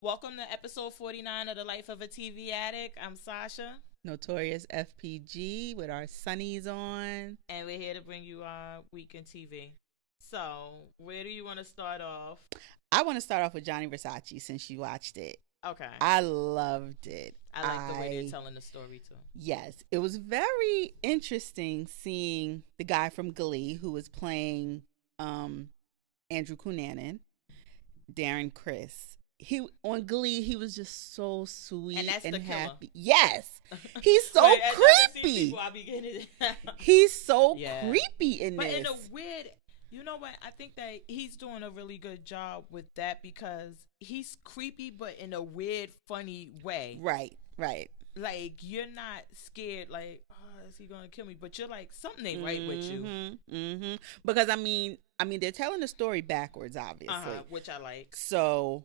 Welcome to episode 49 of The Life of a TV Addict. I'm Sasha. Notorious FPG with our sunnies on. And we're here to bring you our week in TV. So, where do you want to start off? I want to start off with Johnny Versace since you watched it. Okay. I loved it. I like the way they're telling the story too. Yes. It was very interesting seeing the guy from Glee who was playing Andrew Cunanan, Darren Criss. He on Glee, he was just so sweet And that's and the killer. happy. Yes. He's so Wait, as I've seen creepy. people, I be getting it. He's so Yeah. creepy in But this. in a weird, you know what? I think that he's doing a really good job with that because he's creepy, but in a weird, funny way. Right. Like, you're not scared, like, oh, is he going to kill me? But you're like, something ain't right with you. Mm-hmm. Because, I mean, they're telling the story backwards, obviously. Which I like. So,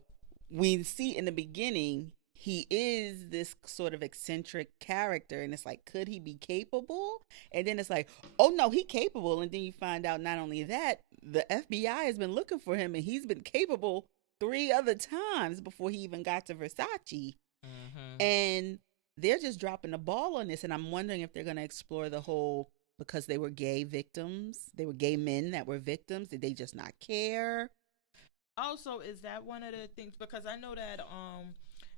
we see in the beginning, he is this sort of eccentric character. And it's like, could he be capable? And then it's like, oh, no, he's capable. And then you find out not only that, the FBI has been looking for him. And he's been capable 3 other times before he even got to Versace. Mm-hmm. And they're just dropping the ball on this. And I'm wondering if they're going to explore the whole, because they were gay victims. They were gay men that were victims. Did they just not care? Also, is that one of the things? Because I know that,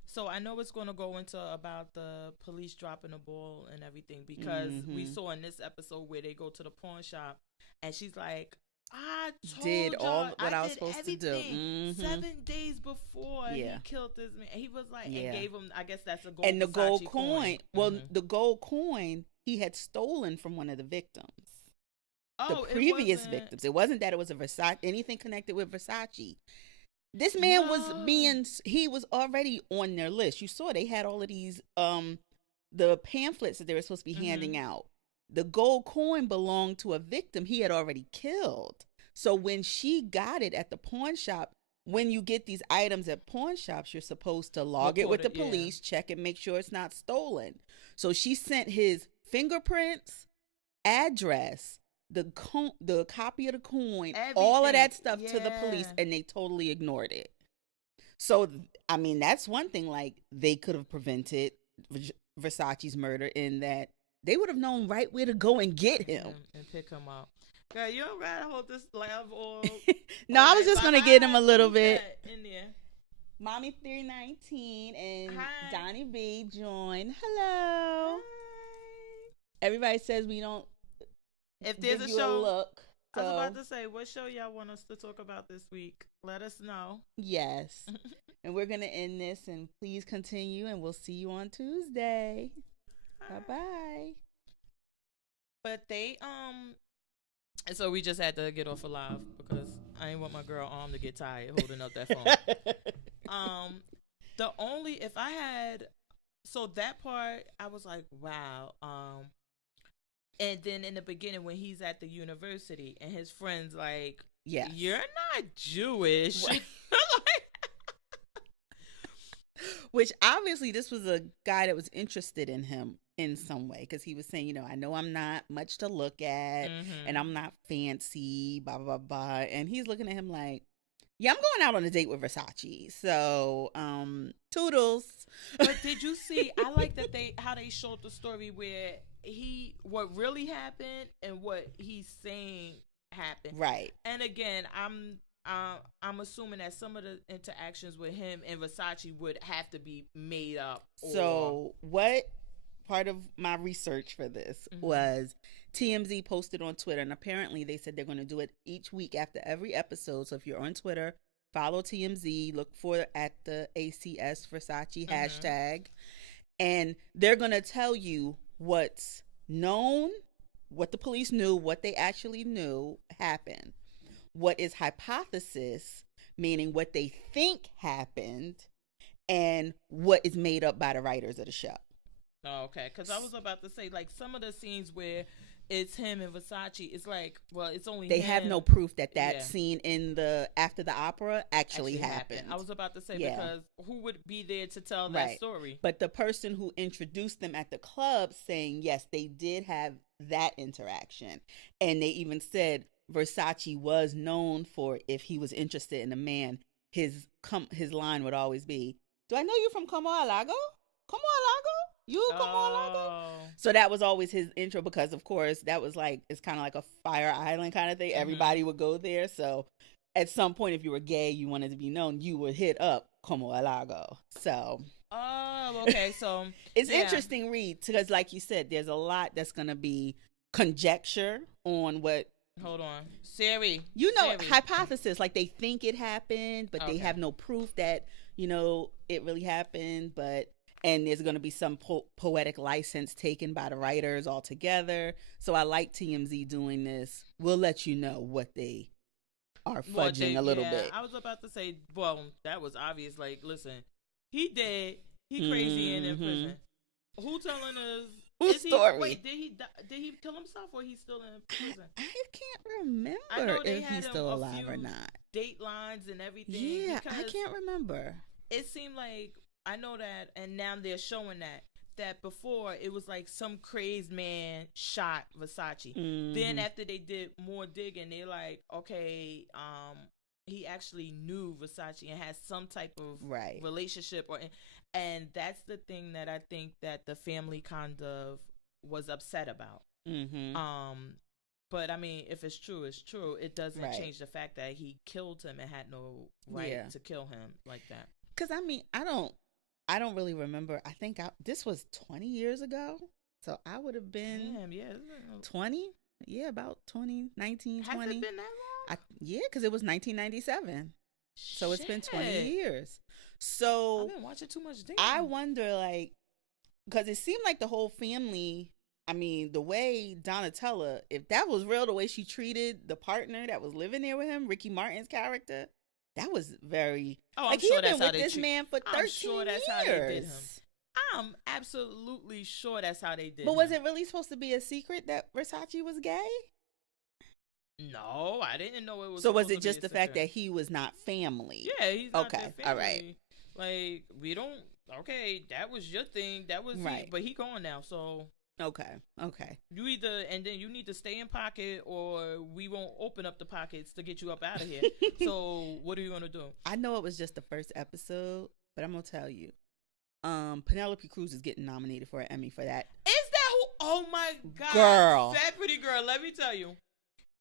so I know it's going to go into about the police dropping the ball and everything. Because we saw in this episode where they go to the pawn shop and she's like, I did all what I was did supposed to do. 7 days before he killed this man. He was like, and gave him, I guess that's a gold and the gold Versace coin. Well, the gold coin he had stolen from one of the victims. Oh, the previous victims. It wasn't that it was a Versace, anything connected with Versace. This man he was already on their list. You saw they had all of these, the pamphlets that they were supposed to be handing out. The gold coin belonged to a victim he had already killed. So when she got it at the pawn shop, when you get these items at pawn shops, you're supposed to log it with the police, check and make sure it's not stolen. So she sent his fingerprints, address, the copy of the coin, everything, all of that stuff to the police, and they totally ignored it. So, I mean, that's one thing, like, they could have prevented Versace's murder in that they would have known right where to go and get him. And pick him up. Girl, you don't gotta hold this laugh or... No, I was just going to get him a little bit. In there. Mommy 319 and Hi. Donnie B joined. Hello. Hi. Everybody says we don't if there's give a you show... a look. So. I was about to say, what show y'all want us to talk about this week? Let us know. Yes. And we're going to end this, and please continue, and we'll see you on Tuesday. Bye-bye. But they, so we just had to get off a live because I didn't want my girl arm to get tired holding up that phone. If I had, so that part, I was like, wow. And then in the beginning when he's at the university and his friends like, yes. You're not Jewish. Right. Which obviously this was a guy that was interested in him in some way, because he was saying, I know I'm not much to look at and I'm not fancy, blah, blah, blah. And he's looking at him like, yeah, I'm going out on a date with Versace. So, toodles. But did you see, I like that how they showed the story where what really happened and what he's saying happened. Right. And again, I'm assuming that some of the interactions with him and Versace would have to be made up. So what part of my research for this was TMZ posted on Twitter, and apparently they said they're going to do it each week after every episode. So if you're on Twitter, follow TMZ, look for at the ACS Versace hashtag, and they're going to tell you what's known, what the police knew, what they actually knew happened, what is hypothesis, meaning what they think happened, and what is made up by the writers of the show. Oh, okay. Because I was about to say, like, some of the scenes where it's him and Versace, it's like, well, it's only they him. have no proof that scene in the after the opera actually happened. I was about to say, because who would be there to tell that story? But the person who introduced them at the club saying, yes, they did have that interaction. And they even said Versace was known for, if he was interested in a man, his line would always be, do I know you from Como Alago? Como Alago? You Como Alago? Oh. So that was always his intro because, of course, that was like, it's kind of like a Fire Island kind of thing. Everybody would go there. So at some point, if you were gay, you wanted to be known, you would hit up Como Alago. So. Oh, okay. So it's interesting read because, like you said, there's a lot that's going to be conjecture on what. Hold on. Siri. Hypothesis. Like they think it happened, but they have no proof that, it really happened. And there's going to be some poetic license taken by the writers altogether. So I like TMZ doing this. We'll let you know what they are fudging a little bit. I was about to say, well, that was obvious. Like, listen, he dead. He crazy and in prison. Who telling us? Whose story? Wait, did he kill himself or he's still in prison? I can't remember if he's still alive or not. Datelines and everything. Yeah, I can't remember. It seemed like, I know that, and now they're showing that before it was like some crazed man shot Versace. Then after they did more digging, they're like, okay, he actually knew Versace and has some type of relationship, and that's the thing that I think that the family kind of was upset about. But I mean, if it's true, it's true. It doesn't change the fact that he killed him and had no right to kill him like that. Because I mean, I don't really remember. I think this was 20 years ago. So I would have been 20. Yeah, about 20, 19, 20. Has it been that long? Yeah, because it was 1997. So it's been 20 years. So I've been watching too much. I wonder, like, because it seemed like the whole family, I mean, the way Donatella, if that was real, the way she treated the partner that was living there with him, Ricky Martin's character, that was very. I'm sure he's been with this man for 13 I'm sure that's years. How they did him. I'm absolutely sure that's how they did But him. was it really supposed to be a secret that Versace was gay? No, I didn't know it was. So was it just the fact that he was not family? Yeah, he's not their family. All right. Like, we don't. Okay, that was your thing. That was right. But he gone now, so. Okay. You either, and then you need to stay in pocket, or we won't open up the pockets to get you up out of here. So what are you gonna do? I know it was just the first episode, but I'm gonna tell you, Penelope Cruz is getting nominated for an Emmy for that. Is that who? Oh my God, girl, Fat Pretty Girl. Let me tell you,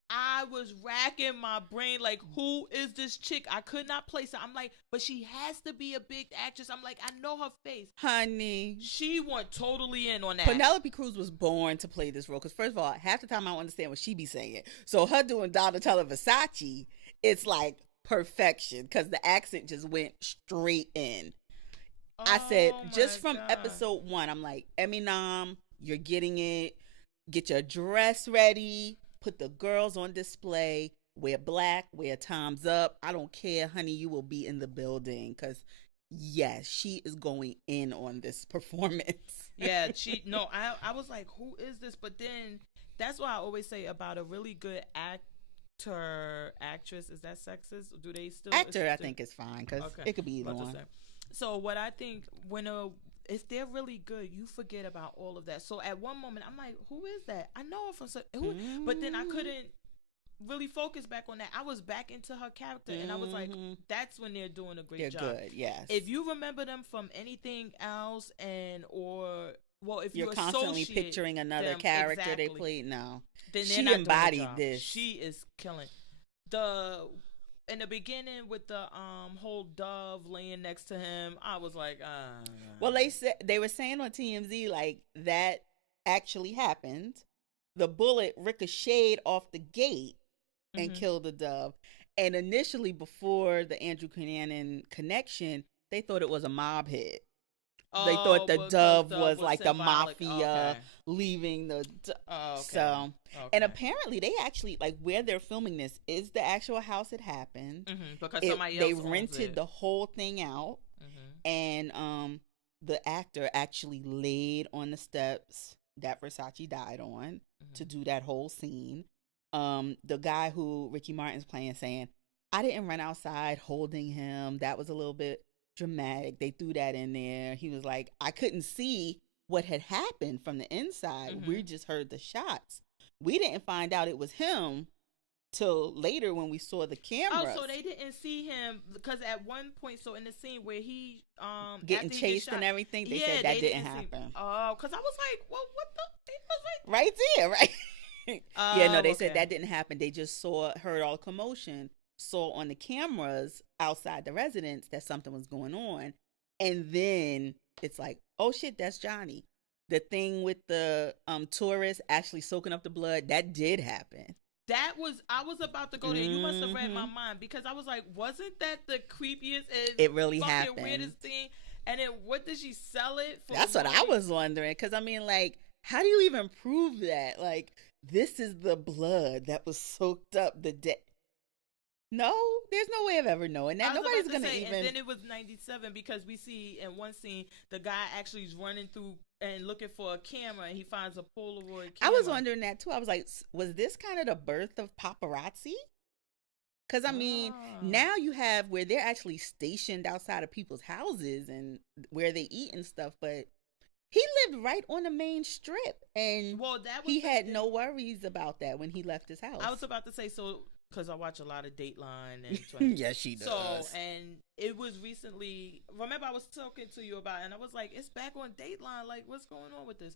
I was racking my brain like, who is this chick? I could not place her. I'm like, but she has to be a big actress. I'm like, I know her face. Honey. She went totally in on that. Penelope Cruz was born to play this role. Because first of all, half the time I don't understand what she be saying. So her doing Donatella Versace, it's like perfection. Because the accent just went straight in. I said, just from episode 1, I'm like, Emmy nom, you're getting it. Get your dress ready. Put the girls on display, wear black, wear Time's Up. I don't care, honey, you will be in the building because, yes, she is going in on this performance. Yeah, I was like, who is this? But then that's why I always say about a really good actress, is that sexist? Do they still? Actor, I think is fine because it could be either one. So what I think, if they're really good, you forget about all of that. So at one moment, I'm like, who is that? I know her from who? But then I couldn't really focus back on that. I was back into her character, and I was like, that's when they're doing a great job. They're good, yes. If you remember them from anything else, if you're constantly picturing another character they played, no. Then she embodied this. She is killing. In the beginning with the whole dove laying next to him, I was like, Well, they were saying on TMZ like that actually happened. The bullet ricocheted off the gate and killed the dove. And initially, before the Andrew Cunanan connection, they thought it was a mob hit. They thought the dove was like the mafia leaving the. So, and apparently they actually like where they're filming this is the actual house it happened. Because somebody else they rented the whole thing out, and the actor actually laid on the steps that Versace died on to do that whole scene. The guy who Ricky Martin's playing saying, "I didn't run outside holding him. That was a little bit dramatic." They threw that in there. He was like, I couldn't see what had happened from the inside. We just heard the shots. We didn't find out it was him till later when we saw the cameras. Oh, so they didn't see him because at one point, so in the scene where he getting after he chased shot, and everything, they said that didn't happen. Oh, because I was like, well, what the? It was like right there, right? Yeah, no, they said that didn't happen. They just heard all the commotion, saw on the cameras outside the residence that something was going on, and then it's like, oh shit, that's Johnny. The thing with the tourists actually soaking up the blood, that did happen. I was about to go there. You must have read my mind, because I was like, wasn't that the creepiest and it really happened weirdest thing? And then what did she sell it for? That's what I was wondering, because I mean, like, how do you even prove that? Like, this is the blood that was soaked up the day. No, there's no way of ever knowing that. Nobody's gonna even. And then it was 97, because we see in one scene the guy actually is running through and looking for a camera, and he finds a Polaroid camera. I was wondering that too. I was like, was this kind of the birth of paparazzi? Because I mean, now you have where they're actually stationed outside of people's houses and where they eat and stuff, but he lived right on the main strip, and he had no worries about that when he left his house. I was about to say, so because I watch a lot of Dateline and yes, she does. So, and it was recently. Remember, I was talking to you about it, and I was like, "It's back on Dateline. Like, what's going on with this?"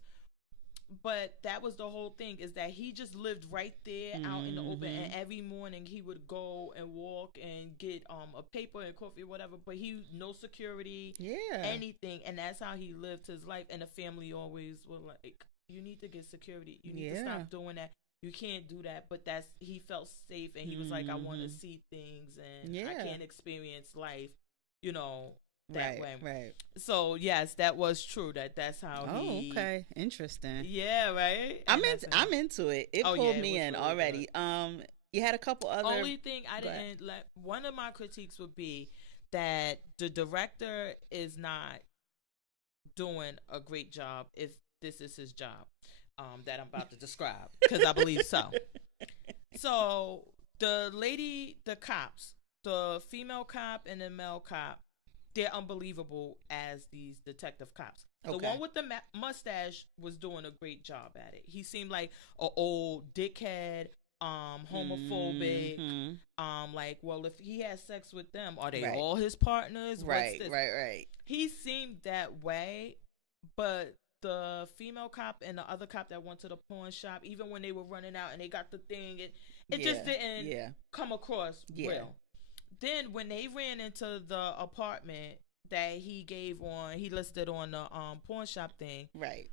But that was the whole thing, is that he just lived right there out in the open, and every morning he would go and walk and get a paper and coffee or whatever, but no security, anything, and that's how he lived his life. And the family always were like, you need to get security, you need to stop doing that, you can't do that. But he felt safe, and he was like, I want to see things, and I can't experience life, that way. Right. So yes, that was true. That's how he. Oh, okay, interesting. Yeah, right. I'm into it. It pulled me in really already. Good. You had a couple other. Only thing I didn't let. One of my critiques would be that the director is not doing a great job if this is his job, that I'm about to describe, because I believe so. So the cops, the female cop and the male cop, they're unbelievable as these detective cops. The one with the mustache was doing a great job at it. He seemed like an old dickhead, homophobic. Like, well, if he has sex with them, are they all his partners? Right. He seemed that way, but the female cop and the other cop that went to the pawn shop, even when they were running out and they got the thing, it just didn't come across real. Then when they ran into the apartment that he listed on the pawn shop thing. Right.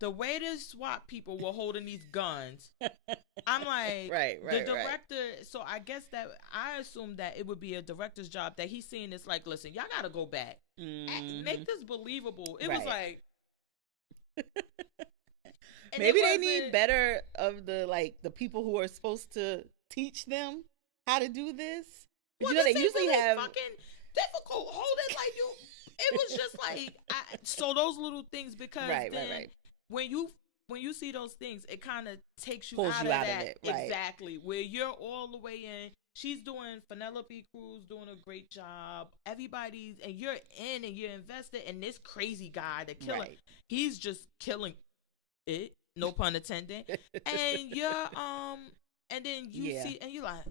The way the SWAT people were holding these guns, I'm like, the director. So I guess that I assumed that it would be a director's job, that he's seeing this like, listen, y'all gotta go back, make this believable. It was like, maybe they need better of the people who are supposed to teach them how to do this. Well, they usually have fucking difficult holding like you. It was just like so those little things, because when you see those things, it kind of takes you out of it. Exactly, where you're all the way in. She's doing Penelope Cruz doing a great job. Everybody's, and you're in and you're invested, and this crazy guy, the killer, he's just killing it. No pun intended. And you're and then you see, and you're like.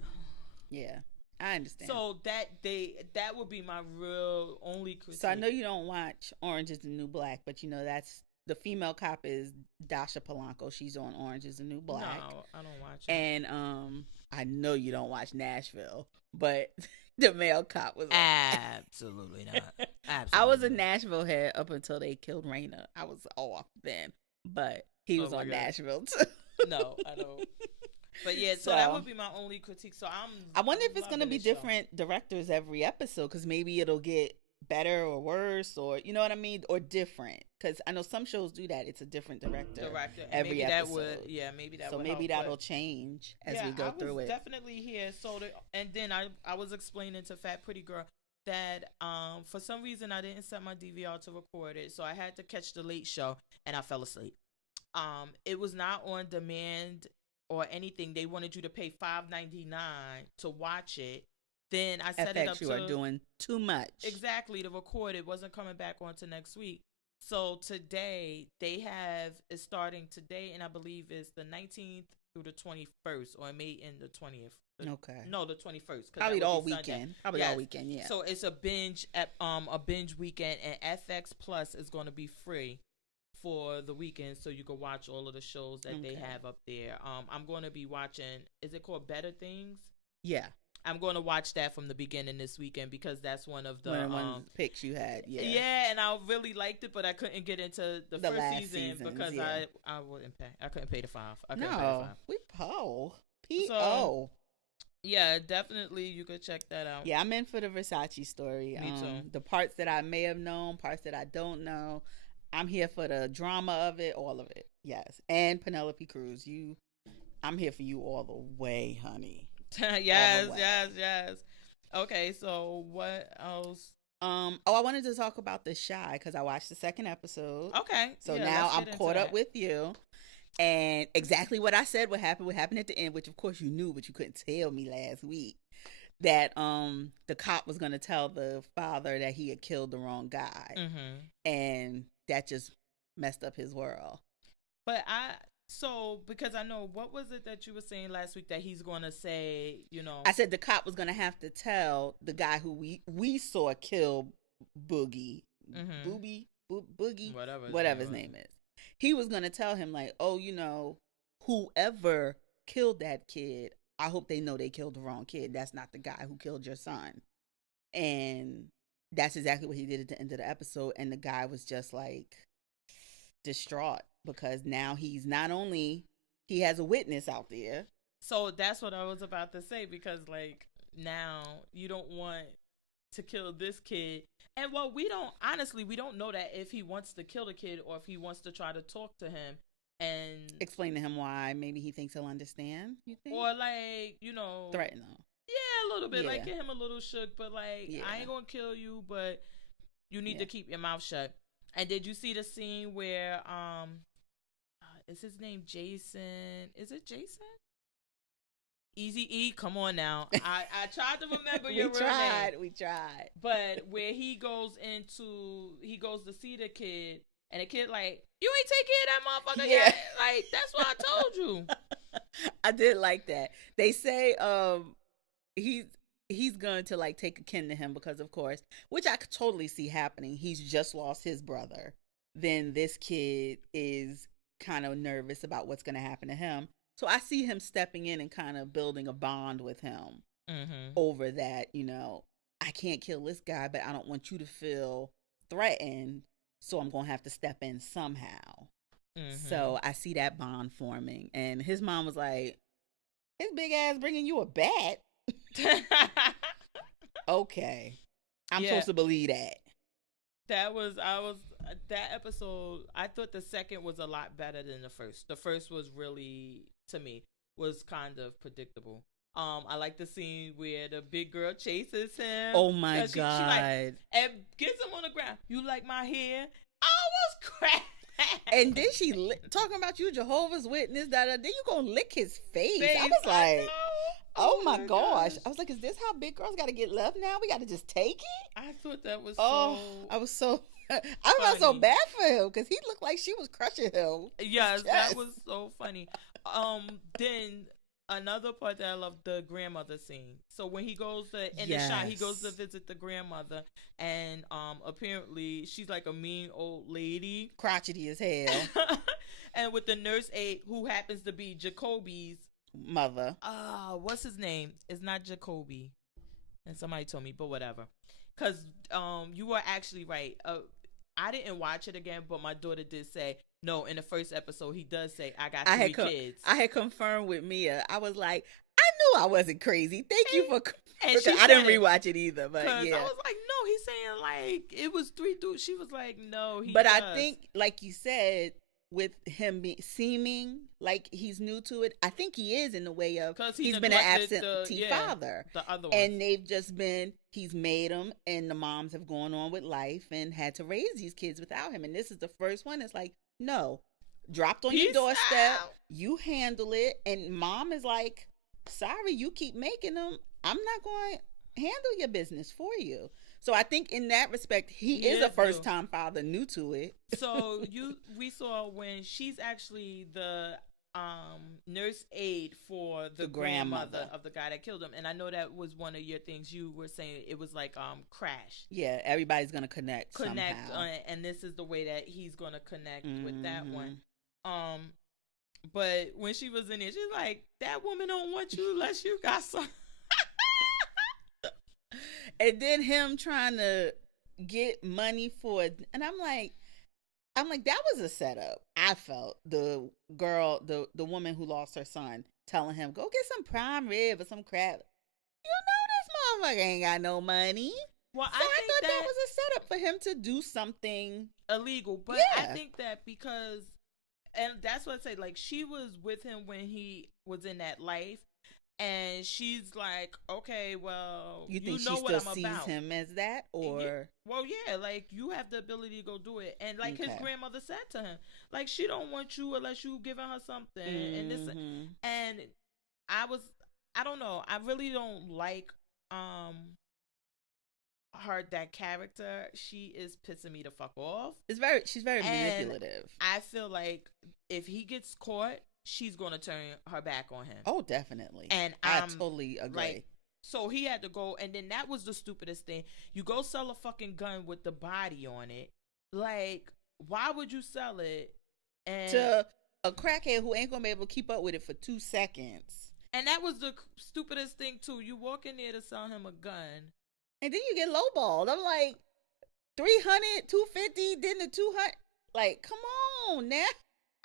Yeah, I understand. So that would be my real only critique. So I know you don't watch Orange is the New Black, but that's the female cop is Dasha Polanco. She's on Orange is the New Black. No, I don't watch it. And I know you don't watch Nashville, but the male cop was absolutely not. Absolutely. I was a Nashville head up until they killed Raina. I was off then, but he was on Nashville too. No, I don't. But yeah, so that would be my only critique. So I wonder if it's going to be different directors every episode, because maybe it'll get better or worse, or you know what I mean, or different. Because I know some shows do that; it's a different director every maybe episode. Maybe that'll change as we go through it. Definitely here. So and then I was explaining to Fat Pretty Girl that for some reason I didn't set my DVR to record it, so I had to catch the late show, and I fell asleep. It was not on demand or anything. They wanted you to pay $5.99 to watch it. Then I set it up you are doing too much. Exactly, to record it. Wasn't coming back on to next week. So today it's starting today, and I believe it's the 19th through the 21st, or it may end the 20th. Okay. No, the 21st. Probably all weekend. Probably all weekend. Yeah. So it's a binge weekend, and FX Plus is going to be free for the weekend, so you can watch all of the shows that they have up there. I'm going to be watching. Is it called Better Things? Yeah. I'm going to watch that from the beginning this weekend because that's one of the picks you had. Yeah. Yeah, and I really liked it, but I couldn't get into the first last season because I wouldn't pay. I couldn't pay the $5. I couldn't pay the $5. We P.O. So, yeah, definitely you could check that out. Yeah, I'm in for the Versace story. Me too. The parts that I may have known, parts that I don't know. I'm here for the drama of it, all of it. Yes. And Penelope Cruz, I'm here for you all the way, honey. yes. Okay, so what else? I wanted to talk about The Shy because I watched the second episode. Okay. So now I'm caught up with you. And exactly what I said what happened at the end, which of course you knew, but you couldn't tell me last week. That the cop was going to tell the father that he had killed the wrong guy. Mm-hmm. And that just messed up his world. But because I know, what was it that you were saying last week that he's going to say, I said the cop was going to have to tell the guy who we saw kill Boogie, mm-hmm. Boogie, whatever his name is. He was going to tell him like, oh, whoever killed that kid, I hope they know they killed the wrong kid. That's not the guy who killed your son. And that's exactly what he did at the end of the episode. And the guy was just like distraught because now he's not only, he has a witness out there. So that's what I was about to say, because like now you don't want to kill this kid. And we don't know that if he wants to kill the kid or if he wants to try to talk to him and explain to him why maybe he thinks he'll understand, you think? Or like, threaten him. Yeah, a little bit. Yeah. Like get him a little shook, but like, I ain't gonna kill you, but you need to keep your mouth shut. And did you see the scene where is his name Jason? Is it Jason? Easy E, come on now. I tried to remember your real name. We tried. But where he goes to see the kid, and the kid like, you ain't take care of that motherfucker yet. Like, that's what I told you. I did like that. They say he's going to like take a kin to him because of course, which I could totally see happening. He's just lost his brother. Then this kid is kind of nervous about what's going to happen to him. So I see him stepping in and kind of building a bond with him over that, I can't kill this guy, but I don't want you to feel threatened. So I'm going to have to step in somehow. Mm-hmm. So I see that bond forming. And his mom was like, his big ass bringing you a bat? Okay. I'm supposed to believe that. That episode, I thought the second was a lot better than the first. The first was really, to me, was kind of predictable. I like the scene where the big girl chases him. Oh my God. She and gets him on the ground. You like my hair? I was crap. And then she talking about you, Jehovah's Witness, then you gonna lick his face. I was like, oh my gosh. I was like, is this how big girls gotta get love now? We gotta just take it? I thought that was I felt so bad for him because he looked like she was crushing him. Yes, that was so funny. Then another part that I love, the grandmother scene. So when he goes the shot, he goes to visit the grandmother, and apparently she's like a mean old lady, crotchety as hell, and with the nurse aide who happens to be Jacoby's mother. What's his name? It's not Jacoby, and somebody told me, but whatever. Because you were actually right. I didn't watch it again, but my daughter did say, no, in the first episode, he does say, I got three kids. I had confirmed with Mia. I was like, I knew I wasn't crazy. Thank you for... And I didn't rewatch it either, but yeah. I was like, no, he's saying like, it was 3 dudes. She was like, no, But does. I think, like you said, with him seeming like he's new to it, I think he is in the way of he's been an absentee father. The other one. And they've just been, he's made them, and the moms have gone on with life and had to raise these kids without him. And this is the first one. It's like, no, dropped on your doorstep. You handle it. And mom is like, sorry, you keep making them. I'm not going to handle your business for you. So I think in that respect, he is a first-time father, new to it. So we saw when she's actually the nurse aide for the grandmother of the guy that killed him. And I know that was one of your things you were saying. It was like crash. Yeah, everybody's gonna connect somehow. And this is the way that he's gonna connect with that one. But when she was in there, she's like, that woman don't want you unless you got some. And then him trying to get money for it. And I'm like, that was a setup. I felt the girl, the woman who lost her son, telling him, go get some prime rib or some crab. You know this motherfucker ain't got no money. Well, so I thought that was a setup for him to do something illegal. But I think that because, and that's what I say, like, she was with him when he was in that life. And she's like, okay, well, you think know she what still I'm sees about. him as that, or well, yeah, like you have the ability to go do it, and like his grandmother said to him, like she don't want you unless you giving her something, and this, and I don't know, I really don't like her, that character. She is pissing me the fuck off. She's very manipulative. I feel like if he gets caught, she's gonna turn her back on him. Oh, definitely. And I totally agree. Like, so he had to go, and then that was the stupidest thing. You go sell a fucking gun with the body on it. Like, why would you sell it? And to a crackhead who ain't gonna be able to keep up with it for 2 seconds. And that was the stupidest thing too. You walk in there to sell him a gun, and then you get lowballed. I'm like, 300, 250, then the 200. Like, come on now.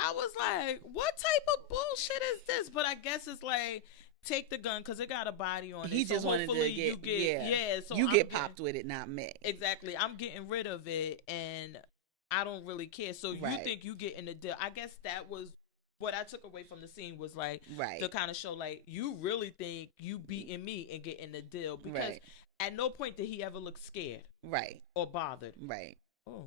I was like, what type of bullshit is this? But I guess it's like, take the gun because it got a body on it. He just wanted to get, so you get popped with it, not me. Exactly. I'm getting rid of it, and I don't really care. So you think you get in the deal. I guess that was what I took away from the scene, was like, the kind of show, like, you really think you beating me and getting the deal. Because at no point did he ever look scared. Or bothered. Oh.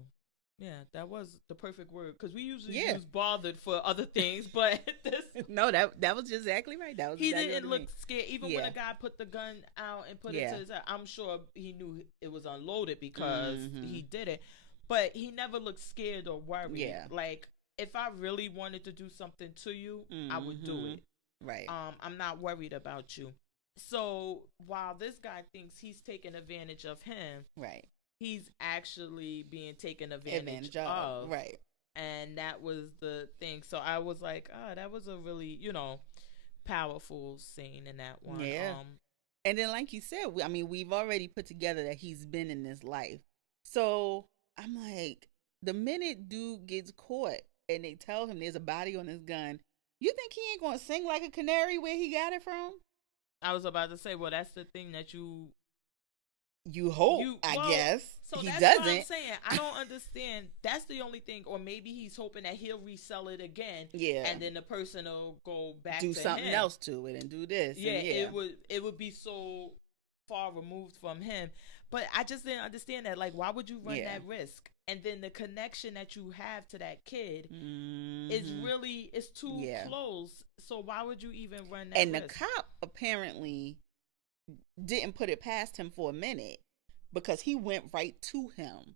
Yeah, that was the perfect word, because we usually use bothered for other things, but this... No, that was exactly right. That was he didn't look scared, even when a guy put the gun out and put it to his head. I'm sure he knew it was unloaded because he did it, but he never looked scared or worried. Like, if I really wanted to do something to you, I would do it. I'm not worried about you. So while this guy thinks he's taking advantage of him, he's actually being taken advantage of. And that was the thing. So I was like, that was a really, powerful scene in that one. And then, like you said, I mean, we've already put together that he's been in this life. So I'm like, the minute dude gets caught and they tell him there's a body on his gun, you think he ain't going to sing like a canary where he got it from? I was about to say, well, that's the thing that you hope, I guess. So he that's doesn't. what I'm saying. I don't understand. That's the only thing. Or maybe he's hoping that he'll resell it again. And then the person will go back to something him. Else to it and do this. It would be so far removed from him. But I just didn't understand that. Like, why would you run that risk? And then the connection that you have to that kid is too close. So why would you even run that risk? And the cop apparently didn't put it past him for a minute, because he went right to him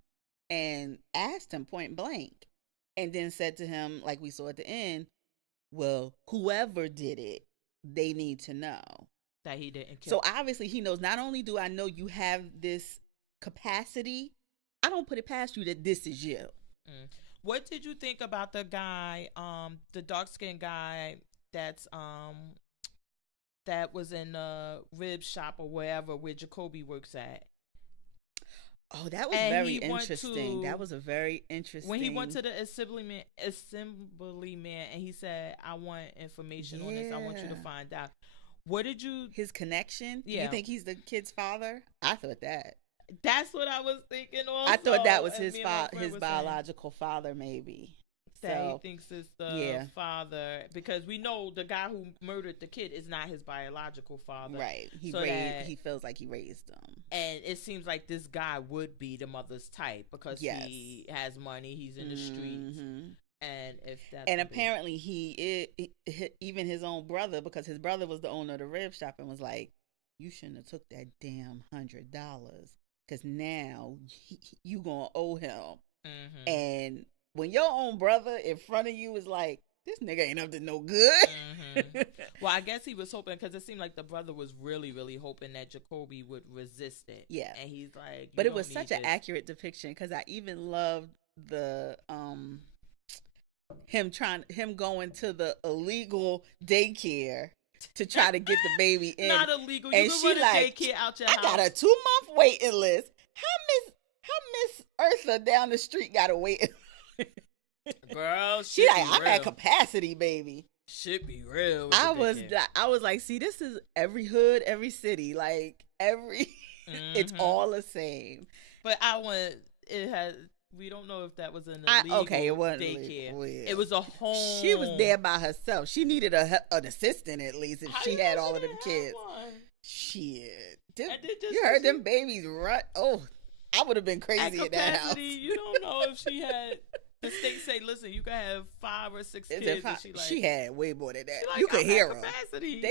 and asked him point blank, and then said to him, like we saw at the end, well, whoever did it, they need to know that he didn't kill. So obviously he knows, not only do I know you have this capacity, I don't put it past you that this is you. What did you think about the guy, the dark-skinned guy that's that was in the rib shop or wherever where Jacoby works at? Oh, that was very interesting. That was a very interesting. When he went to the assembly man, and he said, I want information on this. I want you to find out. What did you... His connection? Yeah. You think he's the kid's father? I thought that. That's what I was thinking also. I thought that was his biological father, maybe. That he thinks it's the father, because we know the guy who murdered the kid is not his biological father. He feels like he raised him. And it seems like this guy would be the mother's type, because he has money, he's in the streets. And if that's apparently he is, even his own brother, because his brother was the owner of the rib shop, and was like, you shouldn't have took that damn $100, because now you gonna owe him. And when your own brother in front of you is like, this nigga ain't up to no good. Mm-hmm. Well, I guess he was hoping, because it seemed like the brother was really, really hoping that Jacoby would resist it. Yeah. And he's like, but it was such an accurate depiction, because I even loved the him going to the illegal daycare to try to get the baby in. Not illegal. You and can she run a like, daycare out your house. I got a 2-month waiting list. How Miss Eartha down the street got a waiting list? Girl, she like, I got capacity, baby. Should be real. I was like, see, this is every hood, every city, like every, it's all the same. But we don't know if that was an illegal it wasn't daycare. Well, it was a home. She was there by herself. She needed an assistant at least if she had all of them kids. Shit. You heard them babies run. Oh, I would have been crazy at that house. You don't know if she had. The state say, listen, you can have 5 or 6 kids. She had way more than that. Like, you could hear her. Capacity.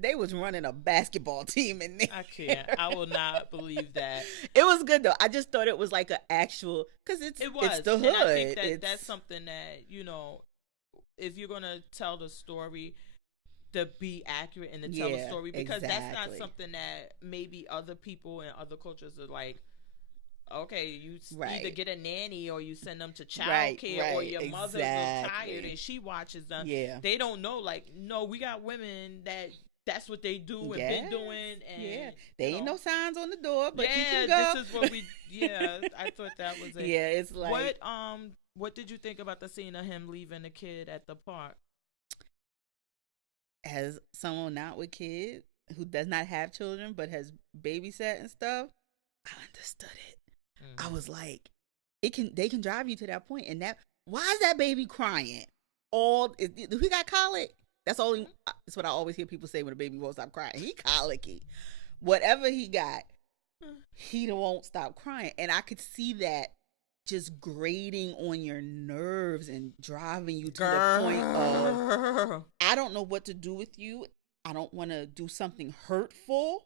They was running a basketball team in there. I can't. I will not believe that. It was good though. I just thought it was like an actual, because it's the hood. And I think that's something that, if you're gonna tell the story, to be accurate and to tell the story, because that's not something that maybe other people in other cultures are like. Okay, you either get a nanny or you send them to child care, or your mother's tired and she watches them. Yeah. They don't know, like, no, we got women that's what they do and been doing. And, they ain't no signs on the door, but you can go. This is what I thought that was it. Yeah, it's like. What did you think about the scene of him leaving the kid at the park? As someone not with kids, who does not have children, but has babysat and stuff, I understood it. I was like, they can drive you to that point, and why is that baby crying? He got colic? That's what I always hear people say when a baby won't stop crying. He colicky. Whatever he got, he won't stop crying, and I could see that just grating on your nerves and driving you to the point of, I don't know what to do with you. I don't want to do something hurtful,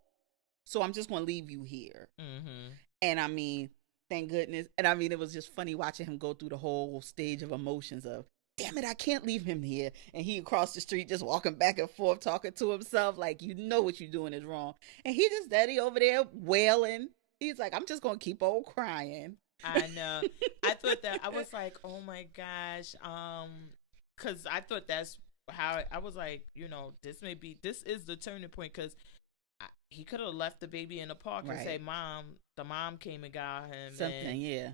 so I'm just going to leave you here. Mm-hmm. And I mean, thank goodness. And I mean, it was just funny watching him go through the whole stage of emotions of, damn it, I can't leave him here. And he across the street just walking back and forth, talking to himself like, you know what you're doing is wrong. And he just steady over there wailing. He's like, I'm just going to keep on crying. I know. I thought that, I was like, oh my gosh. Because I thought that's how, I was like, this is the turning point, because he could have left the baby in the park and say, the mom came and got him.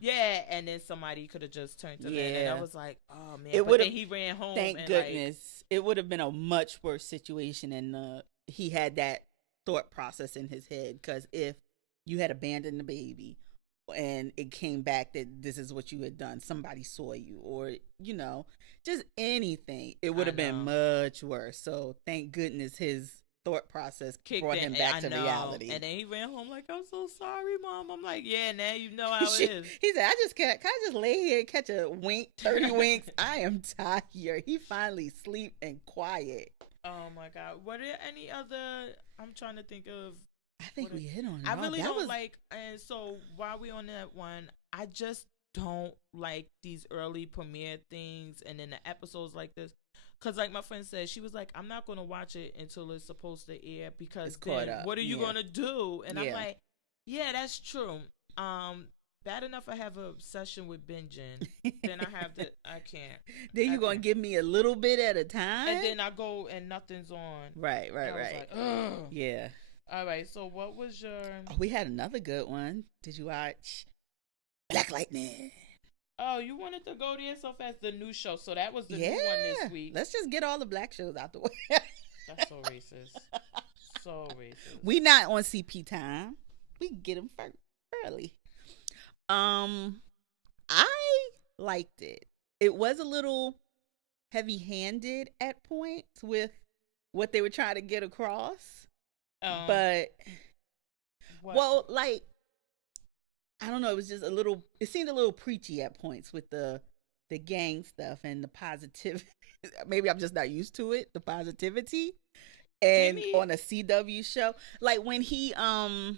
Yeah, and then somebody could have just turned to them. And I was like, oh, man. Then he ran home. Thank goodness. It would have been a much worse situation, and he had that thought process in his head, because if you had abandoned the baby and it came back that this is what you had done, somebody saw you, or, just anything, it would have been much worse. So thank goodness his thought process brought him back to reality. And then he ran home like, I'm so sorry, Mom. I'm like, yeah, now you know how it is. He said, can I just lay here and catch a wink, 30 winks? I am tired. He finally sleep and quiet. Oh my God. What are any other, I'm trying to think of. I think we hit on it. I really don't like, and so while we on that one, I just don't like these early premiere things and then the episodes like this. Because like my friend said, she was like, I'm not going to watch it until it's supposed to air, because then what are you going to do? And I'm like, yeah, that's true. Bad enough I have a session with binging. Then I can't. Then you're going to give me a little bit at a time? And then I go and nothing's on. Right. Like, ugh. Yeah. All right, so what was your... Oh, we had another good one. Did you watch Black Lightning? Oh, you wanted to go there so fast. The new show. So that was the new one this week. Let's just get all the black shows out the way. That's so racist. So racist. We not on CP time. We can get them early. I liked it. It was a little heavy-handed at points with what they were trying to get across. But, well, like, I don't know. It was just it seemed a little preachy at points with the gang stuff and the positive. Maybe I'm just not used to it. The positivity. And on a CW show, like when he, oh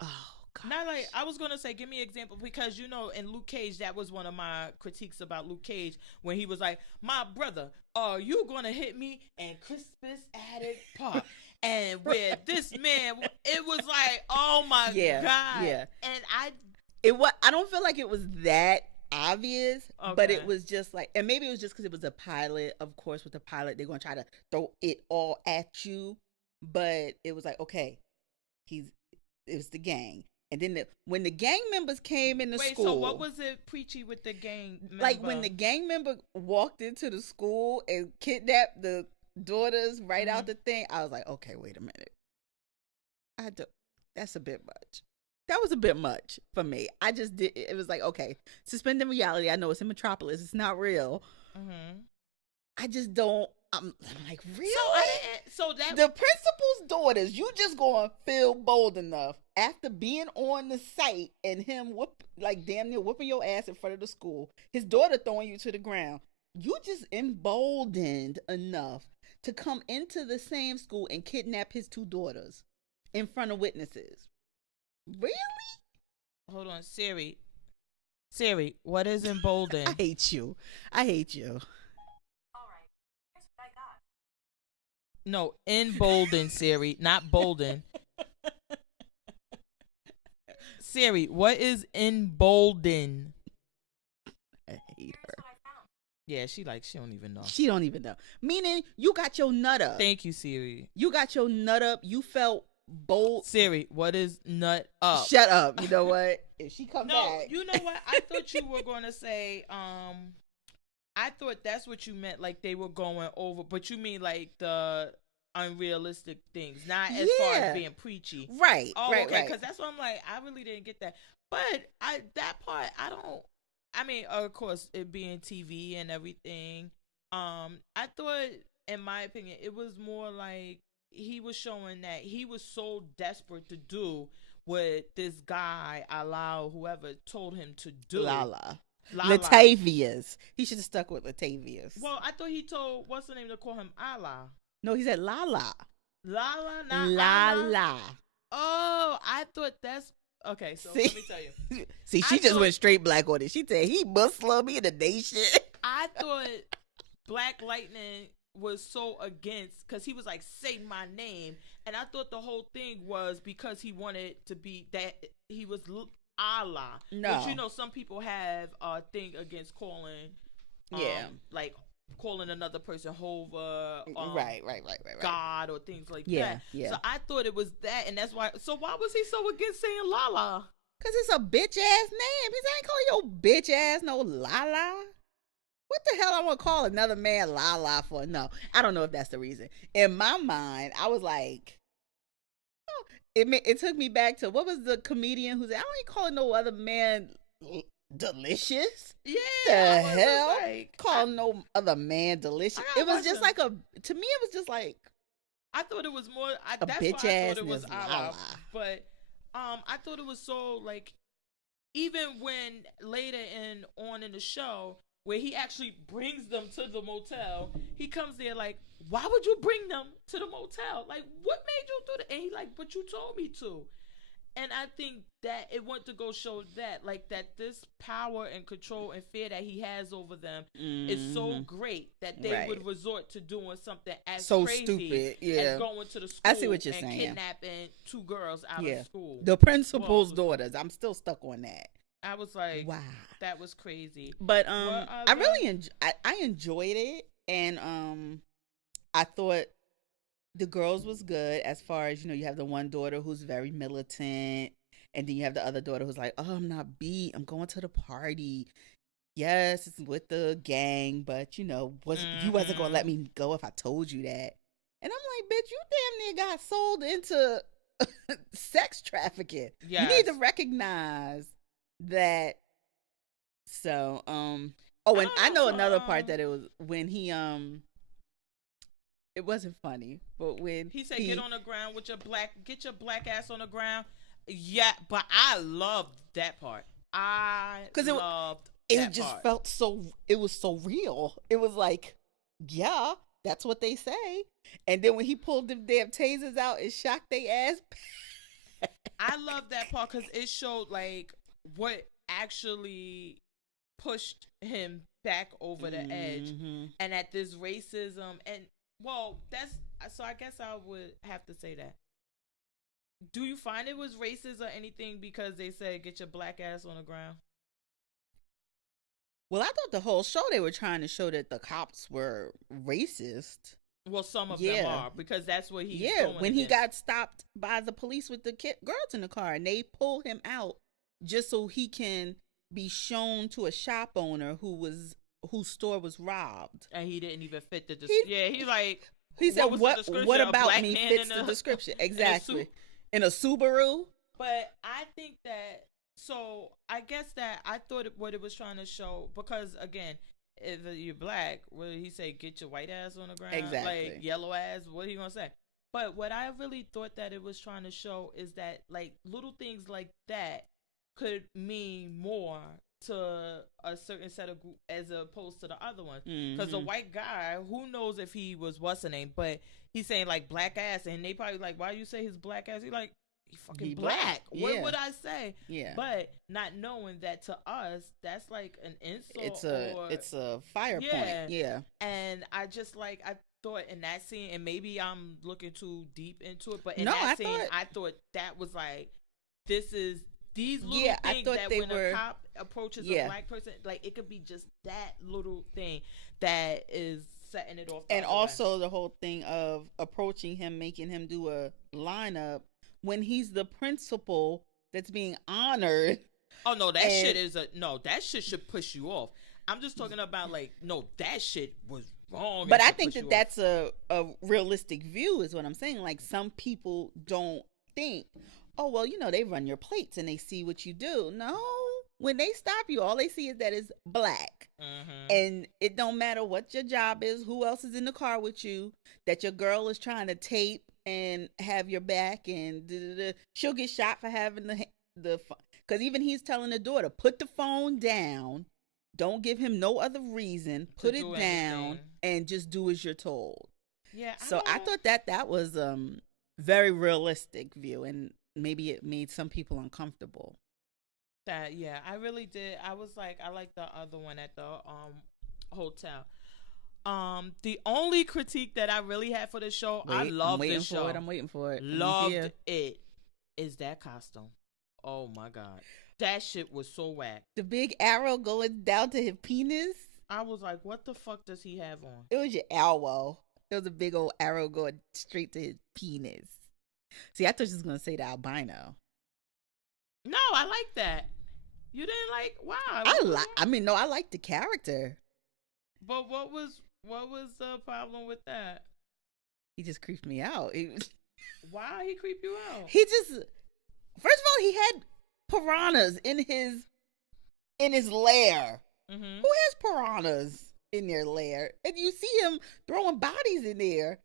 God, Not like I was gonna say, give me an example because you know in Luke Cage that was one of my critiques about Luke Cage when he was like, "My brother, are you gonna hit me?" And Christmas added part, and where this man, it was like, oh my god, and I don't feel like it was that obvious, but it was just like, and maybe it was just because it was a pilot. Of course, with the pilot, they're gonna try to throw it all at you, but it was like, okay, it was the gang. And then when the gang members came in the school. So what was it preachy with the gang member? Like when the gang member walked into the school and kidnapped the daughters right out the thing, I was like, okay, wait a minute. That's a bit much. That was a bit much for me. I just did. It was like, okay, suspending reality. I know it's in Metropolis. It's not real. I just don't. I'm like, really? So that the principal's daughters, you just gonna feel bold enough after being on the site and him damn near whooping your ass in front of the school, his daughter throwing you to the ground. You just emboldened enough to come into the same school and kidnap his two daughters in front of witnesses. Really? Hold on, Siri. Siri, what is emboldened? I hate you. No, embolden, Siri, not bolden. Siri, what is embolden? I hate her. Yeah, she don't even know. She don't even know. Meaning, you got your nut up. Thank you, Siri. You got your nut up. You felt bold. Siri, what is nut up? Shut up. You know what? If she come back. No, you know what? I thought you were going to say, I thought that's what you meant, like they were going over, but you mean like the unrealistic things, not as far as being preachy. Right. Oh, right, okay, right. because that's what I'm like, I really didn't get that. But that part, I mean, of course, it being TV and everything, I thought, in my opinion, it was more like he was showing that he was so desperate to do what this guy, Allah, whoever, told him to do. Lala. Latavius. He should have stuck with Latavius. Well, I thought he told, what's the name, to call him Allah. No, he said Lala. Lala, not Lala. Oh, I thought that's okay. So let me tell you. See, she just went straight black on it. She said he Muslim in the nation. I thought Black Lightning was so against because he was like, say my name, and I thought the whole thing was because he wanted to be that he was Allah. No, but you know, some people have a thing against calling, like calling another person Hova, right, God, or things like that. Yeah. So I thought it was that, and that's why. So why was he so against saying Lala? Because it's a bitch ass name. He ain't calling your bitch ass no Lala. What the hell I want to call another man Lala for? No, I don't know if that's the reason. In my mind, I was like, oh, it took me back to, what was the comedian who said, I ain't calling no other man delicious. Yeah. The hell? Calling no other man delicious. It was just like to me, it was just like, I thought it was more, a that's bitch why I ass thought it was Lala. But I thought it was so, like, even when later on in the show, where he actually brings them to the motel, he comes there like, why would you bring them to the motel? Like, what made you do that? And he like, but you told me to. And I think that it went to go show that, like, that this power and control and fear that he has over them is so great that they would resort to doing something as so crazy stupid, as going to the school I see what you're and saying. kidnapping two girls out of school. The principal's daughters. I'm still stuck on that. I was like, wow, that was crazy. But I really I enjoyed it, and I thought the girls was good as far as, you know, you have the one daughter who's very militant, and then you have the other daughter who's like, oh, I'm not beat, I'm going to the party. Yes, it's with the gang, but you know, you wasn't gonna let me go if I told you that. And I'm like, bitch, you damn near got sold into sex trafficking. Yes. You need to recognize that. So and I know another part that it was when he it wasn't funny, but when he said, get on the ground with get your black ass on the ground. Yeah, but I loved that part. It just felt so, it was so real. It was like, yeah, that's what they say. And then when he pulled them damn tasers out and shocked their ass, I love that part because it showed like what actually pushed him back over the edge, and at this racism and well, that's so. I guess I would have to say that. Do you find it was racist or anything because they said get your black ass on the ground? Well, I thought the whole show they were trying to show that the cops were racist. Well, some of them are because that's what he's when he got stopped by the police with the girls in the car, and they pull him out just so he can be shown to a shop owner whose store was robbed, and he didn't even fit the description. He said, "What about me fits the description exactly in a Subaru?" But I think that. So I guess that I thought what it was trying to show, because again, if you're black, what did he say? Get your white ass on the ground, exactly. Like yellow ass. What are you gonna say? But what I really thought that it was trying to show is that like little things like that could mean more to a certain set of group as opposed to the other one. Because the white guy, who knows if he was what's the name, but he's saying like black ass, and they probably like, why you say his black ass? He like. He fucking black. What would I say? Yeah. But not knowing that to us, that's like an insult. It's a fire point. Yeah. And I just like I thought in that scene, and maybe I'm looking too deep into it, but in that scene, I thought that was like these little things that when a cop approaches a black person, like it could be just that little thing that is setting it off. And also the whole thing of approaching him, making him do a lineup. When he's the principal that's being honored. Oh no, that shit should push you off. I'm just talking about like, no, that shit was wrong. But I think that's a realistic view is what I'm saying. Like some people don't think, oh well, they run your plates and they see what you do. No, when they stop you, all they see is that it's black. And it don't matter what your job is, who else is in the car with you, that your girl is trying to tape and have your back, and she'll get shot for having the because even he's telling the daughter, put the phone down, don't give him no other reason, put it down, and just do as you're told. Yeah. So I thought that was very realistic view, and maybe it made some people uncomfortable. I really did. I was like, I like the other one at the hotel. The only critique that I really had for the show, I love this show. I'm waiting for it. Loved it. Is that costume? Oh my god, that shit was so whack. The big arrow going down to his penis. I was like, what the fuck does he have on? It was your elbow. It was a big old arrow going straight to his penis. See, I thought she was gonna say the albino. No, I like that. You didn't like? Wow. I like the character. But what was the problem with that? He just creeped me out. Why he creep you out? He just, first of all, he had piranhas in his lair. Who has piranhas in their lair? And you see him throwing bodies in there.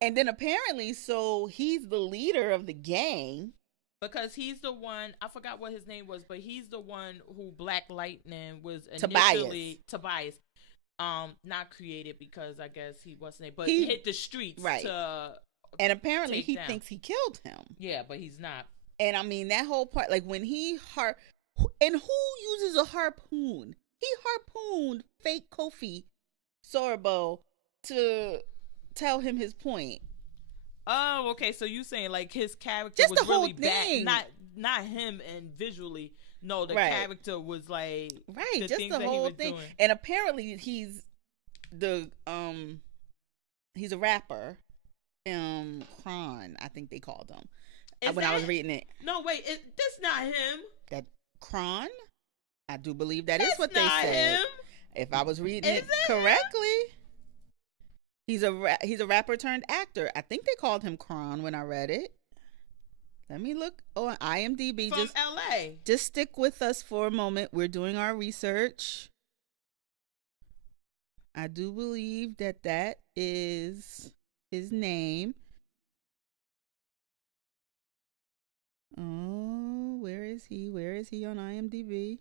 And then apparently, so he's the leader of the gang. Because he's the one, I forgot what his name was, but he's the one who Black Lightning was initially Tobias. Not created because I guess he wasn't, but he hit the streets and apparently he thinks he killed him. Yeah, but he's not. And I mean that whole part, like when and who uses a harpoon? He harpooned fake Kofi Sorbo to tell him his point. Oh, okay. So you saying like his character just was the whole really thing. bad, not him, and visually. No, the character was like just the whole thing. Doing. And apparently he's he's a rapper. Kron, I think they called him. I was reading it. No, wait, that's not him. That Kron? I do believe that's what they said. Him. If I was reading it correctly. Him? He's a rapper turned actor. I think they called him Kron when I read it. Let me look on IMDb. From LA. Just stick with us for a moment. We're doing our research. I do believe that is his name. Oh, where is he? Where is he on IMDb?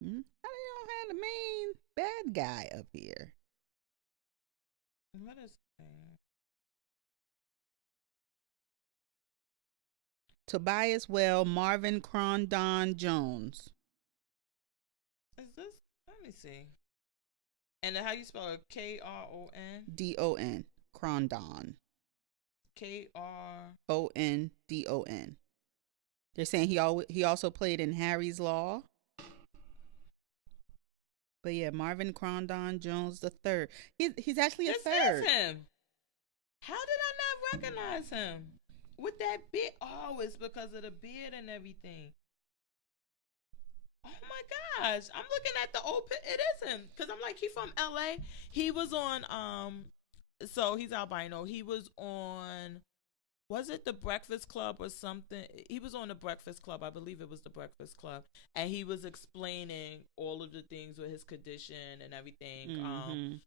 How do you don't have the main bad guy up here? What is that? Tobias Well, Marvin Crondon Jones. Is this? Let me see. And then how you spell it? Kron? Don. Crondon. Ondon. They're saying he also played in Harry's Law. But yeah, Marvin Crondon Jones the third. He's actually a third. This is him. How did I not recognize him? With that beard. Oh, it's because of the beard and everything. Oh my gosh. I'm looking at the old it is him. Because I'm like, he from LA. He was on so he's albino. He was on, was it the Breakfast Club or something? He was on the Breakfast Club. I believe it was the Breakfast Club. And he was explaining all of the things with his condition and everything. Mm-hmm.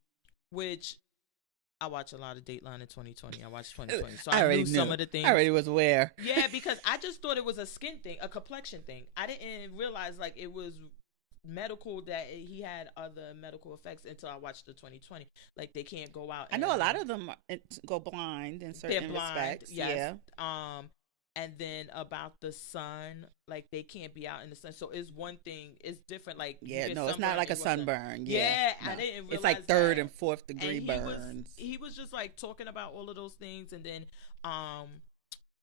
Which I watch a lot of Dateline in 2020. I watched 2020. So I knew some of the things. I already was aware. Yeah, because I just thought it was a skin thing, a complexion thing. I didn't realize like it was medical, that he had other medical effects until I watched the 2020. Like they can't go out. I know a lot of them go blind in certain respects. Yes. Yeah. And then about the sun, like they can't be out in the sun. So it's one thing. It's different. Like it's not like a sunburn. Yeah, no. I didn't realize it's like third and fourth degree burns. He was just like talking about all of those things, and then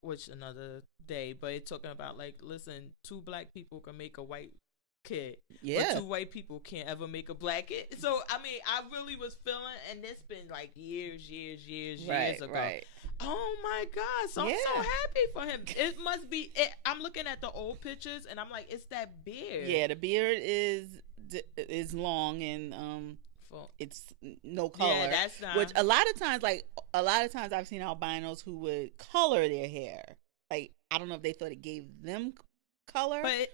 which another day, but talking about like, listen, 2 black people can make a white kid. Yeah. But 2 white people can't ever make a black kid. So I mean, I really was feeling, and it's been like years ago. Right. Oh my God! So I'm so happy for him. It must be. I'm looking at the old pictures, and I'm like, it's that beard. Yeah, the beard is long and it's no color. Yeah, that's not. Which a lot of times I've seen albinos who would color their hair. Like I don't know if they thought it gave them color, but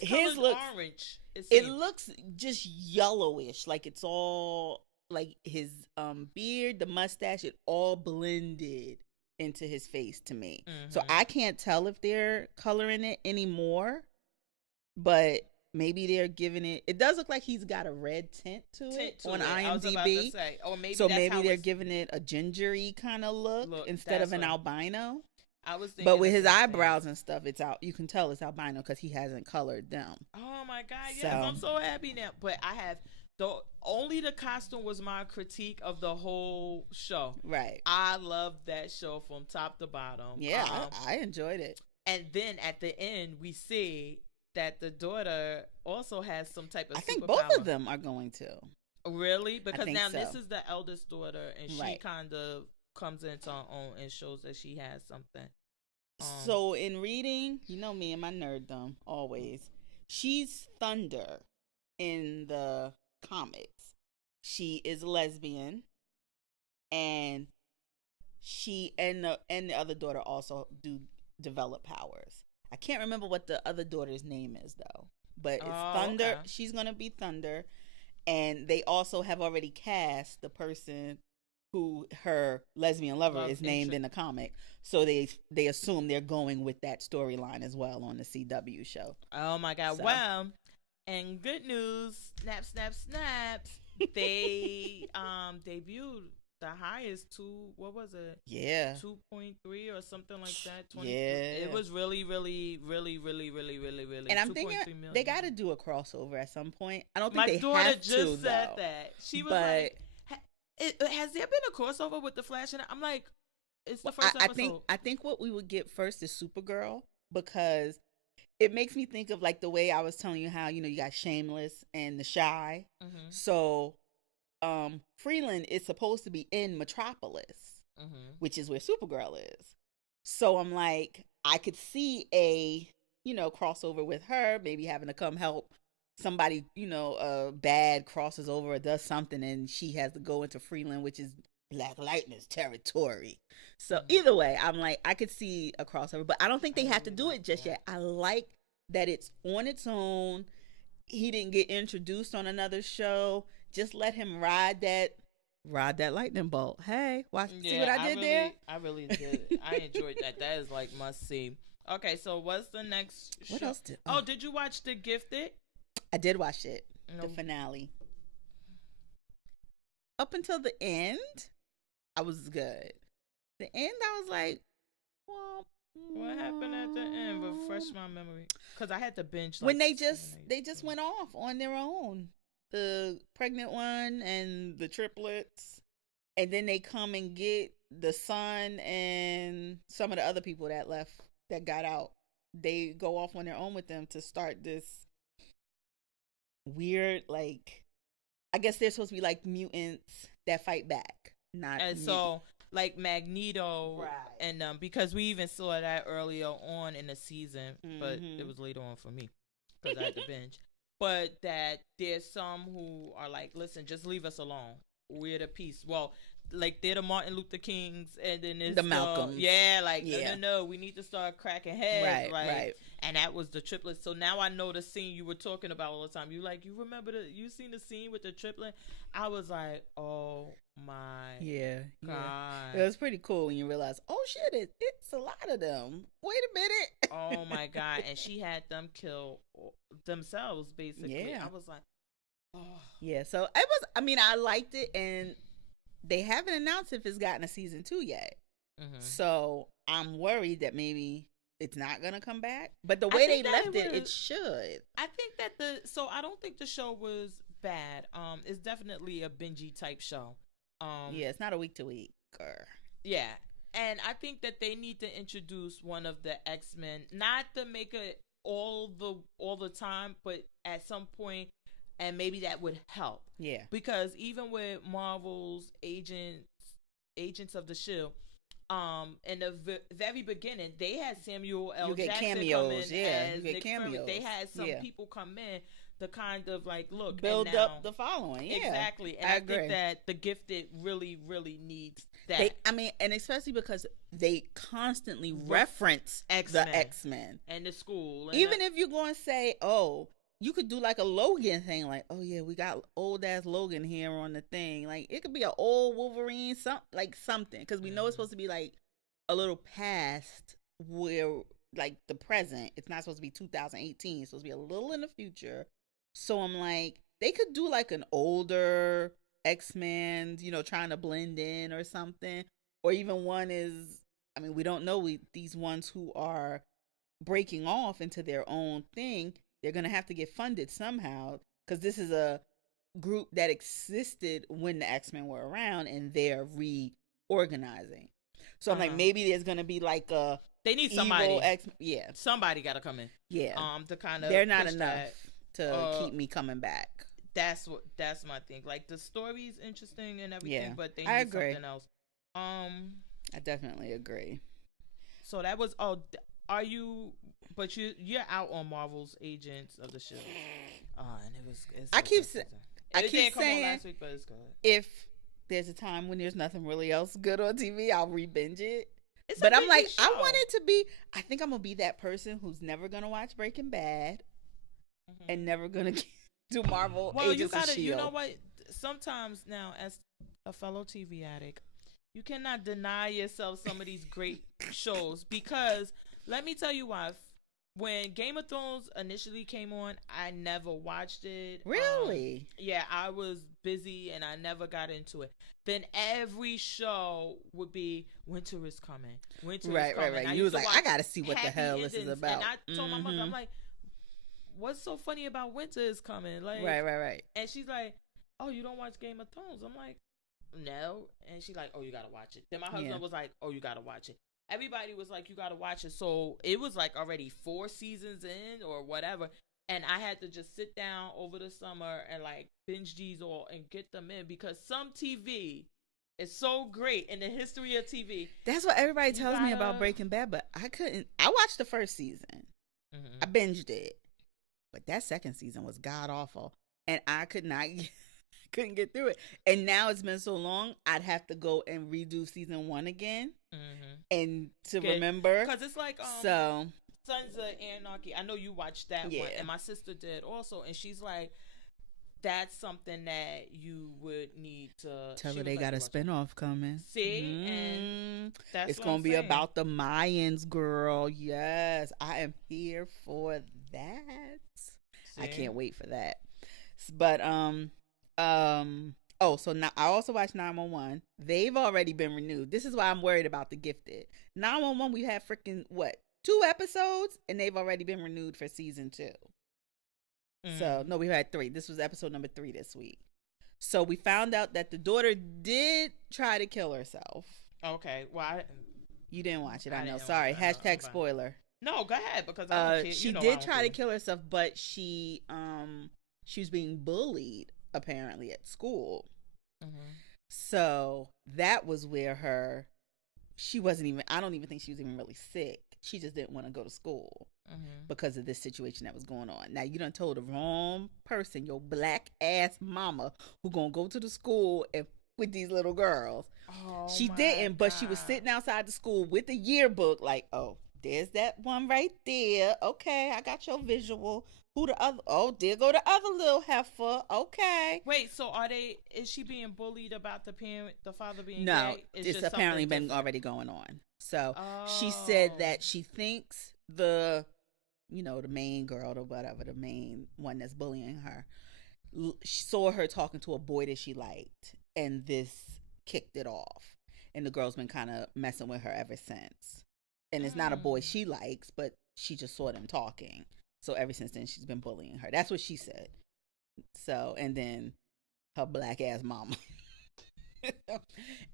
his looks orange. It looks just yellowish, like it's all like his beard, the mustache, it all blended into his face to me. Mm-hmm. So I can't tell if they're coloring it anymore, but maybe they're giving it. It does look like he's got a red tint to it on IMDb. I was about to say, or maybe they're giving it a gingery kind of look instead of an albino. I was thinking, but with his eyebrows and stuff, it's out. You can tell it's albino because he hasn't colored them. Oh my God! Yes, I'm so happy now. But I have only the costume was my critique of the whole show. Right. I loved that show from top to bottom. Yeah, I enjoyed it. And then at the end, we see that the daughter also has some type of. I think both of them are going to. Really? Because now this is the eldest daughter, and she kind of comes into her own and shows that she has something. So in reading, you know me and my nerddom always. She's Thunder in the comics. She is lesbian, and she and the other daughter also do develop powers. I can't remember what the other daughter's name is though, but it's Thunder. Okay. She's gonna be Thunder, and they also have already cast the person who her lesbian lover is named in the comic. So they assume they're going with that storyline as well on the CW show. Oh my God! So. Well, and good news, snaps. They debuted the highest 2.3 or something like that. 20, yeah, it was really. And I'm thinking they got to do a crossover at some point. I don't think my they daughter have just to, said though. that she was like, has there been a crossover with the Flash? And I'm like, it's the first episode. I think what we would get first is Supergirl, because it makes me think of like the way I was telling you how, you know, you got Shameless and The Shy. Mm-hmm. So Freeland is supposed to be in Metropolis, which is where Supergirl is. So I'm like, I could see a, you know, crossover with her, maybe having to come help somebody, you know, bad crosses over or does something and she has to go into Freeland, which is Black Lightning's territory. So either way, I'm like, I could see a crossover, but I don't think they have to do it just yet. I like that it's on its own. He didn't get introduced on another show. Just let him ride that lightning bolt. Hey, see what I did there? I really did. I enjoyed that. That is like must see. Okay, so what's the next show? What else did you watch The Gifted? I did watch it. The finale. Up until the end, I was good. The end, I was like, well, What happened at the end? Refresh my memory, because I had to binge. When they just went off on their own, the pregnant one and the triplets, and then they come and get the son and some of the other people that left that got out. They go off on their own with them to start this weird, like, I guess they're supposed to be like mutants that fight back, not and so like Magneto, right? And because we even saw that earlier on in the season, but it was later on for me because I had to binge. But that there's some who are like, listen, just leave us alone. We're the peace. Well, like they're the Martin Luther Kings, and then there's the Malcolms. No, we need to start cracking heads, right. And that was the triplets. So now I know the scene you were talking about all the time. You remember you seen the scene with the triplet? I was like, oh my god, it was pretty cool when you realize, oh shit, it's a lot of them. Wait a minute. Oh my god, and she had them kill themselves basically. I was like, oh yeah. So it was. I mean, I liked it, and they haven't announced if it's gotten a season 2 yet. So I'm worried that maybe it's not gonna come back. But the way they left it should. I think that I don't think the show was bad. It's definitely a bingey type show. Yeah, it's not a week to week. Yeah, and I think that they need to introduce one of the X-Men, not to make it all the time, but at some point. And maybe that would help. Yeah. Because even with Marvel's Agents of the Shield, in the very beginning, they had Samuel L. Jackson cameos. come in You get Nick cameos. Fury. They had some people come in to kind of like look build up the following. Yeah, exactly. And I think that the Gifted really, really needs that. And especially because they constantly reference the X-Men and the school. And even if you're going to say, oh, you could do like a Logan thing, like, oh yeah, we got old ass Logan here on the thing. Like it could be an old Wolverine, something, because we know it's supposed to be like a little past where like the present. It's not supposed to be 2018. It's supposed to be a little in the future. So I'm like, they could do like an older X-Men, trying to blend in or something, or even one is. I mean, we don't know these ones who are breaking off into their own thing. They're going to have to get funded somehow, because this is a group that existed when the X-Men were around, and they're reorganizing. So I'm like, maybe there's going to be like a they need somebody. Yeah, somebody got to come in. Yeah, to kind of they're not enough to keep me coming back. That's my thing. Like the story's interesting and everything, but they need something else. I definitely agree. So that was are you? But you're out on Marvel's Agents of the Shield. And I keep saying last week, but it's good. If there's a time when there's nothing really else good on TV, I'll re-binge it. But I'm like, I want it to be. I think I'm gonna be that person who's never gonna watch Breaking Bad and never gonna do Marvel Agents of Shield. You know what? Sometimes now, as a fellow TV addict, you cannot deny yourself some of these great shows, because let me tell you why. When Game of Thrones initially came on, I never watched it. Really? Yeah, I was busy and I never got into it. Then every show would be Winter is coming. Winter is coming. Right. You was like, I gotta see what the hell this is about. And I told my mother, I'm like, what's so funny about Winter is coming? Like, right. And she's like, oh, you don't watch Game of Thrones? I'm like, no. And she's like, oh, you gotta watch it. Then my husband was like, oh, you gotta watch it. Everybody was like, you gotta watch it. So it was like already 4 seasons in or whatever, and I had to just sit down over the summer and like binge these all and get them in, because some TV is so great in the history of TV. That's what everybody tells me about Breaking Bad, but I couldn't. I watched the first season. I binged it, but that second season was god awful, and I couldn't get through it. And now it's been so long, I'd have to go and redo season 1 again, and to remember, because it's like Sons of Anarchy. I know you watched that one, and my sister did also, and she's like, that's something that you would need to tell her they got a spinoff coming. See, and that's it's gonna be about the Mayans, girl. Yes, I am here for that. See? I can't wait for that. But Oh, so now I also watched 911. They've already been renewed. This is why I'm worried about The Gifted. 911, we had freaking, what, 2 episodes? And they've already been renewed for season 2. So, no, we had 3. This was episode number 3 this week. So we found out that the daughter did try to kill herself. Okay. Well, you didn't watch it, I know. Sorry. Hashtag spoiler. No, go ahead, because I don't she did try to kill herself, but she was being bullied apparently at school. Mm-hmm. So that was where she wasn't even, I don't even think she was even really sick. She just didn't want to go to school because of this situation that was going on. Now, you done told the wrong person, your black ass mama, who gonna go to the school and with these little girls. Oh, she didn't, but she was sitting outside the school with the yearbook like, oh, there's that one right there. Okay, I got your visual. Who the other? Oh, there go the other little heifer. Okay. Wait, so is she being bullied about the father being no, gay? It's apparently been already going on. So she said that she thinks the main girl or whatever, the main one that's bullying her, saw her talking to a boy that she liked, and this kicked it off. And the girl's been kind of messing with her ever since. And it's not a boy she likes, but she just saw them talking. So ever since then, she's been bullying her. That's what she said. So, and then her black ass mama.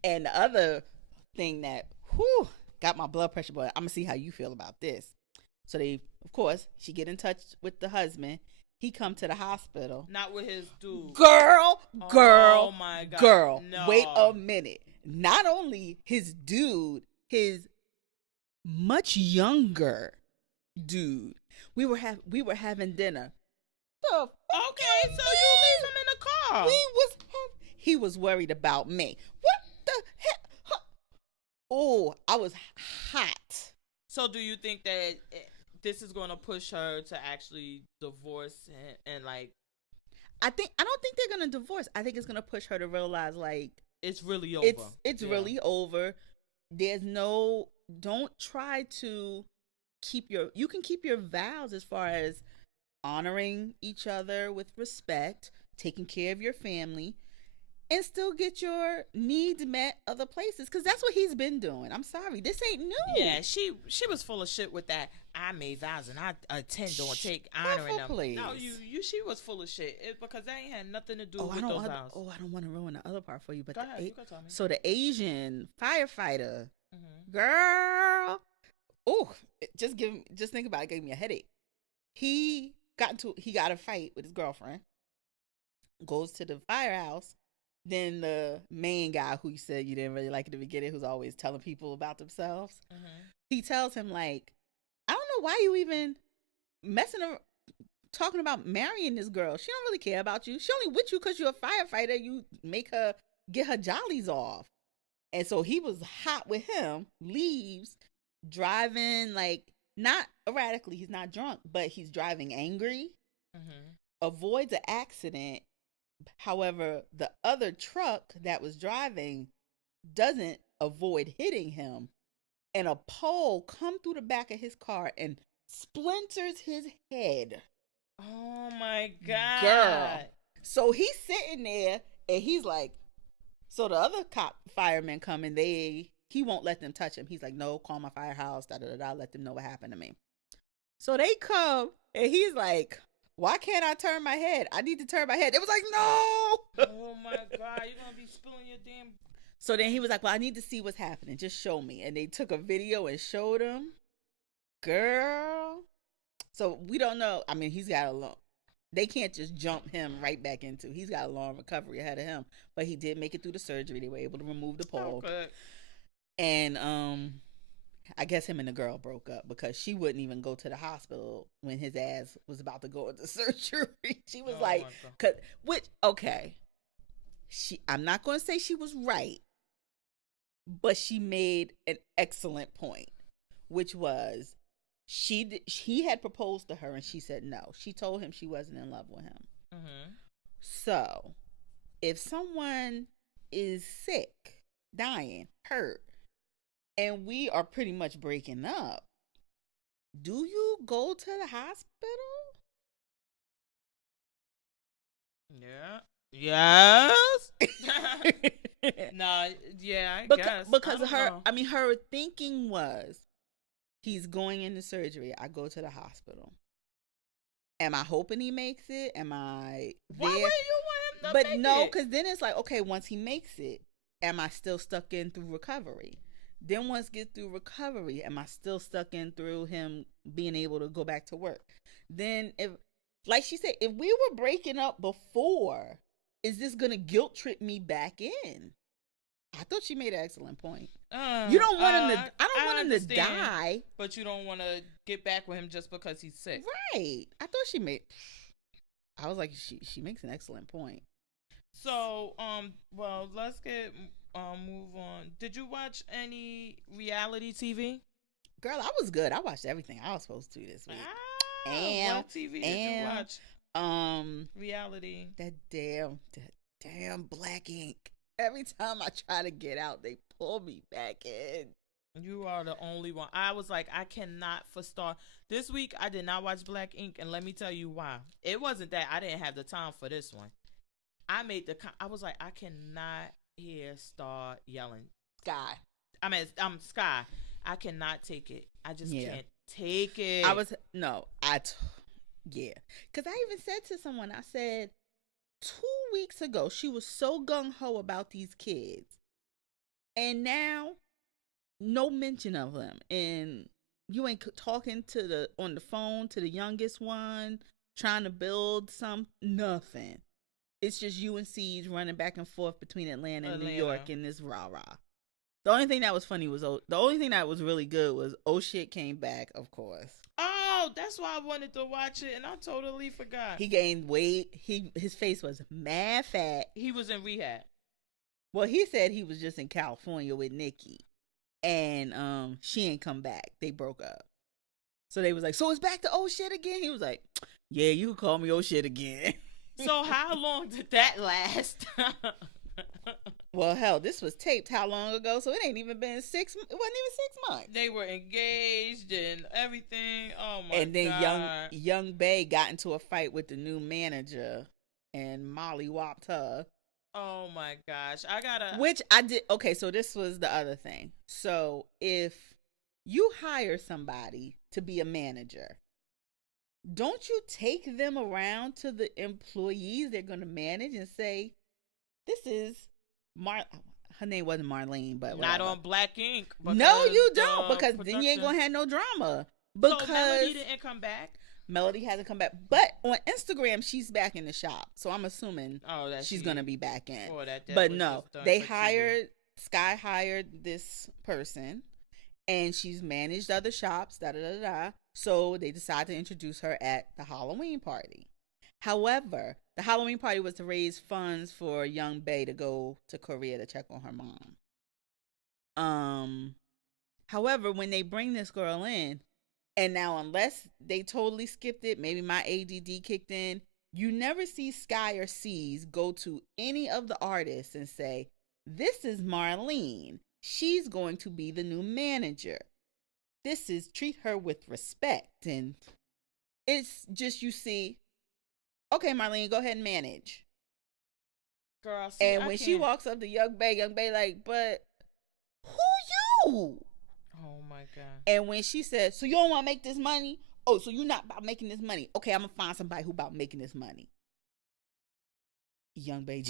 And the other thing that, got my blood pressure, but I'm going to see how you feel about this. So of course, she get in touch with the husband. He come to the hospital. Not with his dude. Girl. Oh my God. Girl. No. Wait a minute. Not only his dude, his much younger dude. We were having dinner. Okay, so you leave him in the car. He was worried about me. What the heck? Oh, I was hot. So do you think that this is going to push her to actually divorce and like? I don't think they're going to divorce. I think it's going to push her to realize like it's really over. It's really over. Don't try to you can keep your vows as far as honoring each other with respect, taking care of your family, and still get your needs met other places, because that's what he's been doing. I'm sorry, this ain't new. Yeah, she was full of shit with that. I made vows and I intend on honoring them. Please. No, she was full of shit because that ain't had nothing to do with those vows. I don't want to ruin the other part for you, but go ahead, you can tell me. So the Asian firefighter, girl, just think about it. Gave me a headache. He got a fight with his girlfriend. Goes to the firehouse. Then the main guy who you said you didn't really like at the beginning, who's always telling people about themselves, he tells him like, I don't know why you even talking about marrying this girl. She don't really care about you. She only with you because you're a firefighter. You make her get her jollies off. And so he was hot with him, leaves, driving like, not erratically, he's not drunk, but he's driving angry, avoids an accident. However, the other truck that was driving doesn't avoid hitting him, and a pole come through the back of his car and splinters his head. Oh my God. Girl. So he's sitting there and he's like, so the other firemen come and he won't let them touch him. He's like, no, call my firehouse, let them know what happened to me. So they come and he's like, why can't I turn my head? I need to turn my head. It was like, no. Oh my God, you're going to be spilling your damn. So then he was like, well, I need to see what's happening. Just show me. And they took a video and showed him. Girl. So we don't know. I mean, he's got a long, they can't just jump him right back into. He's got a long recovery ahead of him. But he did make it through the surgery. They were able to remove the pole. Okay. And I guess him and the girl broke up because she wouldn't even go to the hospital when his ass was about to go into surgery. She was I'm not going to say she was right, but she made an excellent point, which was he had proposed to her and she said no. She told him she wasn't in love with him. So if someone is sick, dying, hurt, and we are pretty much breaking up, do you go to the hospital? Yeah. Yes. Nah, yeah, I Because, guess. because I don't know. her thinking was, he's going into surgery. I go to the hospital. Am I hoping he makes it? Am I Why there? would you want him to But make no, it? because then it's like, okay, once he makes it, am I still stuck in through recovery? Then once get through recovery, am I still stuck in through him being able to go back to work? Then if, like she said, if we were breaking up before, is this gonna guilt trip me back in? I thought she made an excellent point. You don't want him to. I don't want him to die. But you don't want to get back with him just because he's sick. Right. I thought she made. I was like, she makes an excellent point. So, well, let's get move on. Did you watch any reality TV? Girl, I was good. I watched everything I was supposed to this week. What TV did you watch? Reality. That damn Black Ink. Every time I try to get out, they pull me back in. You are the only one. I was like, I cannot for start. This week, I did not watch Black Ink, and let me tell you why. It wasn't that I didn't have the time for this one. I was like, I cannot hear Star yelling. Sky. I'm Sky. I cannot take it. I just can't take it. Yeah. Because I even said to someone, I said, 2 weeks ago, she was so gung-ho about these kids. And now, no mention of them. And you ain't talking on the phone to the youngest one, trying to build nothing. It's just you and Siege running back and forth between Atlanta and New York in this rah-rah. The only thing that was funny was, the only thing that was really good was, oh shit came back, of course. Oh, that's why I wanted to watch it, and I totally forgot. He gained weight. His face was mad fat. He was in rehab. Well, he said he was just in California with Nikki, and she ain't come back. They broke up. So they was like, so it's back to old shit again? He was like, yeah, you can call me old shit again. So how long did that last? Well, hell, this was taped how long ago? So it ain't even been it wasn't even 6 months. They were engaged and everything. Oh my god. And then young Bay got into a fight with the new manager and Molly whopped her. Oh my gosh. Which I did. Okay, so this was the other thing. So if you hire somebody to be a manager, don't you take them around to the employees they're going to manage and say, this is her name wasn't Marlene, but whatever. Not on Black Ink. No, you don't, because then you ain't going to have no drama. Because so Melody didn't come back? Melody hasn't come back. But on Instagram, she's back in the shop. So I'm assuming she's going to be back in. But no, Sky hired this person, and she's managed other shops, So they decided to introduce her at the Halloween party. However, the Halloween party was to raise funds for young Bay to go to Korea to check on her mom. However, when they bring this girl in, and now unless they totally skipped it, maybe my ADD kicked in, you never see Sky or C's go to any of the artists and say, this is Marlene. She's going to be the new manager. Treat her with respect. And it's just, you see, okay, Marlene, go ahead and manage. Girl, see, and when she walks up to Young Bay like, but who you? Oh my God. And when she said, so you don't want to make this money? Oh, so you're not about making this money? Okay, I'm going to find somebody who about making this money. Young Bay.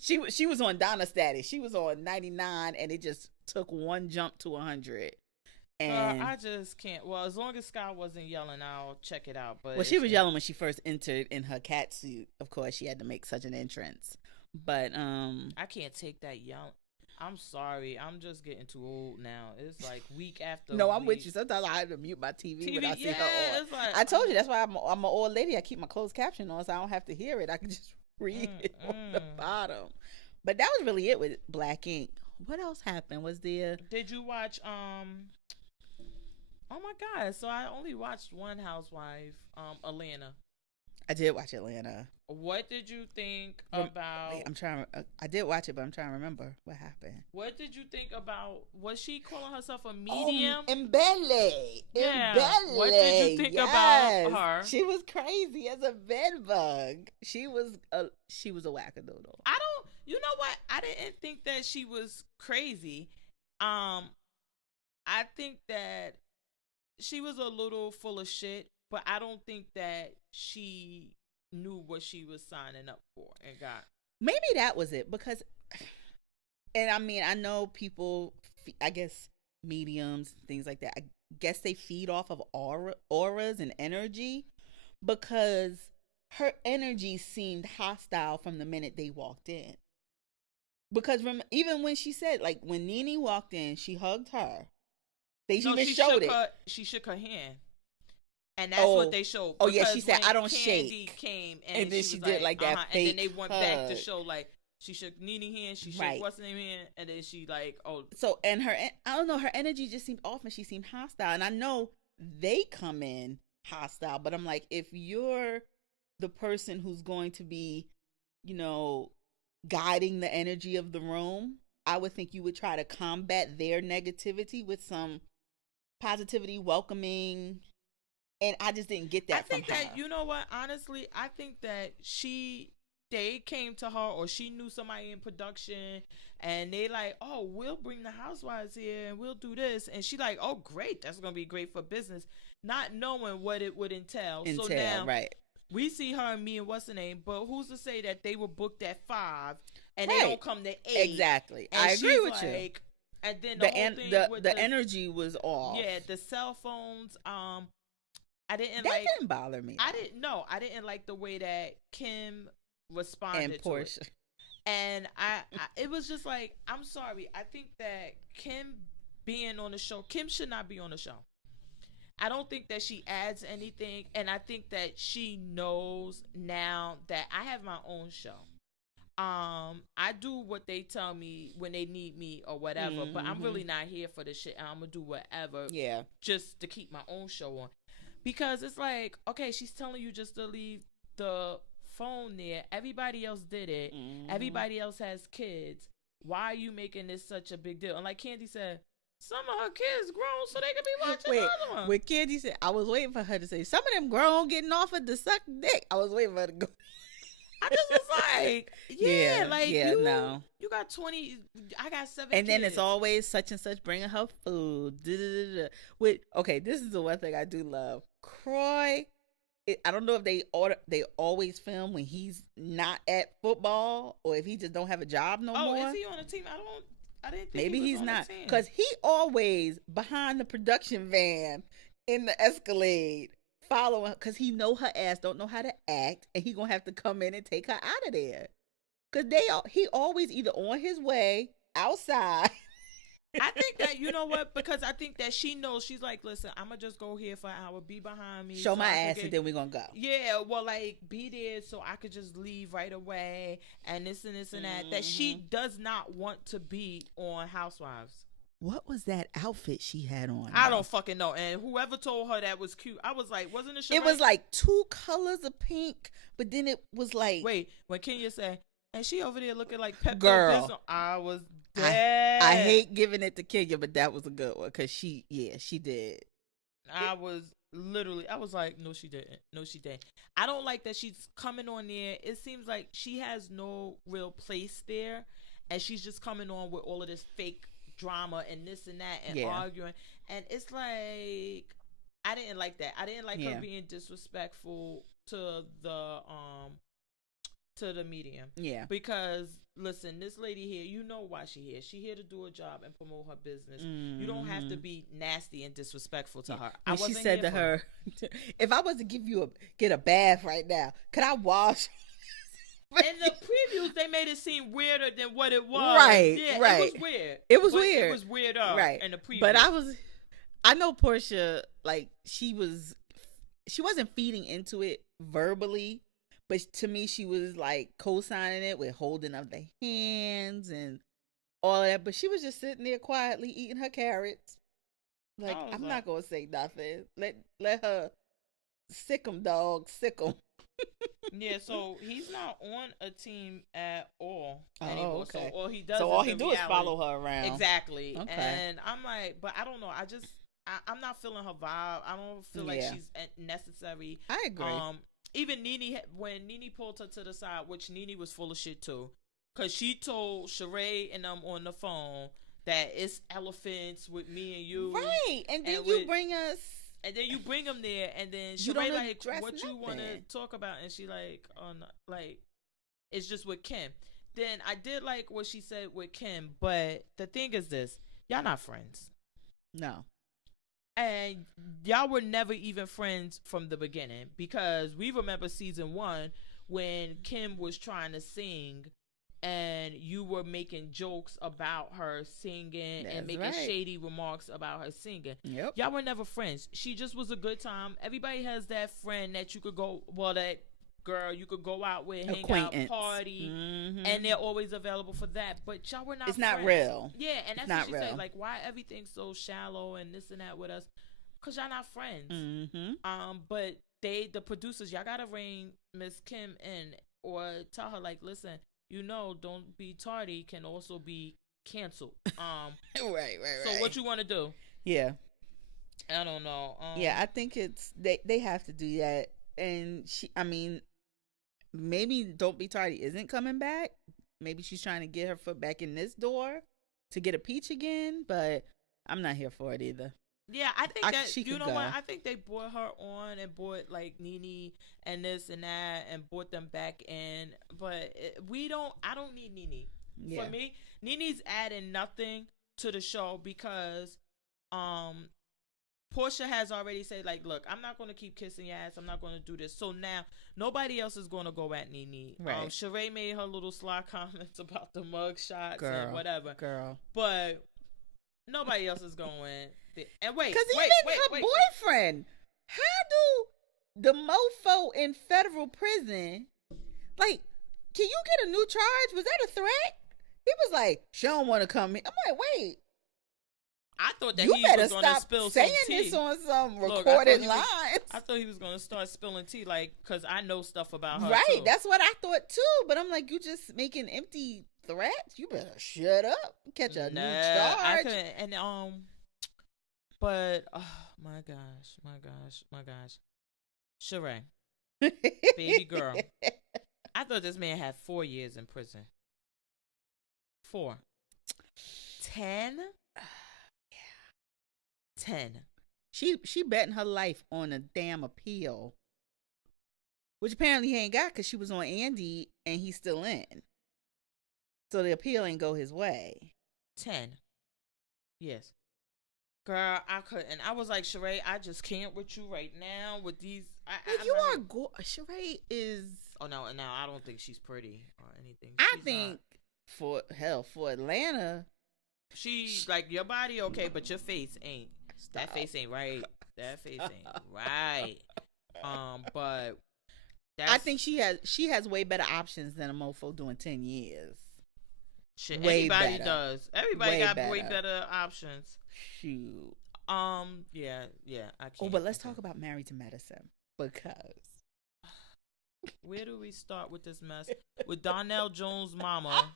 She was on Donna status. She was on 99, and it just took one jump to 100. And I just can't. Well, as long as Sky wasn't yelling, I'll check it out. But she was yelling when she first entered in her cat suit. Of course, she had to make such an entrance. But I can't take that yell. I'm sorry. I'm just getting too old now. It's like week after No, week. I'm with you. Sometimes I have to mute my TV when I see her on. It's like, I told you that's why I'm an old lady. I keep my closed caption on so I don't have to hear it. I can just read it on the bottom. But that was really it with Black Ink. What else happened? Was there? Did you watch? Oh my God! So I only watched one housewife, Atlanta. I did watch Atlanta. What did you think about? Wait, I'm trying. I did watch it, but I'm trying to remember what happened. What did you think about? Was she calling herself a medium? Embele. Yeah. What did you think about her? She was crazy as a bed bug. She was a wackadoodle. you know what? I didn't think that she was crazy. I think that she was a little full of shit, but I don't think that she knew what she was signing up for and got. Maybe that was it because, and I mean, I know people, I guess mediums, things like that, I guess they feed off of auras and energy, because her energy seemed hostile from the minute they walked in. Because even when she said, like, when Nene walked in, she hugged her. They even showed it. She shook her hand. And that's what they showed. Oh, yeah, she said, I don't Candy shake. came and then she did like that fake and then they went hug. back to show, like, she shook Nene's hand, she shook what's her name hand, and then she, like, oh. So, and her, I don't know, her energy just seemed off and she seemed hostile. And I know they come in hostile, but I'm like, if you're the person who's going to be, you know, guiding the energy of the room, I would think you would try to combat their negativity with some positivity, welcoming. And I just didn't get that from her. I think that, you know what, honestly, I think that they came to her, or she knew somebody in production, and they like, oh, we'll bring the housewives here and we'll do this. And she like, oh, great, that's going to be great for business, not knowing what it would entail. So now, we see her and me and what's her name, but who's to say that they were booked at 5 and they don't come to 8? Exactly. And I agree with you. And then the energy was off. Yeah, the cell phones, that didn't bother me. I didn't like the way that Kim responded and Portia. To it. And I it was just like, I'm sorry, I think that Kim being on the show, Kim should not be on the show. I don't think that she adds anything, and I think that she knows now that I have my own show. I do what they tell me when they need me or whatever, but I'm really not here for this shit, and I'm gonna do whatever just to keep my own show on. Because it's like, okay, she's telling you just to leave the phone there. Everybody else did it. Everybody else has kids. Why are you making this such a big deal? And like Candy said, some of her kids grown so they can be watching the other one. When Candy said, I was waiting for her to say, some of them grown getting offered to suck dick. I was waiting for her to go. I just was like, you got 20, I got 7 and then kids. It's always such and such bringing her food. Okay, this is the one thing I do love. Croy, I don't know if they always film when he's not at football, or if he just don't have a job no more. Oh, is he on a team? I didn't think maybe he was he's on not, the team. because he always behind the production van in the Escalade following, because he know her ass don't know how to act, and he gonna have to come in and take her out of there, because he always either on his way outside. I think that, you know what, because I think that she knows, she's like, listen, I'm gonna just go here for an hour, be behind me, show my ass, and then we're gonna go. Yeah, well, like, be there so I could just leave right away, and this and this and that she does not want to be on Housewives. What was that outfit she had on? I don't fucking know. And whoever told her that was cute, I was like, wasn't it? It was like 2 colors of pink, but then it was like, wait, when Kenya said, and she over there looking like Pepto Girl, I was dead. I hate giving it to Kenya, but that was a good one, because she did. I was like, no, she didn't. No, she didn't. I don't like that she's coming on there. It seems like she has no real place there, and she's just coming on with all of this fake drama and this and that and arguing, and it's like, I didn't like that. I didn't like her being disrespectful to the medium. Yeah, because listen, this lady here, you know why she here. She here to do a job and promote her business. You don't have to be nasty and disrespectful to her. And she said to her, if I was to get a bath right now, could I wash? In the previews, they made it seem weirder than what it was. Right, yeah, right. It was weird. It was weird. It was weirder, right? In the previews, but I know Portia, like, she wasn't feeding into it verbally, but to me, she was like co-signing it with holding of the hands and all of that. But she was just sitting there quietly eating her carrots. Like, I'm not gonna say nothing. Let her sick 'em, dog, sick 'em. Yeah, so he's not on a team at all anymore. Okay. So all he does is follow her around. Exactly. Okay. And I'm like, but I don't know. I'm not feeling her vibe. I don't feel like she's necessary. I agree. Even Nene, when Nene pulled her to the side, which Nene was full of shit too. because she told Sheree and them on the phone that it's elephants with me and you. Right. And then you bring us. And then you bring them there, and then Sheree like, what you want to talk about? And she like, oh, no, like, it's just with Kim. Then I did like what she said with Kim, but the thing is this: y'all not friends. No. And y'all were never even friends from the beginning, because we remember season 1 when Kim was trying to sing and you were making jokes about her singing and making shady remarks about her singing. Yep. Y'all were never friends. She just was a good time. Everybody has that friend that you could go, that girl you could go out with, hang out, party, and they're always available for that. But y'all were not It's friends. Not real. Yeah, and that's what she said. Like, why everything's so shallow and this and that with us? Because y'all not friends. But the producers, y'all gotta rein Miss Kim in, or tell her, like, listen, don't be tardy can also be canceled. Right. So what you want to do? Yeah. I don't know. Yeah, I think it's they have to do that. And maybe Don't Be Tardy isn't coming back. Maybe she's trying to get her foot back in this door to get a peach again, but I'm not here for it either. Yeah, I think that, you know what? I think they brought her on and brought like Nene and this and that and brought them back in. But I don't need Nene. Yeah. For me, Nene's adding nothing to the show, because Portia has already said, like, look, I'm not going to keep kissing your ass. I'm not going to do this. So now nobody else is going to go at Nene. Right. Sheree made her little sly comments about the mug shots and whatever. Girl. But nobody else is going. And wait, because even her boyfriend. How do the mofo in federal prison, like, can you get a new charge? Was that a threat? He was like, she don't want to come in. I'm like, wait. I thought that he was going to spill some tea. You better stop saying this on some recorded lines. I thought he was going to start spilling tea, like, because I know stuff about her, right, too. That's what I thought, too. But I'm like, you just making empty threats? You better shut up. Catch a new charge. I couldn't. And, but, oh, my gosh. Sheree. Baby girl. I thought this man had 4 years in prison. 4. 10? 10. She betting her life on a damn appeal, which apparently he ain't got, because she was on Andy and he's still in. So the appeal ain't go his way. 10. Yes. Girl, I couldn't. I was like, Sheree, I just can't with you right now with these. Sheree is. Oh no, I don't think she's pretty or anything. I think for Atlanta, she's like, your body okay, but your face ain't. That face ain't right. That face ain't right. But I think she has way better options than a mofo doing 10 years. Shit, everybody does. Everybody got way better options. Shoot. Yeah. I can't. Oh, but let's talk about Married to Medicine, because where do we start with this mess with Donnell Jones' mama?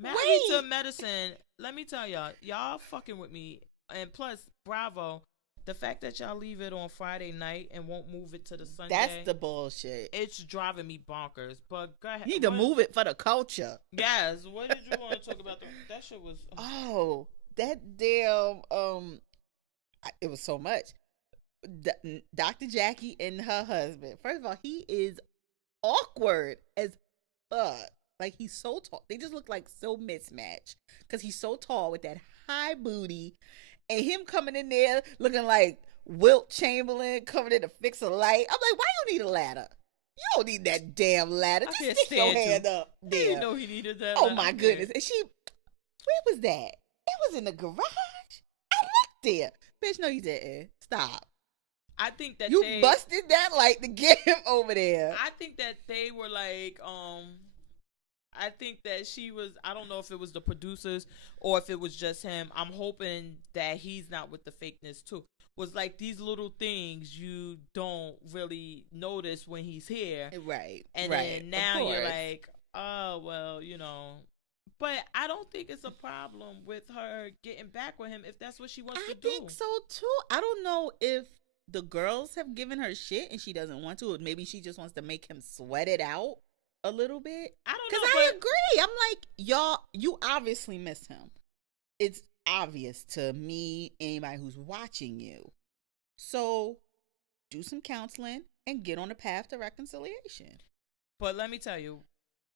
Married to Medicine. Let me tell y'all fucking with me, and plus, Bravo. The fact that y'all leave it on Friday night and won't move it to the Sunday. That's the bullshit. It's driving me bonkers. But go ahead. You need to move it for the culture. Yes. What did you want to talk about? That shit was... Oh, that damn... It was so much. Dr. Jackie and her husband. First of all, he is awkward as fuck. Like, he's so tall. They just look like so mismatched. Because he's so tall with that high booty. And him coming in there looking like Wilt Chamberlain coming in to fix a light. I'm like, why you need a ladder? You don't need that damn ladder. Just stick your hand up there. I didn't know he needed that. Oh my goodness. And where was that? It was in the garage. I looked there. Bitch, no you didn't. Stop. I think that you busted that light to get him over there. I think that they were like, I think that she was, I don't know if it was the producers or if it was just him. I'm hoping that he's not with the fakeness too. Was like these little things you don't really notice when he's here. Right. And then now you're like, oh, well, But I don't think it's a problem with her getting back with him if that's what she wants to do. I think so too. I don't know if the girls have given her shit and she doesn't want to. Or maybe she just wants to make him sweat it out a little bit. I don't Because know. I agree. I'm like, y'all, you obviously miss him. It's obvious to me, anybody who's watching you. So do some counseling and get on the path to reconciliation. But let me tell you,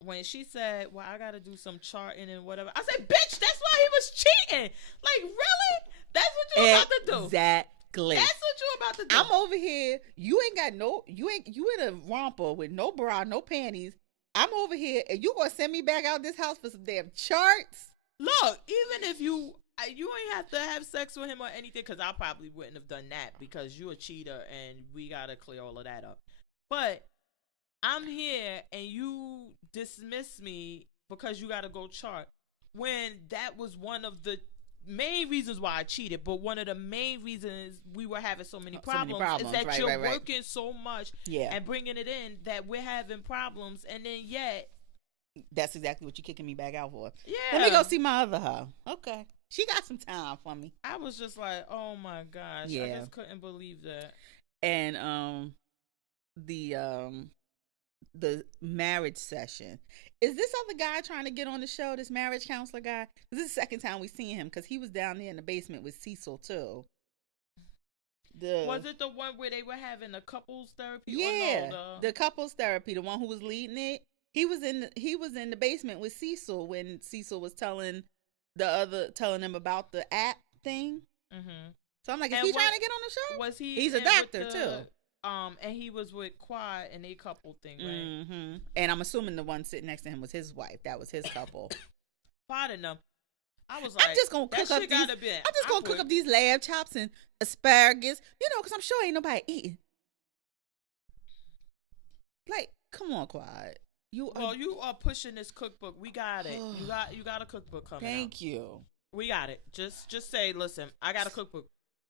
when she said, well, I got to do some charting and whatever, I said, bitch, that's why he was cheating. Like, really? That's what you about to do? Exactly. That's what you about to do. I'm over here. You in a romper with no bra, no panties. I'm over here, and you gonna send me back out this house for some damn charts? Look, even if you ain't have to have sex with him or anything, because I probably wouldn't have done that because you're a cheater and we got to clear all of that up. But I'm here and you dismiss me because you got to go chart when that was one of the main reasons why I cheated. But one of the main reasons we were having so many problems is that you're working so much and bringing it in that we're having problems. And then yet. That's exactly what you're kicking me back out for. Yeah. Let me go see my other hoe. Okay. She got some time for me. I was just like, oh my gosh. Yeah. I just couldn't believe that. And the marriage session. Is this other guy trying to get on the show, this marriage counselor guy? This is the second time we've seen him because he was down there in the basement with Cecil too. Was it the one where they were having a couples therapy? Yeah, no, the couples therapy, the one who was leading it. He was in the basement with Cecil when Cecil was telling him about the app thing. Mm-hmm. So I'm like, is he trying to get on the show? Was he? He's a doctor too. And he was with Quad and a couple thing, right? Mm-hmm. And I'm assuming the one sitting next to him was his wife. That was his couple. Pardon them. I was like, I'm just gonna cook up these lamb chops and asparagus, because I'm sure ain't nobody eating. Like, come on, Quad. You are pushing this cookbook. We got it. You got a cookbook coming. Thank you. We got it. Just say, listen, I got a cookbook.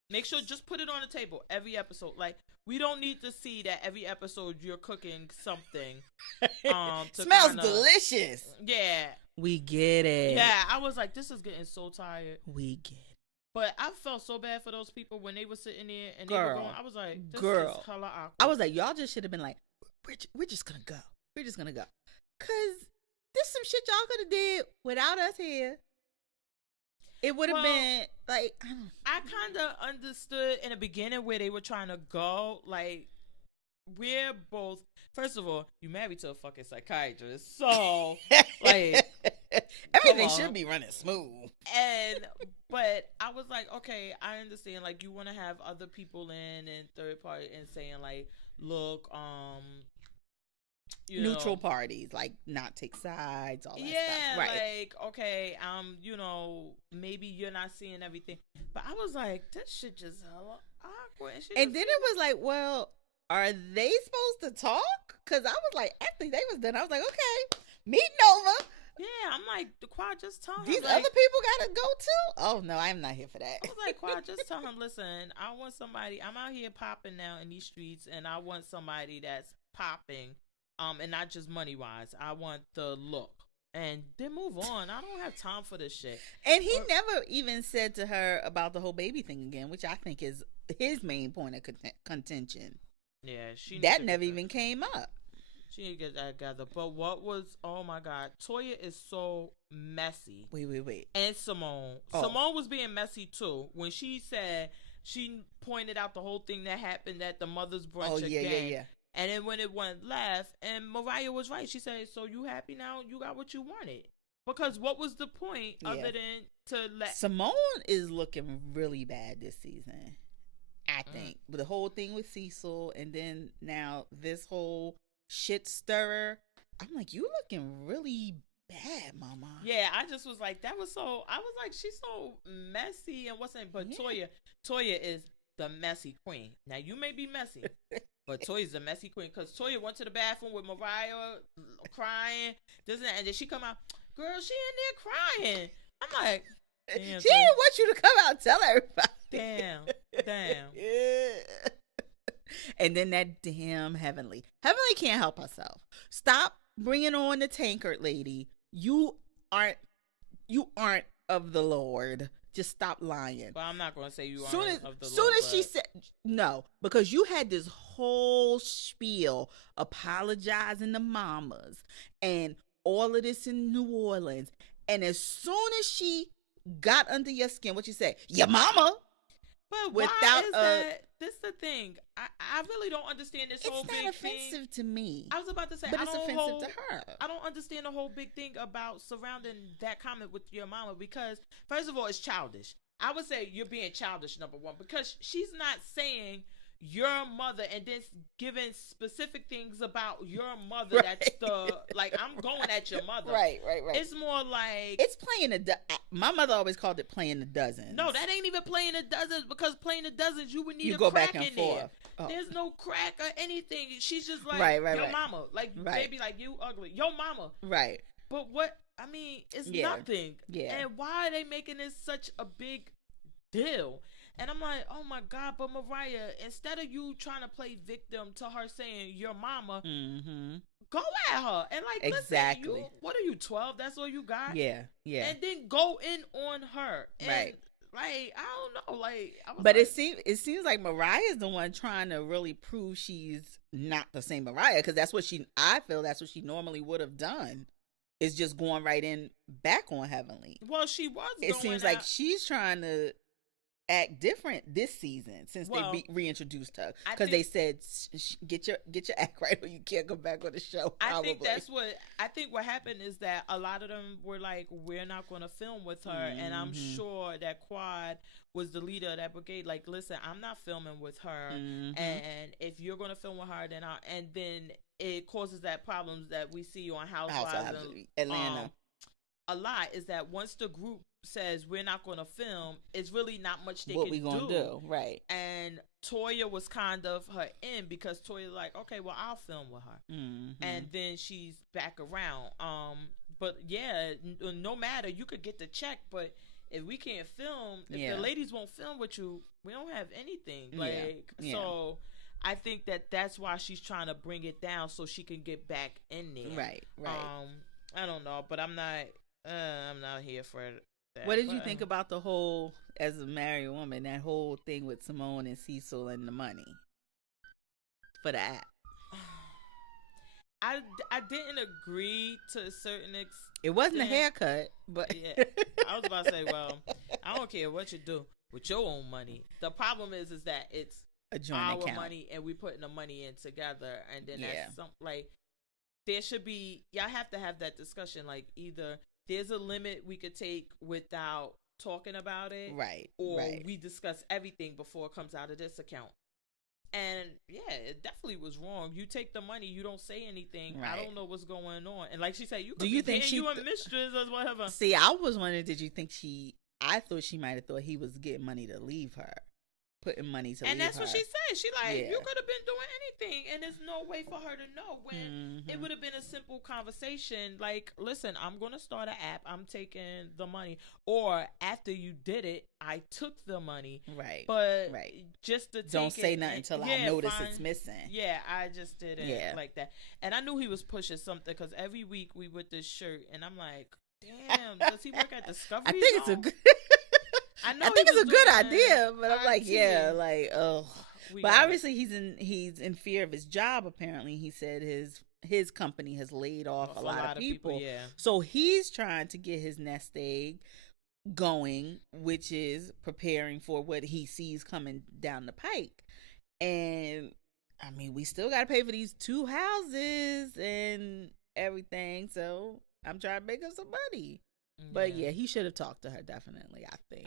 Make sure just put it on the table every episode. Like, we don't need to see that every episode you're cooking something. Smells delicious. Yeah. We get it. Yeah, I was like, this is getting so tired. We get it. But I felt so bad for those people when they were sitting there and they were going. I was like, this is hella awkward. I was like, y'all just should have been like, we're just gonna go. We're just gonna go. Cause there's some shit y'all could have did without us here. It would have been like, I kind of understood in the beginning where they were trying to go. Like, we're both, first of all, you married to a fucking psychiatrist, so like everything should be running smooth. But I was like, okay, I understand. Like, you want to have other people in and third party and saying like, look, neutral parties, like not take sides, all that stuff. Right. Like, okay, maybe you're not seeing everything. But I was like, this shit just hella awkward. And then it was like, well, are they supposed to talk? Because I was like, after they was done, I was like, okay, meeting over. Yeah, I'm like, the Quad, just tell him. These other people gotta go too? Oh no, I'm not here for that. I was like, Quad, just tell him, listen, I want somebody, I'm out here popping now in these streets, and I want somebody that's popping. And not just money wise. I want the look. And then move on. I don't have time for this shit. And he never even said to her about the whole baby thing again, which I think is his main point of contention. Yeah, that never even came up. She need to get that together. But oh my God, Toya is so messy. Wait. And Simone. Simone was being messy too. When she said, she pointed out the whole thing that happened at the mother's brunch again. Yeah. And then when it went left, and Mariah was right. She said, so you happy now? You got what you wanted. Because what was the point other than to let... Simone is looking really bad this season, I think. With the whole thing with Cecil, and then now this whole shit stirrer. I'm like, you looking really bad, mama. Yeah, I just was like, I was like, she's so messy and but Toya is the messy queen. Now, you may be messy. But Toya's a messy queen because Toya went to the bathroom with Mariah crying, and then she come out, girl, she in there crying. I'm like, damn, she didn't want you to come out and tell everybody. Damn. Yeah. And then that damn Heavenly can't help herself. Stop bringing on the tankard lady. You aren't of the Lord. Just stop lying. But I'm not going to say you are of the soon Lord, as she said no, because you had this whole spiel apologizing to mamas and all of this in New Orleans, and as soon as she got under your skin, what you say? Your mama. But why is that? This the thing. I really don't understand this whole big thing. It's not offensive to me. I was about to say, but it's offensive to her. I don't understand the whole big thing about surrounding that comment with your mama because, first of all, it's childish. I would say you're being childish, number one, because she's not saying your mother and then giving specific things about your mother. Right. That's I'm going at your mother. Right. It's more like it's playing my mother always called it playing the dozens. No, that ain't even playing the dozens, because playing the dozens you would need go crack back and in forth. There. Oh. There's no crack or anything. She's just like your mama, like baby, like you ugly, your mama. Right. But what I mean, it's nothing. Yeah. And why are they making this such a big deal? And I'm like, oh my God, but Mariah, instead of you trying to play victim to her saying your mama, go at her and exactly. Listen, what are you, 12? That's all you got? Yeah. And then go in on her. And right. I don't know. But it seems like Mariah's the one trying to really prove she's not the same Mariah, because I feel that's what she normally would have done. Is just going right in back on Heavenly. Well, she was. It seems like she's trying to act different this season since they reintroduced her, because they said get your act right or you can't go back on the show. Probably. I think what happened is that a lot of them were like, we're not going to film with her, and I'm sure that Quad was the leader of that brigade. Like, listen, I'm not filming with her, and if you're going to film with her, then it causes that problems that we see on Housewives in Atlanta. A lot is that once the group says we're not going to film, it's really not much they what can we gonna do, right? And Toya was kind of her in, because Toya like, okay, well, I'll film with her, and then she's back around. But yeah, no matter, you could get the check, but if we can't film, if the ladies won't film with you, we don't have anything. So I think that's why she's trying to bring it down so she can get back in there. Right. I don't know, but I'm not here for it. What did you think about the whole, as a married woman, that whole thing with Simone and Cecil and the money for the app? I didn't agree to a certain extent. It wasn't a haircut, but yeah, I was about to say, well, I don't care what you do with your own money. The problem is that it's a joint account. Money, and we putting the money in together, and then that's something there should be. Y'all have to have that discussion. Like, either there's a limit we could take without talking about it, right? Or we discuss everything before it comes out of this account. And yeah, it definitely was wrong. You take the money, you don't say anything. Right. I don't know what's going on. And like she said, do you think you a mistress or whatever? See, I was wondering, did you think I thought she might have thought he was getting money to leave her. Putting money to leave her. And that's what she said. She you could have been doing anything, and there's no way for her to know, when it would have been a simple conversation. Like, listen, I'm going to start an app. I'm taking the money. Or after you did it, I took the money. Right. But just to don't say nothing until I notice it's missing. Yeah, I just didn't like that. And I knew he was pushing something, because every week we with this shirt, and I'm like, damn, does he work at Discovery? I think it's a good... I think it's a good idea, but I'm like, But obviously he's in fear of his job. Apparently, he said his company has laid off a lot of people. So he's trying to get his nest egg going, which is preparing for what he sees coming down the pike. And I mean, we still got to pay for these 2 houses and everything. So I'm trying to make up some money. But yeah, he should have talked to her, definitely. I think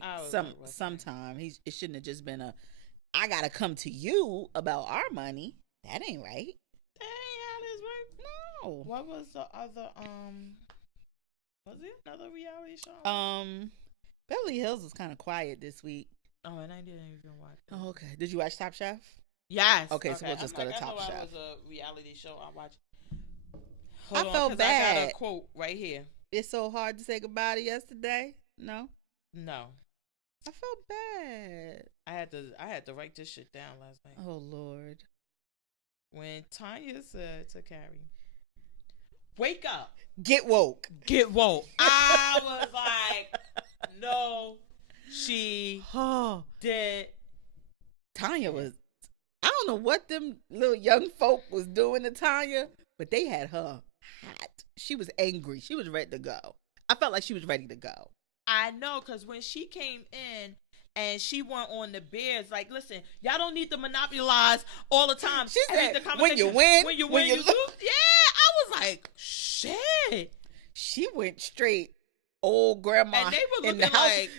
sometime it shouldn't have just been I gotta come to you about our money. That ain't right. That ain't how this works. No. What was the other was it another reality show? Beverly Hills was kind of quiet this week. Oh, and I didn't even watch it. Oh, okay. Did you watch Top Chef? Yes. Okay, so we'll just go to Top Chef. It was a reality show I watched. I felt bad. I got a quote right here. It's so hard to say goodbye to yesterday. No. I felt bad. I had to write this shit down last night. Oh Lord. When Tanya said to Carrie, "Wake up, get woke, get woke," I was like, "No she Oh, did. Tanya was. I don't know what them little young folk was doing to Tanya, but they had her hot. She was angry. She was ready to go. I felt like she was ready to go. I know, because when she came in and she went on the Bears, like, listen, y'all don't need to monopolize all the time. She said, the when you win, when you win, you lose. Yeah, I was like, shit. She went straight old grandma And they were in looking the house, like,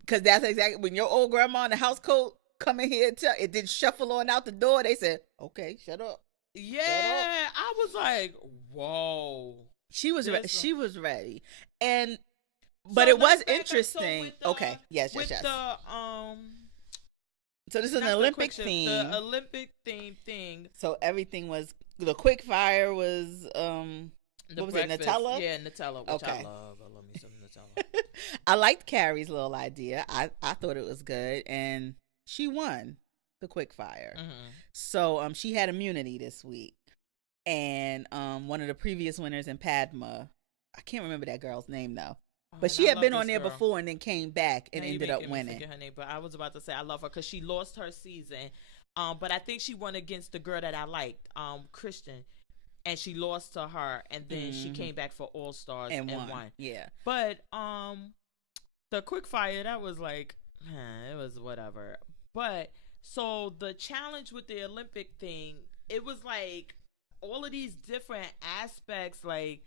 because that's exactly when your old grandma in the house coat come in here and tell it did shuffle on out the door. They said, "Okay, shut up." yeah. I was like, whoa. She was she was ready, and So but it was let's back up. interesting. So Okay, yes. with the So this is an not the Olympic quick shift, theme. the Olympic theme thing. So everything was the quick fire was The what was breakfast. it, Nutella? Yeah, Nutella, which Okay. I love. I love me some Nutella. I liked Carrie's little idea. I thought it was good, and she won the quick fire. Mm-hmm. So she had immunity this week, and one of the previous winners in Padma, I can't remember that girl's name though, but she had been on there before and then came back and ended up winning. Her name, but I was about to say I love her because she lost her season, but I think she won against the girl that I liked, Christian, and she lost to her, and then she came back for All Stars and won. Yeah, but the quick fire, that was like, it was whatever. But so the challenge with the Olympic thing, it was like all of these different aspects, like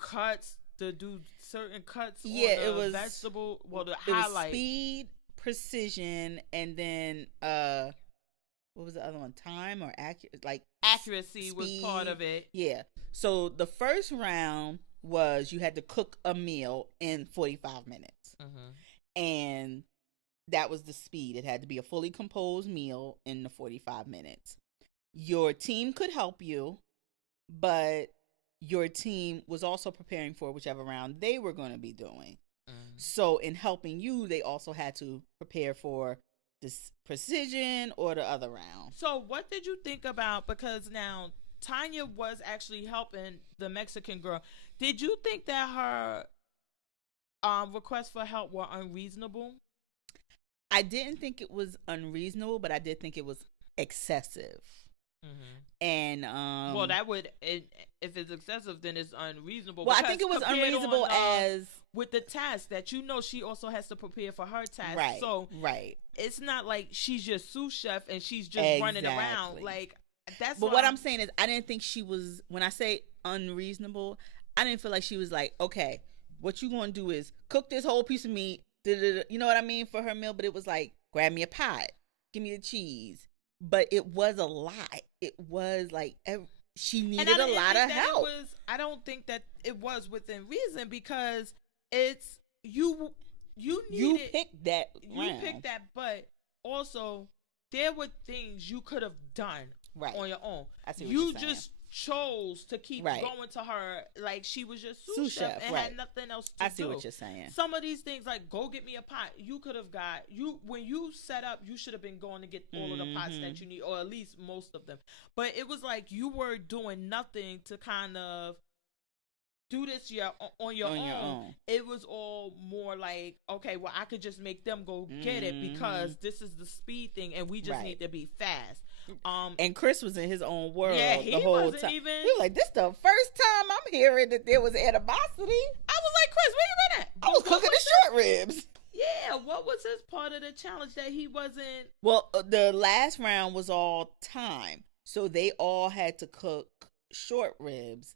cuts to do certain cuts. Yeah, on the it was vegetable. Well, the it highlight, was speed, precision, and then what was the other one? Time or accuracy was speed. part of it. Yeah. So the first round was you had to cook a meal in 45 minutes. Mm-hmm. And that was the speed. It had to be a fully composed meal in the 45 minutes. Your team could help you, but your team was also preparing for whichever round they were going to be doing. Mm-hmm. So in helping you, they also had to prepare for this precision or the other round. So what did you think about, because now Tanya was actually helping the Mexican girl. Did you think that her requests for help were unreasonable? I didn't think it was unreasonable, but I did think it was excessive. Mm-hmm. And well, that would, if it's excessive, then it's unreasonable. Well, I think it was unreasonable as with the task that she also has to prepare for her task. Right. So right. It's not like she's just sous chef and she's just running around like that's. But what I'm saying is, I didn't think she was. When I say unreasonable, I didn't feel like she was like, okay, what you gonna do is cook this whole piece of meat. You know what I mean, for her meal. But it was like, grab me a pot, give me the cheese. But it was a lot. It was like she needed a lot of help. I don't think that it was within reason, because it's you picked that round. You picked that, but also there were things you could have done on your own. I see what you you're saying. Just chose to keep going to her like she was just sous chef and had nothing else to do. I see what you're saying. Some of these things, like go get me a pot, you could have got when you set up, you should have been going to get all of the pots that you need, or at least most of them. But it was like you were doing nothing to kind of do this on your own. It was all more like, okay, well, I could just make them go get it because this is the speed thing and we just need to be fast. And Chris was in his own world the whole time. He was like, this the first time I'm hearing that there was animosity. I was like, Chris, where you been at? I was cooking the short ribs. Yeah, what was his part of the challenge that he wasn't? Well, the last round was all time. So they all had to cook short ribs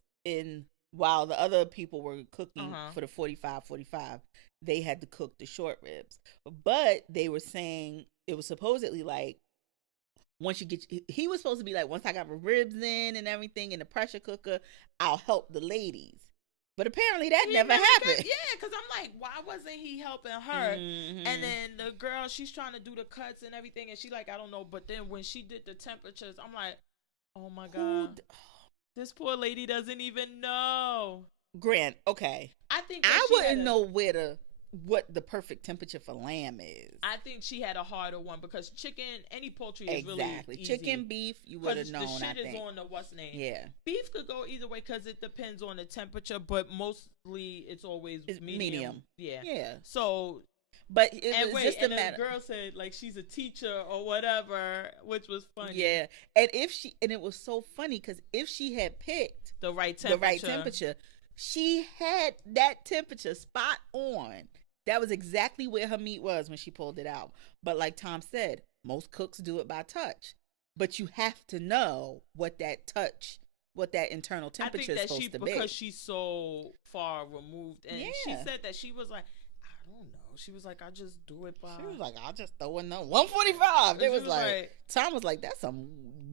while the other people were cooking for the 45, they had to cook the short ribs. But they were saying it was supposedly like, once you get, he was supposed to be like, once I got my ribs in and everything in the pressure cooker, I'll help the ladies. But apparently that never happened. Because I'm like, why wasn't he helping her? Mm-hmm. And then the girl, she's trying to do the cuts and everything, and she like, I don't know. But then when she did the temperatures, I'm like, oh my God. This poor lady doesn't even know. Grant, okay. I think I wouldn't know what the perfect temperature for lamb is. I think she had a harder one because chicken, any poultry is really easy. Chicken, beef, you would have known. The shit is on the what's name. Yeah. Beef could go either way because it depends on the temperature, but mostly it's always medium. Yeah. So, But it And was wait, just a and then matter. the girl said like she's a teacher or whatever, which was funny. Yeah, and it was so funny because if she had picked The right temperature, she had that temperature spot on. That was exactly where her meat was when she pulled it out. But like Tom said, most cooks do it by touch. But you have to know what that internal temperature is supposed to be. Because she's so far removed, and she Yeah. said that she was like, I don't know. She was like, I just do it by. She was like, I'll just throw in the 145. It was like, Tom was like, that's some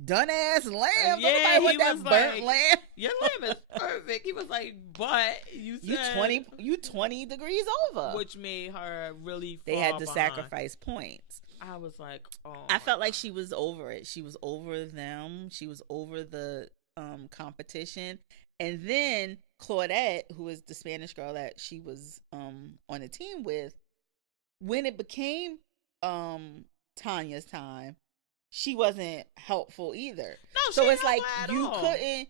done ass lamb. Yeah, he was that burnt lamb. Your lamb is perfect. He was like, but you said you 20 degrees over, which made her really. They had to behind. sacrifice points. I was like, oh. I felt like she was over it. She was over them. She was over the competition. And then Claudette, who is the Spanish girl that she was on the team with, when it became Tanya's time, she wasn't helpful either. No, so it's like you all. couldn't.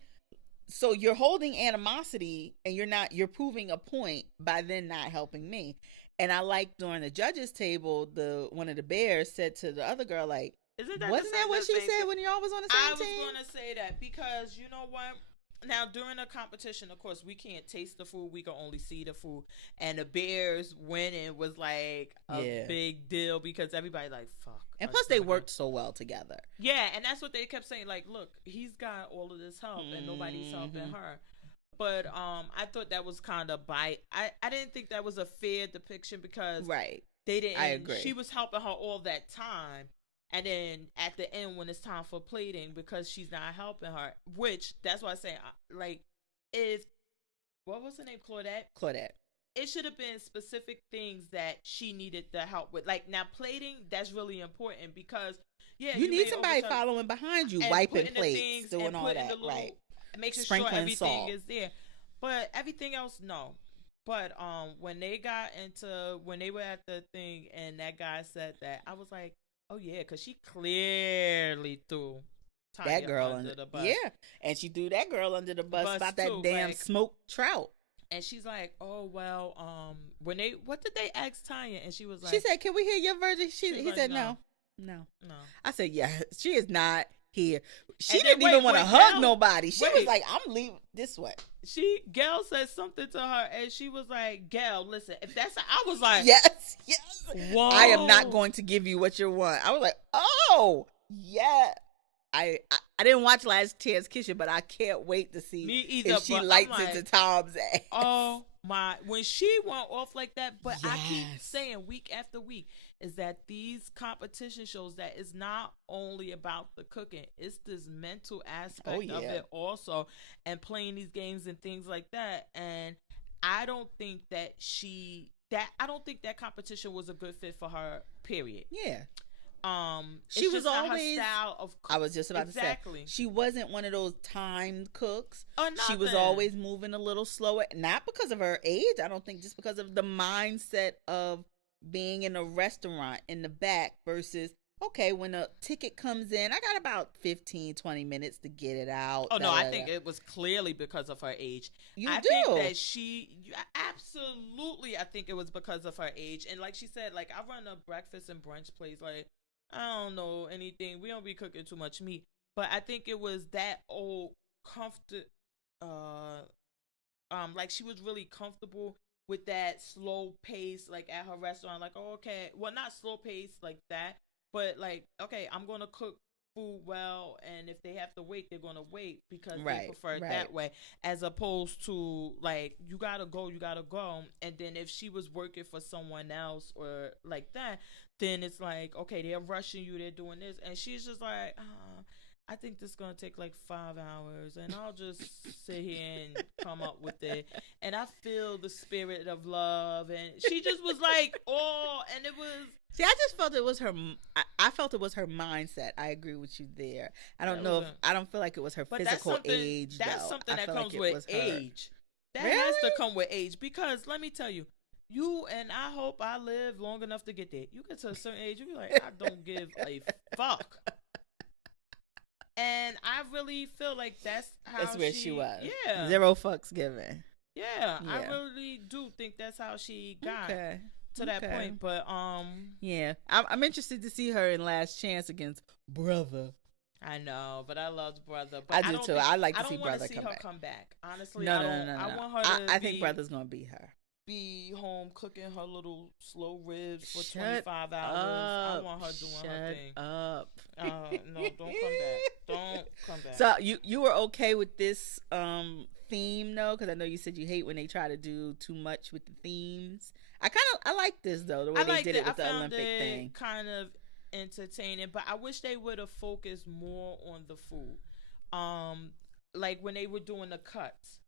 So you're holding animosity, and you're proving a point by then not helping me. And I like during the judges table, one of the bears said to the other girl, like, wasn't that what she said when y'all was on the same team? I was going to say that because you know what? Now, during a competition, of course, we can't taste the food. We can only see the food. And the Bears winning was like a big deal because everybody like, fuck. And plus, they worked so well together. Yeah, and that's what they kept saying. Like, look, he's got all of this help and nobody's helping her. But I thought that was kind of I didn't think that was a fair depiction because they didn't. I agree. She was helping her all that time. And then at the end, when it's time for plating, because she's not helping her, which that's why I say, like, what was her name? Claudette. It should have been specific things that she needed the help with. Like, now plating, that's really important because, you need somebody following behind you, wiping plates, doing all that, right? Making sure everything is there. But everything else, no. But when they were at the thing and that guy said that, I was like, oh, yeah, because she clearly threw Tanya that girl under the bus. Yeah, and she threw that girl under the bus about that damn smoked trout. And she's like, oh, well, what did they ask Tanya? And she was like. She said, can we hear your version? He said, no. I said, yeah, she is not here. She didn't even want to hug nobody. She was like, I'm leaving this way. Gail said something to her and she was like, Gail, listen, if that's, I was like, yes. Whoa. I am not going to give you what you want. I was like, oh, yeah. I didn't watch Last Chance Kitchen, but I can't wait to see if she lights into Tom's ass. Oh my, when she went off like that, but I keep saying week after week is that these competition shows that it's not only about the cooking, it's this mental aspect of it also, and playing these games and things like that. And I don't think that that competition was a good fit for her, period. Yeah. She was always her style of I was just about to say she wasn't one of those timed cooks. She was always moving a little slower, not because of her age. I don't think, just because of the mindset of being in a restaurant in the back versus when a ticket comes in, I got about 15-20 minutes to get it out. Oh no, I think it was clearly because of her age. I think that absolutely, I think it was because of her age. And like she said, like, I run a breakfast and brunch place, like, I don't know anything. We don't be cooking too much meat. But I think it was that old like she was really comfortable with that slow pace, like at her restaurant, like, oh, okay. Well, not slow pace like that, but like, okay, I'm going to cook food well, and if they have to wait, they're going to wait because they prefer it that way, as opposed to like, you gotta go. And then if she was working for someone else or like that, then it's like, okay, they're rushing you, they're doing this, and she's just like, I think this is going to take like 5 hours, and I'll just sit here and come up with it. And I feel the spirit of love. And she just was like, and it was. See, I just felt it was her. I felt it was her mindset. I agree with you there. I don't know if I don't feel like it was her physical age. That's something that comes with age. That has to come with age, because let me tell you, and I hope I live long enough to get there. You get to a certain age, you be like, I don't give a fuck. And I really feel like that's where she was. Yeah. 0 fucks given. Yeah, I really do think that's how she got. Okay. to that point. But yeah, I'm interested to see her in Last Chance against Brother. I know, but I loved Brother. But I do too. I like to see Brother come back. I don't want to see her come back. Honestly, no. I want her to I think Brother's gonna be her. Be home cooking her little slow ribs for Shut 25 hours. I want her doing her thing. Up. No, don't come back. Don't come back. So you were okay with this theme though? Because I know you said you hate when they try to do too much with the themes. I like this though, the way they did it with the Olympic thing. Kind of entertaining, but I wish they would have focused more on the food. Like when they were doing the cuts,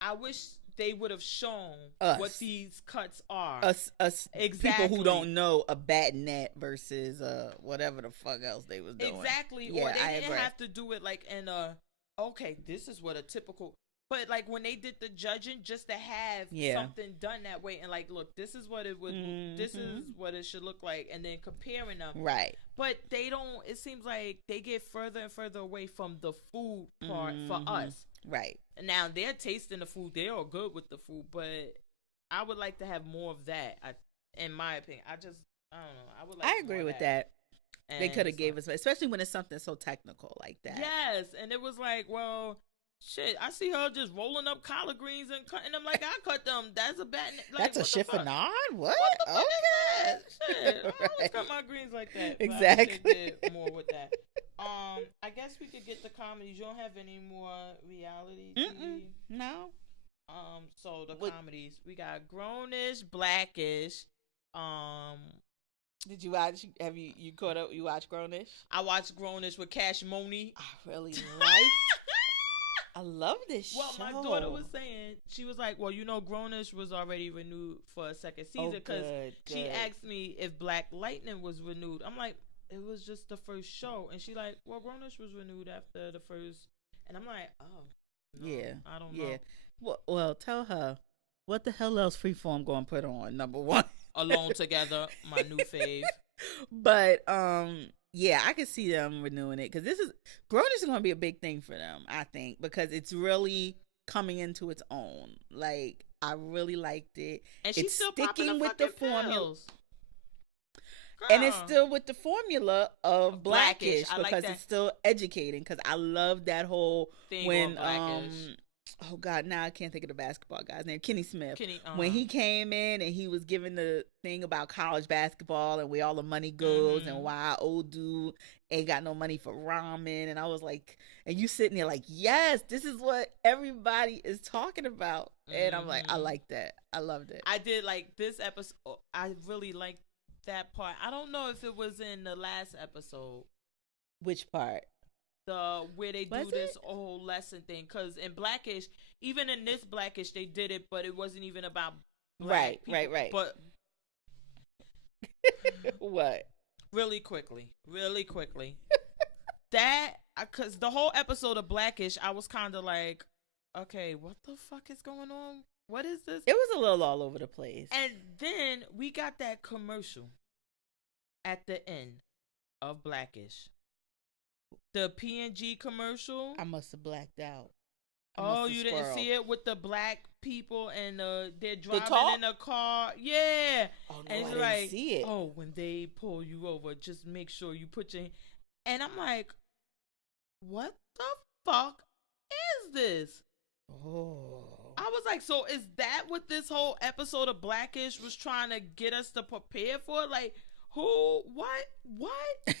I wish they would have shown what these cuts are. Us exactly. People who don't know a batonette versus whatever the fuck else they was doing. Exactly. Yeah, or they didn't have to do it like in okay, this is what a typical. But like when they did the judging, just to have something done that way, and like, look, this is what it would, this is what it should look like, and then comparing them, right? But they don't. It seems like they get further and further away from the food part for us, right? Now they're tasting the food; they are good with the food, but I would like to have more of that. In my opinion, I don't know. I would. I agree with that. They could have gave us, especially when it's something so technical like that. Yes, and it was like, well. Shit, I see her just rolling up collard greens and cutting them like I cut them. That's a bad. Like, that's a chiffonade? What? The fuck is that? Shit, I always cut my greens like that. Exactly. I did more with that. I guess we could get the comedies. You don't have any more reality TV? No. So the comedies we got Grownish, Blackish. Did you watch? Have you caught up? You watched Grownish? I watched Grownish with Cash Money. I really liked. I love this show. Well, my daughter was saying, she was like, well, you know, Grownish was already renewed for a second season because she asked me if Black Lightning was renewed. I'm like, it was just the first show. And she like, well, Grownish was renewed after the first. And I'm like, oh, no, yeah, I don't know. Yeah. Well, tell her, what the hell else Freeform going to put on, number one? Alone Together, my new fave. But, yeah, I could see them renewing it because Grownish is going to be a big thing for them, I think, because it's really coming into its own. Like, I really liked it. And she's still sticking with the formula. And it's still with the formula of Blackish because like it's still educating. Because I love that whole thing when oh God, now I can't think of the basketball guy's name. Kenny Smith. When he came in and he was giving the thing about college basketball and where all the money goes and why old dude ain't got no money for ramen. And I was like, and you sitting there like, yes, this is what everybody is talking about. And I'm like, I like that. I loved it. I did like this episode. I really liked that part. I don't know if it was in the last episode. Which part? Where they do this whole lesson thing, because in Blackish, even in this Blackish, they did it, but it wasn't even about black people. Right. But what? Really quickly, that because the whole episode of Blackish, I was kind of like, okay, what the fuck is going on? What is this? It was a little all over the place. And then we got that commercial at the end of Blackish. The P&G commercial. I must have blacked out. Oh, you didn't see it with the black people and they're driving in a car. Yeah. Oh, no, and it's I like, didn't see it. Oh, when they pull you over, just make sure you put your... And I'm like, what the fuck is this? Oh. I was like, so is that what this whole episode of Blackish was trying to get us to prepare for? Like, who? What?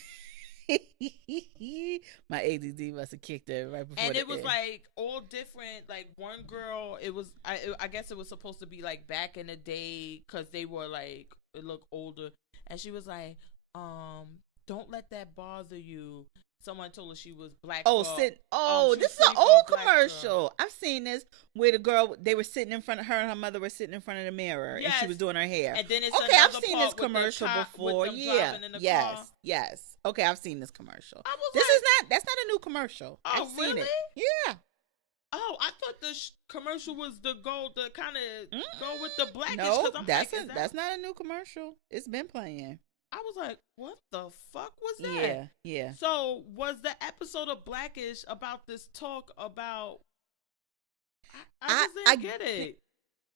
My ADD must have kicked it right before. And it was like all different. Like one girl, it was I guess it was supposed to be like back in the day because they were like it looked older, and she was like, don't let that bother you. Someone told her she was black. Oh, this is an old commercial. I've seen this where the girl, they were sitting in front of her and her mother was sitting in front of the mirror and she was doing her hair. And then it's okay, I've seen this commercial before. Yeah. Yes. Okay, I've seen this commercial. That's not a new commercial. Oh, I've seen it. Yeah. Oh, I thought the commercial was the goal to kind of go with the Blackish. No, that's not a new commercial. It's been playing. I was like, what the fuck was that? Yeah. So was the episode of Blackish about this talk about... I just didn't get it.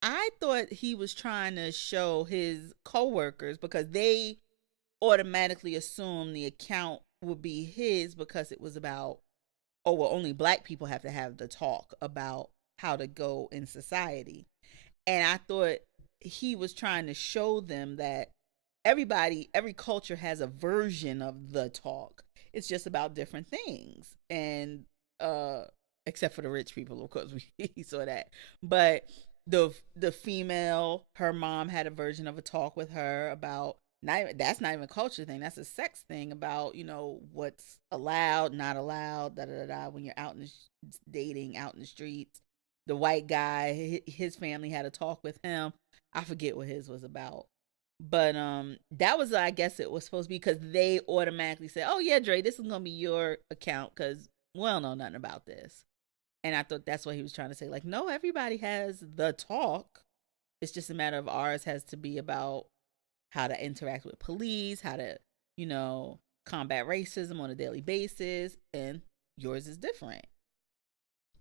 I thought he was trying to show his coworkers because they automatically assumed the account would be his because it was about, oh, well, only black people have to have the talk about how to go in society. And I thought he was trying to show them that every culture has a version of the talk. It's just about different things. And except for the rich people, of course, we saw that. But the female, her mom had a version of a talk with her about, that's not even a culture thing. That's a sex thing about, what's allowed, not allowed, da da da. When you're out in dating, out in the streets. The white guy, his family had a talk with him. I forget what his was about, but that was, I guess it was supposed to be because they automatically said, "Oh yeah, Dre, this is gonna be your account because we don't know nothing about this." And I thought that's what he was trying to say. Like, no, everybody has the talk. It's just a matter of ours has to be about how to interact with police, how to, combat racism on a daily basis, and yours is different.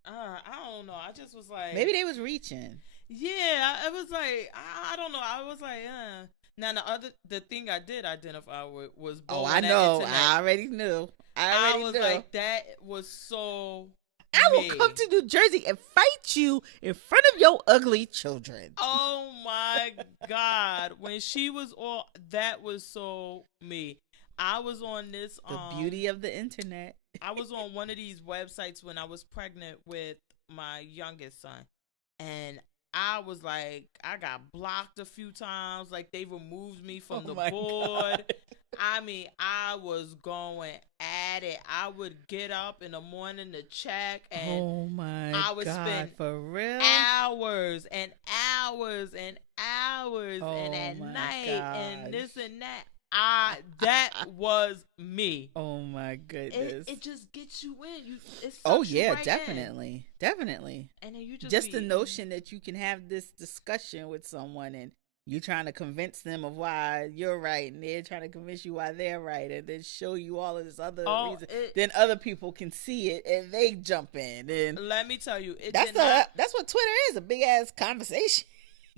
I don't know. I just was like, maybe they was reaching. Yeah, it was like I don't know. I was like, Now the thing I did identify with was. Oh, I know. I already knew. I was knew. like, that was so. I will come to New Jersey and fight you in front of your ugly children. Oh my God! When she was all, that was so me. I was on this. The beauty of the internet. I was on one of these websites when I was pregnant with my youngest son, and I was like, I got blocked a few times. Like, they removed me from the board. God. I mean, I was going at it. I would get up in the morning to check, and I would spend for real hours and hours and hours, and at night and this and that. That was me. Oh my goodness! It just gets you in. Right definitely, definitely. And then you just the notion that you can have this discussion with someone and you're trying to convince them of why you're right, and they're trying to convince you why they're right, and then show you all of this other reason. Then other people can see it and they jump in. And let me tell you, that's what Twitter is—a big ass conversation.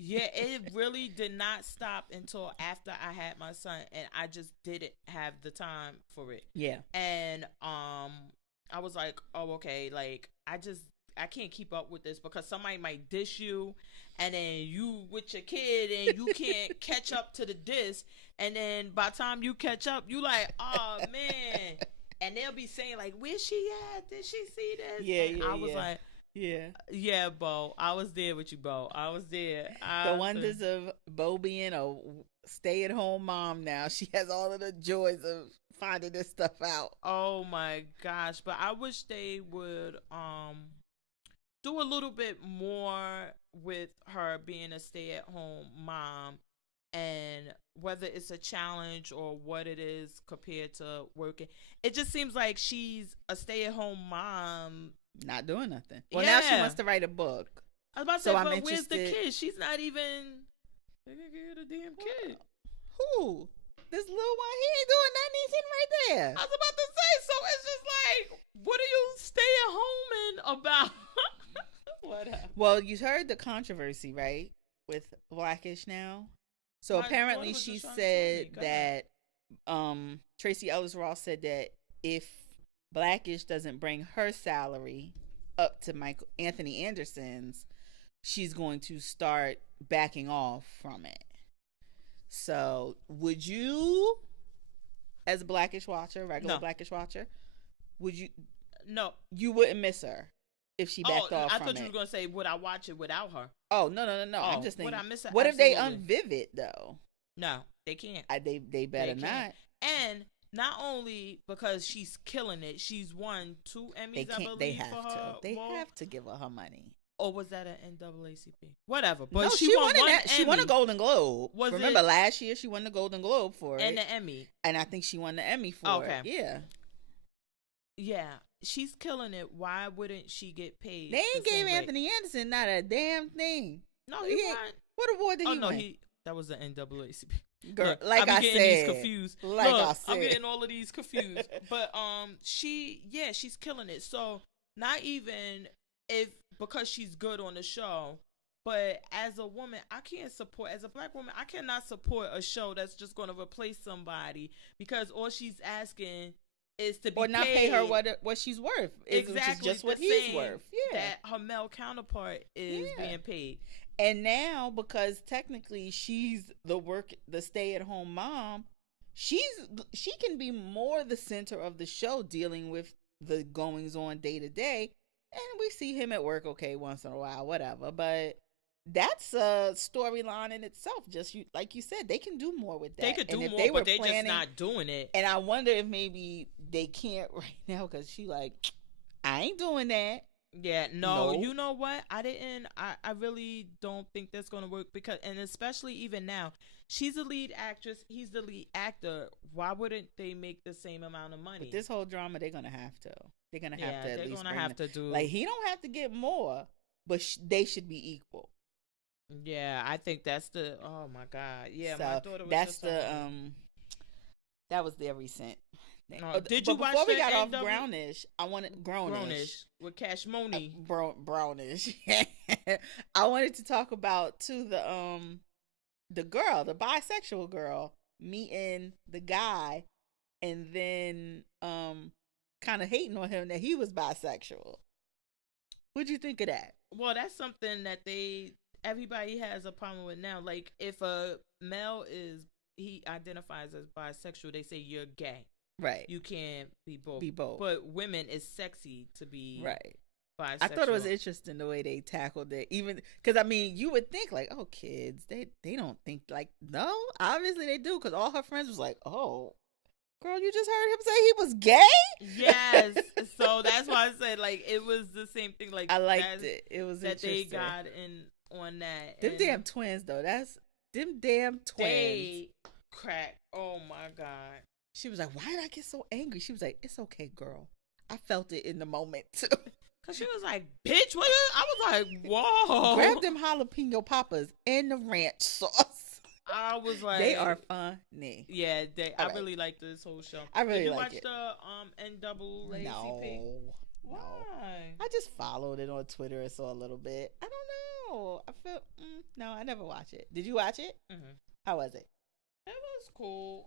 Yeah, it really did not stop until after I had my son, and I just didn't have the time for it. Yeah. And I was like, oh, okay, like I can't keep up with this because somebody might diss you, and then you with your kid and you can't catch up to the diss, and then by the time you catch up, you like, oh man. And they'll be saying like, where's she at? Did she see this? Yeah, and I was like, yeah, Bo. I was there with you, Bo. I was there. The wonders of Bo being a stay-at-home mom now. She has all of the joys of finding this stuff out. Oh my gosh! But I wish they would do a little bit more with her being a stay-at-home mom, and whether it's a challenge or what it is compared to working. It just seems like she's a stay-at-home mom. Not doing nothing. Well, now she wants to write a book. I was about to say, but where's the kid? She's not even. They can get the damn kid. Who? This little one? He ain't doing nothing. He's sitting right there. I was about to say. So it's just like, what are you stay at home in about? Whatever. Well, you heard the controversy, right, with Blackish now. So apparently, she said that Tracy Ellis Ross said that if Blackish doesn't bring her salary up to Anthony Anderson's, she's going to start backing off from it. So would you, as a Blackish watcher, Blackish watcher, would you? No, you wouldn't miss her if she backed off. I thought you were gonna say, would I watch it without her? Oh no! I'm just thinking. Would I miss her? What if they unviv it though? No, they can't. They better not. And not only because she's killing it, she's won 2 Emmys, I believe. They have to give her money. Or was that an NAACP? Whatever. But no, she won one Emmy. She won a Golden Globe. Remember last year she won the Golden Globe for it. And the Emmy. And I think she won the Emmy for it. Yeah. Yeah. She's killing it. Why wouldn't she get paid? They ain't gave Anthony Anderson not a damn thing. No, he won. What award did he win? No, that was the NAACP. Girl, look, like I getting said, these confused. Like look, I said, I'm getting all of these confused. But she's killing it. So not even if because she's good on the show, But as a woman, I can't support, as a black woman, I cannot support a show that's just going to replace somebody because all she's asking is to be or not paid. pay her what she's worth. Exactly, which is just what he's worth. Yeah, that her male counterpart is being paid. And now, because technically she's the stay-at-home mom, she can be more the center of the show, dealing with the goings on day to day. And we see him at work, okay, once in a while, whatever. But that's a storyline in itself. Just like you said, they can do more with that. They could do more, but they're just not doing it. And I wonder if maybe they can't right now because she like, I ain't doing that. Yeah, no, you know what? I really don't think that's going to work because, and especially even now, she's the lead actress, he's the lead actor. Why wouldn't they make the same amount of money? But this whole drama, they're going to have to. They're going to have to at least do. Like, he don't have to get more, but they should be equal. Yeah, I think that's the, oh my God. Yeah, so my daughter was that's just the, that was their recent thing. Did you watch before we got NW? off Grownish, I wanted Grownish with Cash Money. Brownish. I wanted to talk about too the girl, the bisexual girl, meeting the guy, and then kind of hating on him that he was bisexual. What'd you think of that? Well, that's something that everybody has a problem with now. Like, if a male he identifies as bisexual, they say you're gay. Right. You can't be both. But women, it's sexy to be right. bisexual. I thought it was interesting the way they tackled it. Even because, I mean, you would think like, oh, kids, they don't think like, no, obviously they do, because all her friends was like, oh, girl, you just heard him say he was gay? Yes. So that's why I said, like, it was the same thing. Like, I liked it. It was that interesting. they got in on that. Them damn twins, though. Them damn twins. They crack. Oh my God. She was like, why did I get so angry? She was like, it's okay, girl. I felt it in the moment, too. Because she was like, bitch, what? I was like, whoa. Grab them jalapeno poppers and the ranch sauce. I was like, they are funny. Yeah, I really like this whole show. I really Did you like watch the NAACP? No. Why? I just followed it on Twitter and saw a little bit. I don't know. I feel no, I never watch it. Did you watch it? Mm-hmm. How was it? It was cool.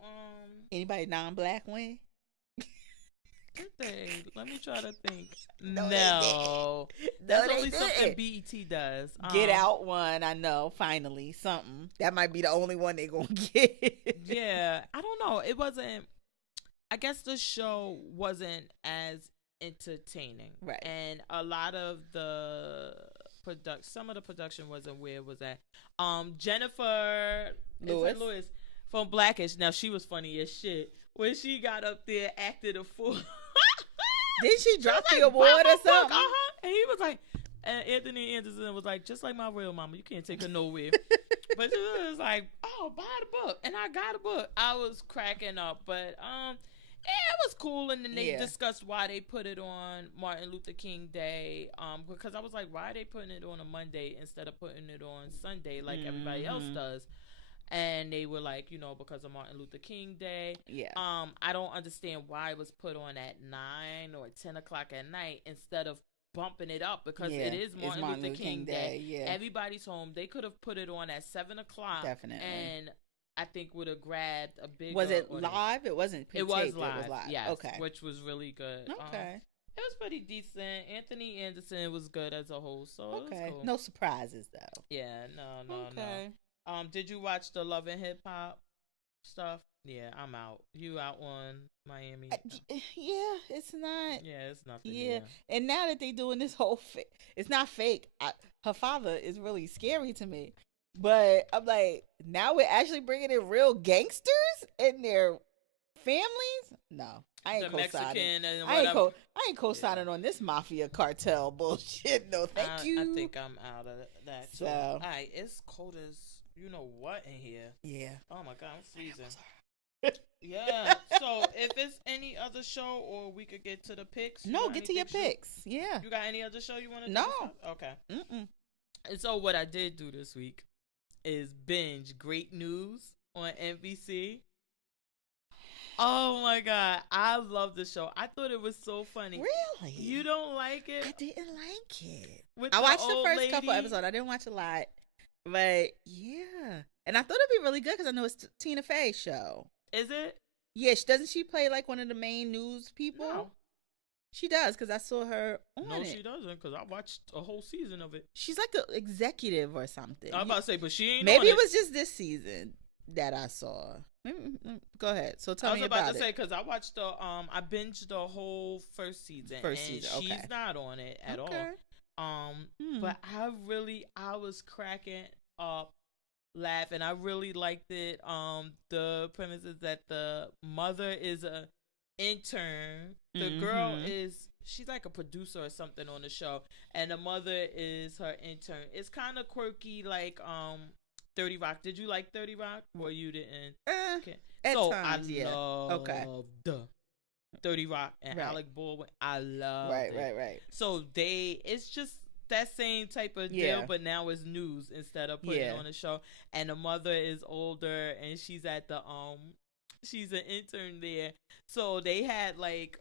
Anybody non-black win? Let me try to think. No, That's only something BET does. Get Out one, I know. Finally, something that might be the only one they're gonna get. Yeah, I don't know. It wasn't. I guess the show wasn't as entertaining, right? And a lot of some of the production wasn't where it was at. Jennifer Lewis from Blackish. Now, she was funny as shit when she got up there acting a fool. Did she drop the award or something? And he was like, Anthony Anderson was like, just like my real mama, you can't take her nowhere. But she was like, oh, buy the book. And I got a book. I was cracking up. But yeah, it was cool. And then they discussed why they put it on Martin Luther King Day. Because I was like, why are they putting it on a Monday instead of putting it on Sunday like everybody else does? And they were like, because of Martin Luther King Day. Yeah. I don't understand why it was put on at 9 or 10 o'clock at night instead of bumping it up, because it is Martin Luther King Day. Yeah. Everybody's home. They could have put it on at 7 o'clock. Definitely. And I think would have grabbed a big. Was it live? It wasn't. It was live. It was live. Yes. Okay. Which was really good. Okay. It was pretty decent. Anthony Anderson was good as a whole, so it was cool. No surprises though. Yeah. No. Did you watch the Love and Hip Hop stuff? Yeah, I'm out. You out on Miami? Yeah, it's not. Yeah, it's nothing. Yeah, and now that they doing this whole it's not fake. Her father is really scary to me, but I'm like, now we're actually bringing in real gangsters and their families. No, I ain't co-signing. I ain't co-signing on this mafia cartel bullshit. No, thank you. I think I'm out of that. So, all right, it's cold as you know what in here. Yeah. Oh my God, I'm freezing. Yeah. So if it's any other show, or we could get to the picks. No, get to your picks. Yeah. You got any other show you want to do? No. Okay. And so what I did do this week is binge Great News on NBC. Oh my God, I love the show. I thought it was so funny. Really? You don't like it? I didn't like it. With I the watched the old first couple lady? episodes. I didn't watch a lot, but yeah. And I thought it'd be really good because I know it's Tina Fey's show. Is it? Yeah, doesn't she play like one of the main news people? No. She does because I saw her on No, it. she doesn't, because I watched a whole season of it. She's like an executive or something. I was about to say, but she ain't Maybe on it was just this season that I saw. Go ahead. So tell me about it. I was about to say, because I watched I binged the whole first season. She's not on it at all. But I was cracking up laughing. I really liked it. The premise is that the mother is a intern. The girl she's like a producer or something on the show, and the mother is her intern. It's kind of quirky, like 30 Rock. Did you like 30 Rock? Or you didn't? At so times, I loved 30 Rock and Alec Baldwin. I love it. Right. So it's just that same type of deal, but now it's news instead of putting it on the show. And the mother is older, and she's at the she's an intern there. So they had like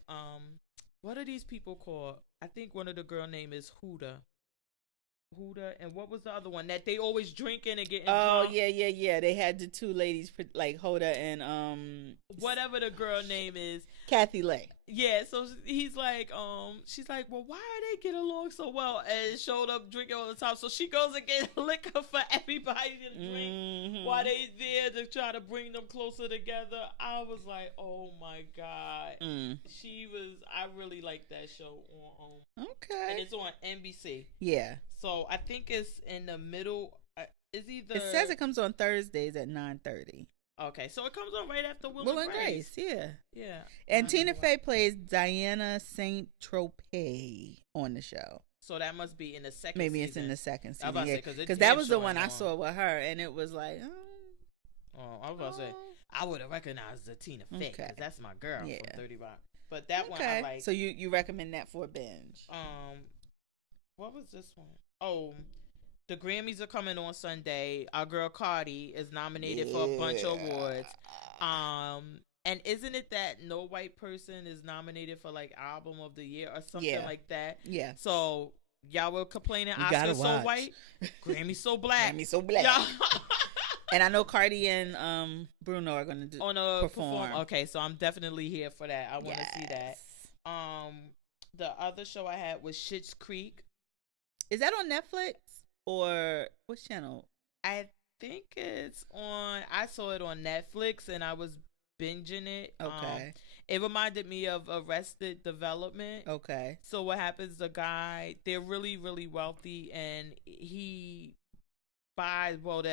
what are these people called? I think one of the girl name is Huda, and what was the other one that they always drinking and getting drunk? Yeah. They had the two ladies like Hoda and whatever the girl name is, Kathy Lay. Yeah, so he's like, she's like, well, why are they get along so well? And showed up drinking all the time. So she goes and gets liquor for everybody to drink while they there to try to bring them closer together. I was like, oh my God. I really like that show on okay. And it's on NBC. Yeah. So I think it's in the middle. It says it comes on Thursdays at 9:30. Okay, so it comes on right after Will and Grace. Yeah. And Tina Fey plays Diana Saint Tropez on the show. So that must be in the second Maybe season. It's in the second season. Because that was the one I saw with her, and it was like, I was about to say, I would have recognized the Tina Fey, because that's my girl from 30 Rock. But that one I like. So you recommend that for a binge? What was this one? Oh, the Grammys are coming on Sunday. Our girl Cardi is nominated for a bunch of awards. And isn't it that no white person is nominated for like album of the year or something like that? Yeah. So y'all were complaining Oscar's so white, Grammy's so black. Grammy's so black. And I know Cardi and Bruno are gonna perform. Okay, so I'm definitely here for that. I want to see that. The other show I had was Schitt's Creek. Is that on Netflix or what channel? I think it's on. I saw it on Netflix and I was binging it. Okay. It reminded me of Arrested Development. Okay. So what happens? The guy, they're really, really wealthy, and the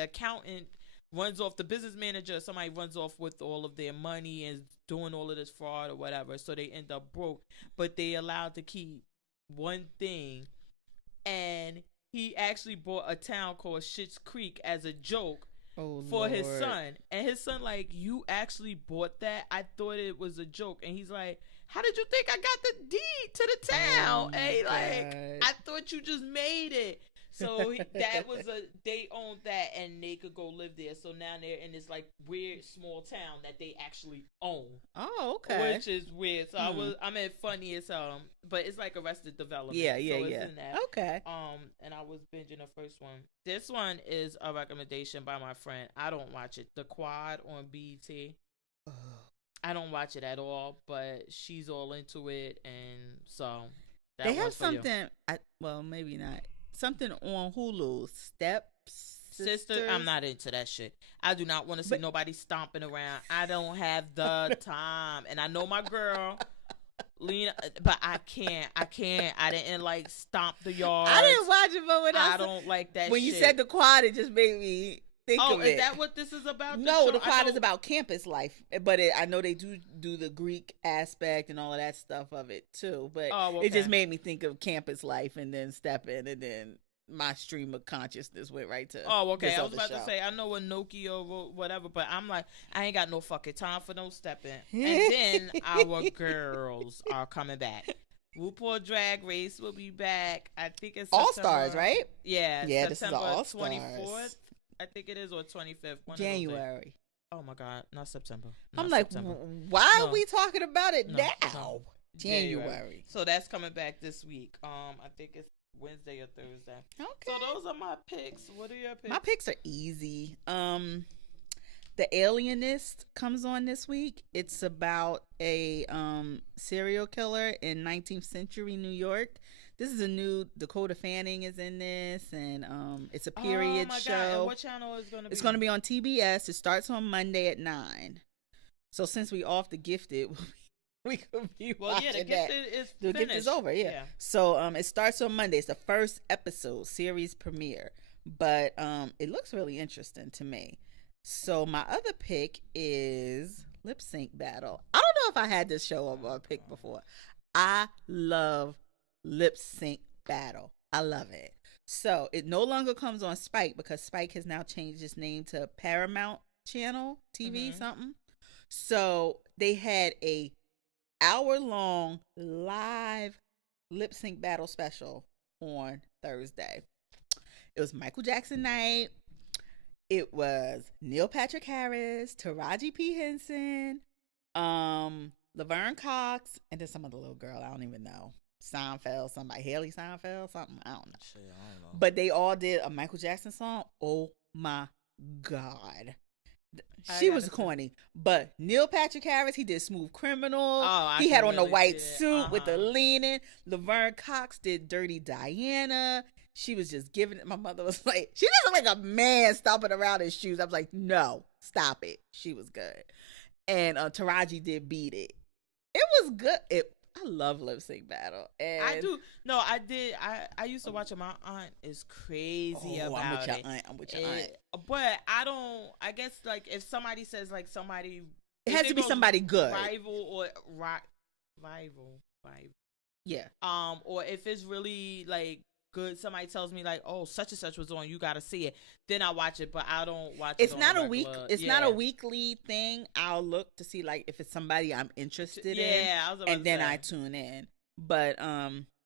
accountant runs off, the business manager, somebody runs off with all of their money and doing all of this fraud or whatever. So they end up broke, but they allowed to keep one thing. And he actually bought a town called Schitt's Creek as a joke for his son. And his son like, you actually bought that? I thought it was a joke. And he's like, how did you think I got the deed to the town? And he like, I thought you just made it. So they owned that and they could go live there. So now they're in this like weird small town that they actually own. Oh, okay. Which is weird. So I mean, funny as but it's like Arrested Development. Yeah. It's in that. Okay. And I was binging the first one. This one is a recommendation by my friend. I don't watch it. The Quad on BET. I don't watch it at all, but she's all into it, and so they have something. Maybe not. Something on Hulu, Sister. I'm not into that shit. I do not want to see nobody stomping around. I don't have the time, and I know my girl, Lena, but I can't. I didn't like stomp the yard. I didn't watch it, but I don't like that. When you said the Quad, it just made me think of it. Is that what this is about? No, the Quad is about campus life, but I know they do the Greek aspect and all of that stuff of it too. But it just made me think of campus life, and then step in, and then my stream of consciousness went right to. Oh, okay. I was about to say I know a Nokia or whatever, but I'm like, I ain't got no fucking time for no stepping. And then our girls are coming back. RuPaul Drag Race will be back. I think it's All Stars, right? Yeah, September this is All 24th. I think it is, or 25th. January. Oh my God, not September. I'm Not like, September. why No. are we talking about it No, now? no. January. So that's coming back this week. I think it's Wednesday or Thursday. Okay. So those are my picks. What are your picks? My picks are easy. The Alienist comes on this week. It's about a serial killer in 19th century New York. This is a new Dakota Fanning is in this, and it's a period show. God. And what channel is going to be? It's going to be on TBS. It starts on Monday at 9. So since we off the Gifted, we could be watching the that. Gifted is The finished. Gifted is over, yeah. So it starts on Monday. It's the first episode, series premiere, but it looks really interesting to me. So my other pick is Lip Sync Battle. I don't know if I had this show on my pick before. I love Lip Sync Battle. I love it. So it no longer comes on Spike because Spike has now changed its name to Paramount Channel TV something. So they had a hour-long live lip sync battle special on Thursday. It was Michael Jackson night. It was Neil Patrick Harris, Taraji P. Henson, Laverne Cox, and then some other little girl. I don't even know. Seinfeld, somebody. Haley Seinfeld, something. I don't know. Shit, I don't know. But they all did a Michael Jackson song. Oh my God. She was corny. But Neil Patrick Harris, he did Smooth Criminal. He had on the white suit with the leaning. Laverne Cox did Dirty Diana. She was just giving it. My mother was like, she doesn't like a man stomping around his shoes. I was like, no, stop it. She was good. And Taraji did Beat It. It was good. I love Lip Sync Battle. And I do. No, I did. I used to watch it. My aunt is crazy about I'm with your it. aunt. I'm with your aunt. But I don't. I guess like if somebody says like somebody, it has to be somebody good. Rival. Yeah. Or if it's really like good, somebody tells me like, oh, such and such was on, you gotta see it. Then I watch it, but I don't watch it. It's not a week. It's not a weekly thing. I'll look to see like if it's somebody I'm interested in. Yeah, I was about and to then say. I tune in. But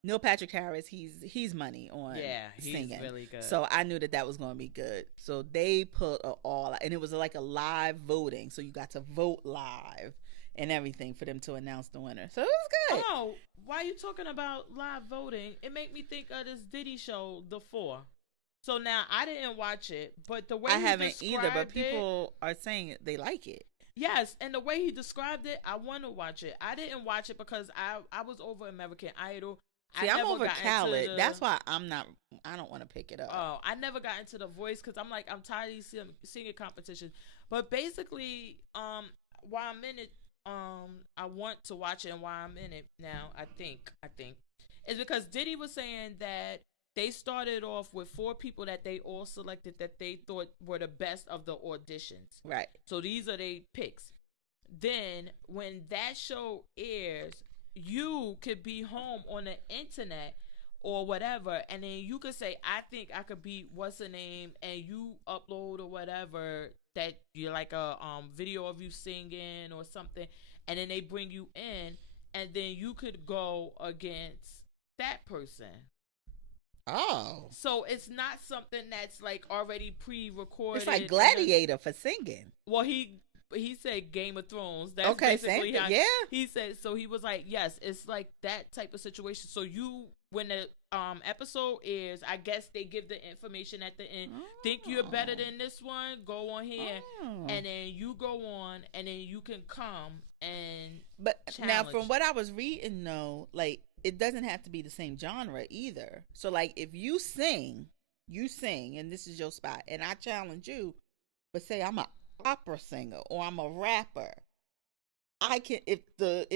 Neil Patrick Harris, he's money on singing. He's really good. So I knew that was going to be good. So they put all, and it was like a live voting. So you got to vote live and everything for them to announce the winner. So it was good. Oh, why are you talking about live voting? It made me think of this Diddy show, The Four. So now I didn't watch it, but the way I he haven't either, but described people are saying they like it. Yes, and the way he described it, I want to watch it. I didn't watch it because I was over American Idol. See, I'm over Khaled. That's why I don't want to pick it up. Oh, I never got into The Voice because I'm tired of these singing competitions. But basically, while I'm in it, I want to watch it, and why I'm in it now, I think, is because Diddy was saying that they started off with 4 people that they all selected that they thought were the best of the auditions. Right. So these are their picks. Then when that show airs, you could be home on the internet or whatever, and then you could say, I think I could be what's the name, and you upload or whatever that you're like a video of you singing or something, and then they bring you in, and then you could go against that person. Oh. So it's not something that's like already pre-recorded. It's like Gladiator for singing. Well, he said Game of Thrones. That's okay, basically same how thing. Yeah. He said, so he was like, yes, it's like that type of situation. So when the episode airs, I guess they give the information at the end. Think you're better than this one? Go on here. And then you go on, and then you can come and now from what I was reading though, like it doesn't have to be the same genre either. So like if you sing and this is your spot, and I challenge you, but say I'm an opera singer or I'm a rapper, I can, if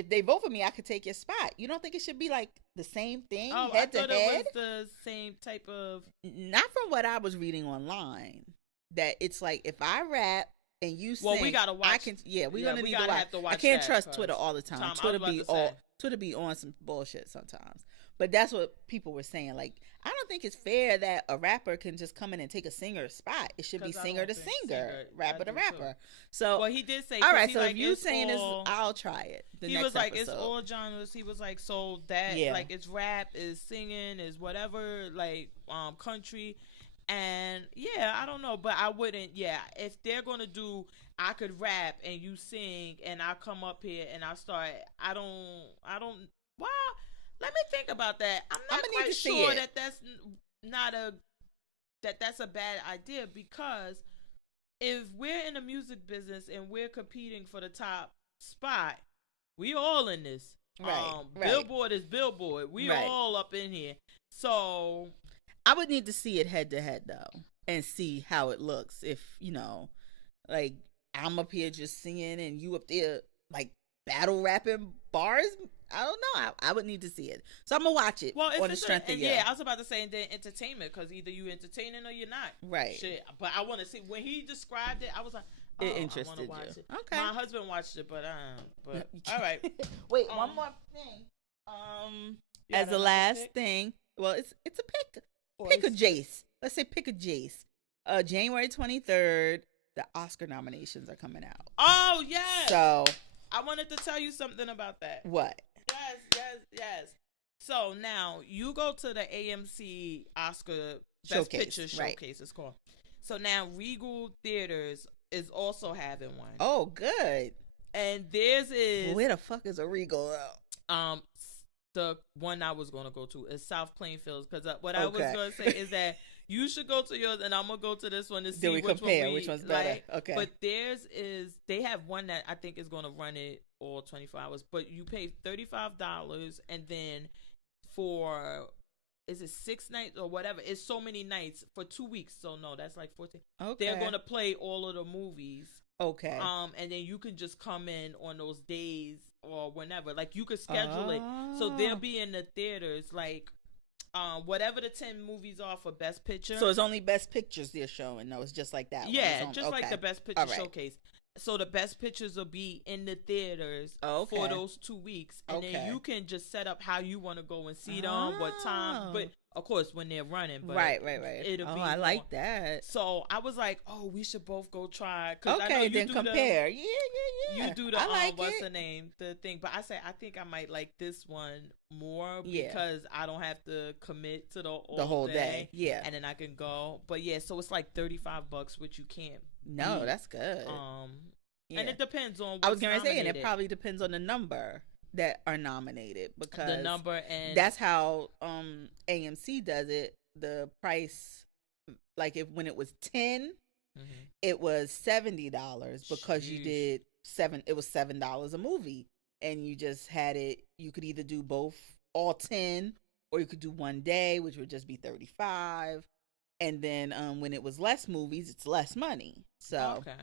they vote for me, I could take your spot. You don't think it should be like the same thing, head to head? It was the same type of. Not from what I was reading online. That it's like if I rap and you sing, well, we gotta watch. We're gonna need to watch. I can't trust Twitter all the time. Twitter be on some bullshit sometimes. But that's what people were saying. Like, I don't think it's fair that a rapper can just come in and take a singer's spot. It should be singer to singer, rapper to rapper. So, well, he did say, all right. So if you saying this, I'll try it. He was like, it's all genres. He was like, so that like it's rap, is singing, is whatever, like country. And yeah, I don't know, but I wouldn't. Yeah, if they're gonna do, I could rap and you sing, and I come up here and I start. I don't. Well, let me think about that. I'm I'm not gonna need quite to see sure it. that not a that's a bad idea, because if we're in the music business and we're competing for the top spot, we all in this. Right. Billboard is Billboard. We Right. all up in here. So I would need to see it head to head though, and see how it looks. If like I'm up here just singing and you up there like battle rapping bars, I don't know. I would need to see it, so I'm gonna watch it. Well, if on the it's strength of yeah, I was about to say, and then entertainment, because either you entertaining or you're not. Right. Shit, but I want to see when he described it. I was like, oh, It I interested want to watch you. it. Okay. My husband watched it, but all right. Wait, one more thing. You As got the another last pick? thing, well, it's a pick. Or Pick a it's- Jace. Let's say pick a Jace. January 23rd, the Oscar nominations are coming out. Oh yes. So I wanted to tell you something about that. what? Yes. So now you go to the AMC Oscar Best Showcase, Picture right. Showcase, it's called. So now Regal Theaters is also having one. Oh, good. And theirs is Where the fuck is a Regal? the one I was gonna go to is South Plainfield, because what I was Okay. gonna say is that you should go to yours and I'm gonna go to this one to see Then we which compare one which one's better. like. Okay. But theirs is, they have one that I think is gonna run it all 24 hours, but you pay $35 and then for, is it 6 nights or whatever? It's so many nights for 2 weeks. So no, that's like 14. Okay. They're gonna play all of the movies. Okay. And then you can just come in on those days or whenever. Like you could schedule it. So they'll be in the theaters like whatever the 10 movies are for Best Picture. So it's only Best Pictures they're showing. No, it's just like that. Yeah, one. just like Okay. the Best Picture All right. Showcase. So the Best Pictures will be in the theaters Okay. for those 2 weeks, and Okay. then you can just set up how you want to go and see them, what time. Oh. But of course, when they're running, but Right. It'll be I more. like that. So I was like, oh, we should both go try. 'Cause I know Okay, you then do compare. Yeah. You do the I like what's it. the name, the thing, but I think I might like this one more Yeah. because I don't have to commit to the whole day. Yeah. and then I can go. But yeah, so it's like $35, which you can't. No, beat. that's good. And it depends on. I was going to say, and it probably depends on the number that are nominated, because the number, and that's how AMC does it. The price, like when it was 10, it was $70 because you Sheesh. did $7. It was $7 a movie, and you just had it. You could either do both, all 10, or you could do one day, which would just be 35. And then when it was less movies, it's less money. So okay.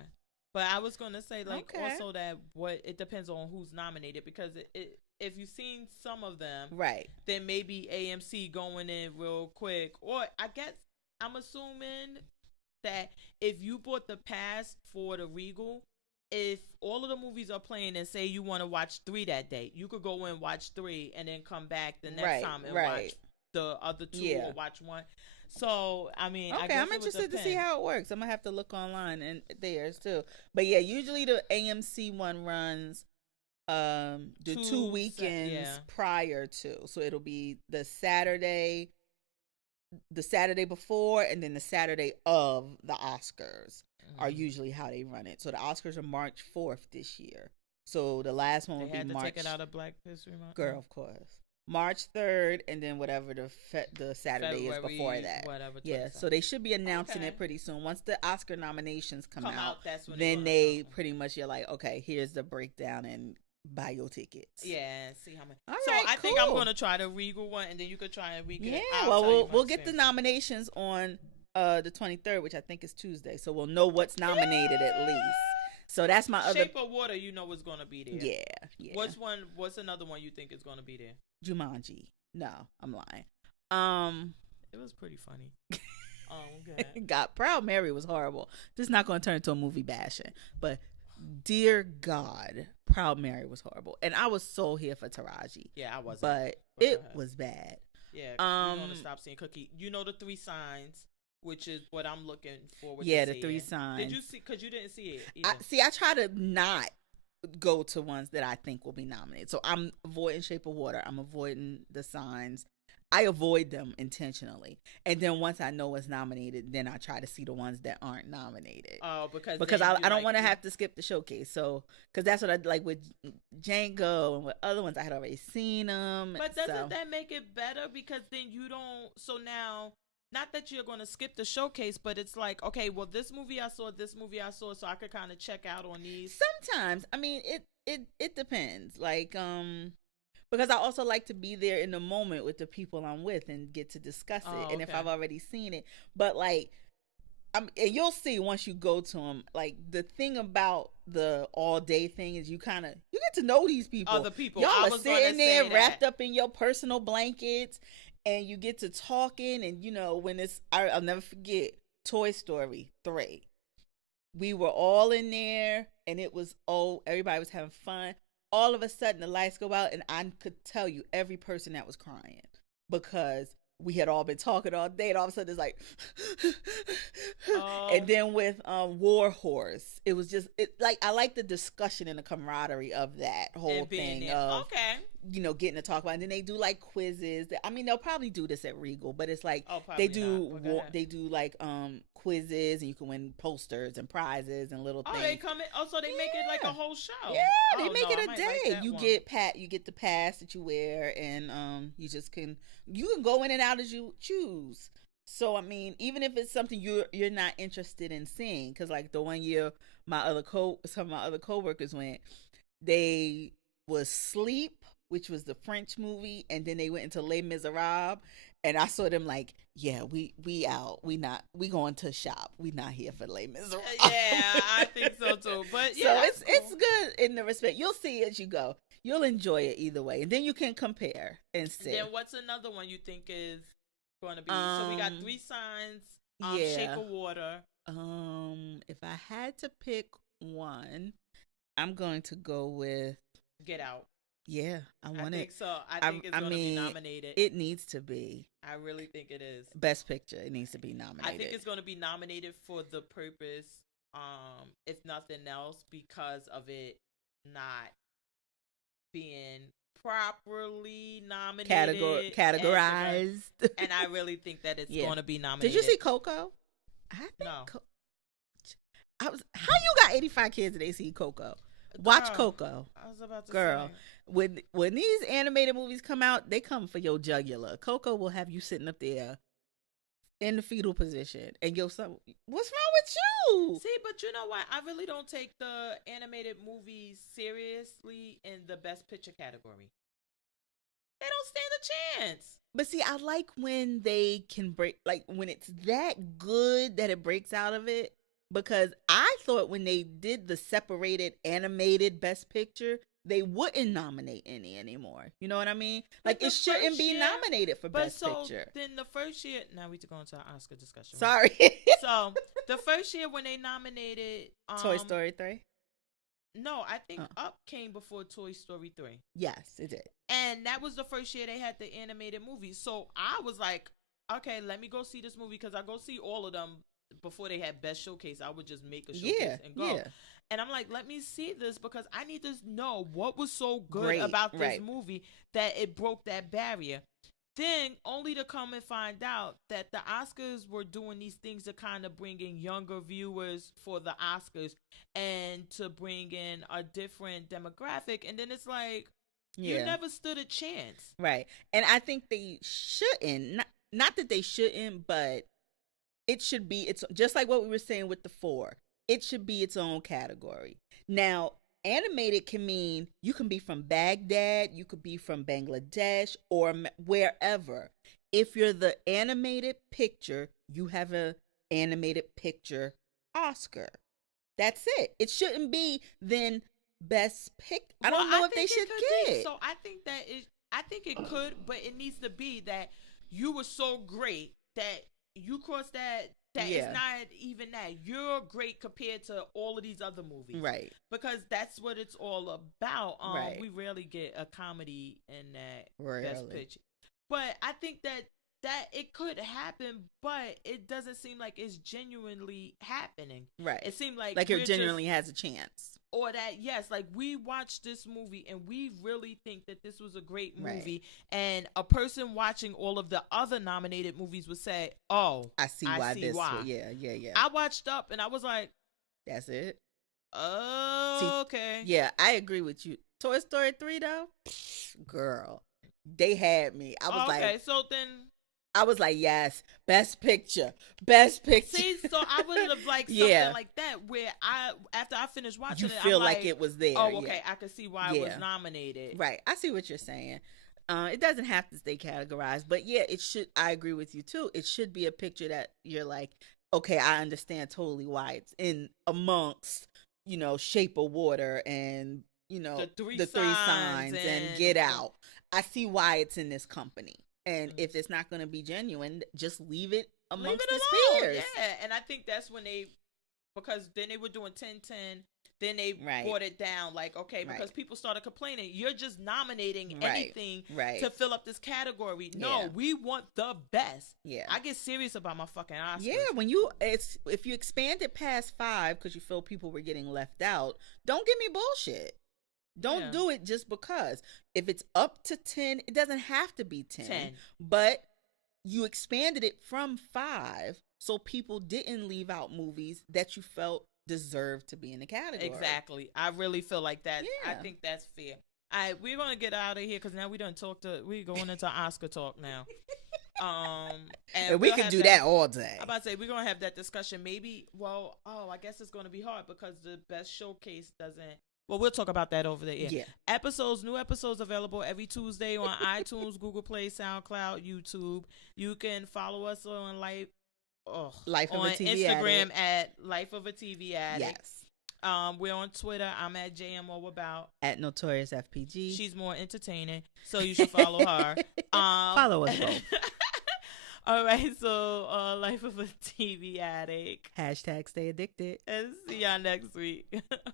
But I was gonna say, like, Okay. also that it depends on who's nominated, because if you've seen some of them, right. then maybe AMC going in real quick, or I guess I'm assuming that if you bought the pass for the Regal, if all of the movies are playing and say you want to watch 3 that day, you could go and watch 3 and then come back the next time and watch the other 2 or watch 1. So I mean, I Okay, guess I'm it would interested to see depend. how it works. I'm gonna have to look online and theirs too. But yeah, usually the AMC one runs the 2 weekends prior to. So it'll be the Saturday before, and then the Saturday of the Oscars are usually how they run it. So the Oscars are March 4th this year. So the last one They will be had to March. take it out of Black History Month. Girl, of course. March 3rd, and then whatever the Saturday is before that. Whatever. Yeah, so they should be announcing Okay. it pretty soon. Once the Oscar nominations come out, that's when then they pretty much, you're like, okay, here's the breakdown and buy your tickets. Yeah, see how many. All So right, I think I'm cool. gonna try the Regal one, and then you could try a weekend. Yeah, well, we'll get the nominations on the 23rd, which I think is Tuesday, so we'll know what's nominated at least. So that's my other. Shape of Water, you know, is gonna be there. Yeah. What's another one you think is gonna be there? Jumanji. No, I'm lying. It was pretty funny. Okay. God, Proud Mary was horrible. This is not going to turn into a movie bashing, but dear God, Proud Mary was horrible, and I was so here for Taraji. Yeah, I wasn't. But it was bad. Yeah, we're gonna stop seeing Cookie. You know, the 3 signs, which is what I'm looking forward to. Yeah, the seeing. 3 signs. Did you see? Because you didn't see it either. I try to not go to ones that I think will be nominated. So I'm avoiding Shape of Water. I'm avoiding the signs. I avoid them intentionally. And then once I know it's nominated, then I try to see the ones that aren't nominated. Oh, because I don't want to have to skip the showcase. So, because that's what I like with Django and with other ones, I had already seen them. But doesn't that make it better? Because then you don't. So now, not that you're going to skip the showcase, but it's like, okay, well, this movie I saw, so I could kind of check out on these. Sometimes, I mean, it depends. Like, because I also like to be there in the moment with the people I'm with and get to discuss it. And if I've already seen it, but like, and you'll see once you go to them. Like, the thing about the all day thing is you get to know these people. Other people, y'all are sitting there wrapped up in your personal blankets, and you get to talking. And when I'll never forget Toy Story 3. We were all in there, and it was everybody was having fun. All of a sudden, the lights go out, and I could tell you every person that was crying because we had all been talking all day, and all of a sudden it's like, and then with War Horse, it was just I like the discussion and the camaraderie of that whole thing of getting to talk about. And then they do like quizzes. I mean, they'll probably do this at Regal, but it's like they do like quizzes, and you can win posters and prizes and little things. They come in. So they make it like a whole show. Yeah, they make it a day. You get the pass that you wear, and you can go in and out as you choose. So I mean, even if it's something you're not interested in seeing, because like the one year some of my other coworkers went, they was Sleep, which was the French movie, and then they went into Les Miserables, and I saw them like, yeah, we out, we going to shop, we not here for Les Miserables. Yeah, I think so too. But yeah, so it's good in the respect. You'll see as you go. You'll enjoy it either way, and then you can compare and see. Then what's another one you think is going to be? So we got 3 Signs, Shape of Water. If I had to pick one, I'm going to go with Get Out. Yeah, I think so. I think it's going to be nominated. It needs to be. I really think it is. Best Picture. It needs to be nominated. I think it's going to be nominated for the purpose, if nothing else, because of it not being properly nominated, categorized. And I really think that it's going to be nominated. Did you see Coco? No. How you got 85 kids and they see Coco? Watch Coco. I was about to say. When these animated movies come out, they come for your jugular. Coco will have you sitting up there in the fetal position, and what's wrong with you? See, but you know what? I really don't take the animated movies seriously in the Best Picture category. They don't stand a chance. But see, I like when they can break, like when it's that good that it breaks out of it. Because I thought when they did the separated animated Best Picture, they wouldn't nominate any anymore. You know what I mean? Like, it shouldn't be nominated for Best Picture. Then the first year, now we have to go into our Oscar discussion. Sorry. So the first year when they nominated Toy Story 3? No, I think Up came before Toy Story 3. Yes, it did. And that was the first year they had the animated movie. So I was like, okay, let me go see this movie, because I go see all of them. Before they had Best Showcase, I would just make a showcase and go. Yeah. And I'm like, let me see this, because I need to know what was so good about this movie that it broke that barrier. Then only to come and find out that the Oscars were doing these things to kind of bring in younger viewers for the Oscars and to bring in a different demographic. And then it's like, you never stood a chance. Right. And I think they shouldn't, not that they shouldn't, but it should be, it's just like what we were saying with the 4. It should be its own category. Now, animated can mean you can be from Baghdad, you could be from Bangladesh, or wherever. If you're the animated picture, you have an animated picture Oscar. That's it. It shouldn't be then Best Pick. I don't know if they should get it. So I think it could, but it needs to be that you were so great that you cross that it's not even that. You're great compared to all of these other movies. Right. Because that's what it's all about. Right. We rarely get a comedy in that Best Picture. But I think that it could happen, but it doesn't seem like it's genuinely happening. Right. It seemed like it genuinely has a chance. or that, yes, like we watched this movie and we really think that this was a great movie, and a person watching all of the other nominated movies would say, oh, I see why. Yeah. I watched Up and I was like, that's it. Oh, okay. Yeah, I agree with you. Toy Story 3 though, girl, they had me. I was okay, so then I was like, yes, best picture. See, so I would have liked something like that where after I finished watching you it, feel I'm like it was there. Oh, okay, I could see why it was nominated. Right, I see what you're saying. It doesn't have to stay categorized, but yeah, it should. I agree with you too. It should be a picture that you're like, okay, I understand totally why it's in amongst, Shape of Water and the three signs and Get Out. I see why it's in this company. And if it's not going to be genuine, just leave it amongst its peers. Yeah, and I think that's when because then they were doing 10-10, then they brought it down, like, okay, because people started complaining, you're just nominating anything to fill up this category. No, we want the best. Yeah. I get serious about my fucking Oscars. Yeah, if you expand it past 5 because you feel people were getting left out, don't give me bullshit. Don't do it just because. If it's up to 10, it doesn't have to be 10. But you expanded it from 5 so people didn't leave out movies that you felt deserved to be in the category. Exactly. I really feel like that. Yeah. I think that's fair. All right, we're going to get out of here because now we're going into Oscar talk now. And we can do that all day. I'm about to say, we're going to have that discussion. Maybe, I guess it's going to be hard because the best showcase doesn't. Well, we'll talk about that over there. Yeah. New episodes available every Tuesday on iTunes, Google Play, SoundCloud, YouTube. You can follow us on Life of a TV Instagram Addict. at Life of a TV Addict. Yes. We're on Twitter. I'm at JMO About. At Notorious FPG. She's more entertaining, so you should follow her. Follow us both. All right, so Life of a TV Addict. # stay addicted. And see y'all next week.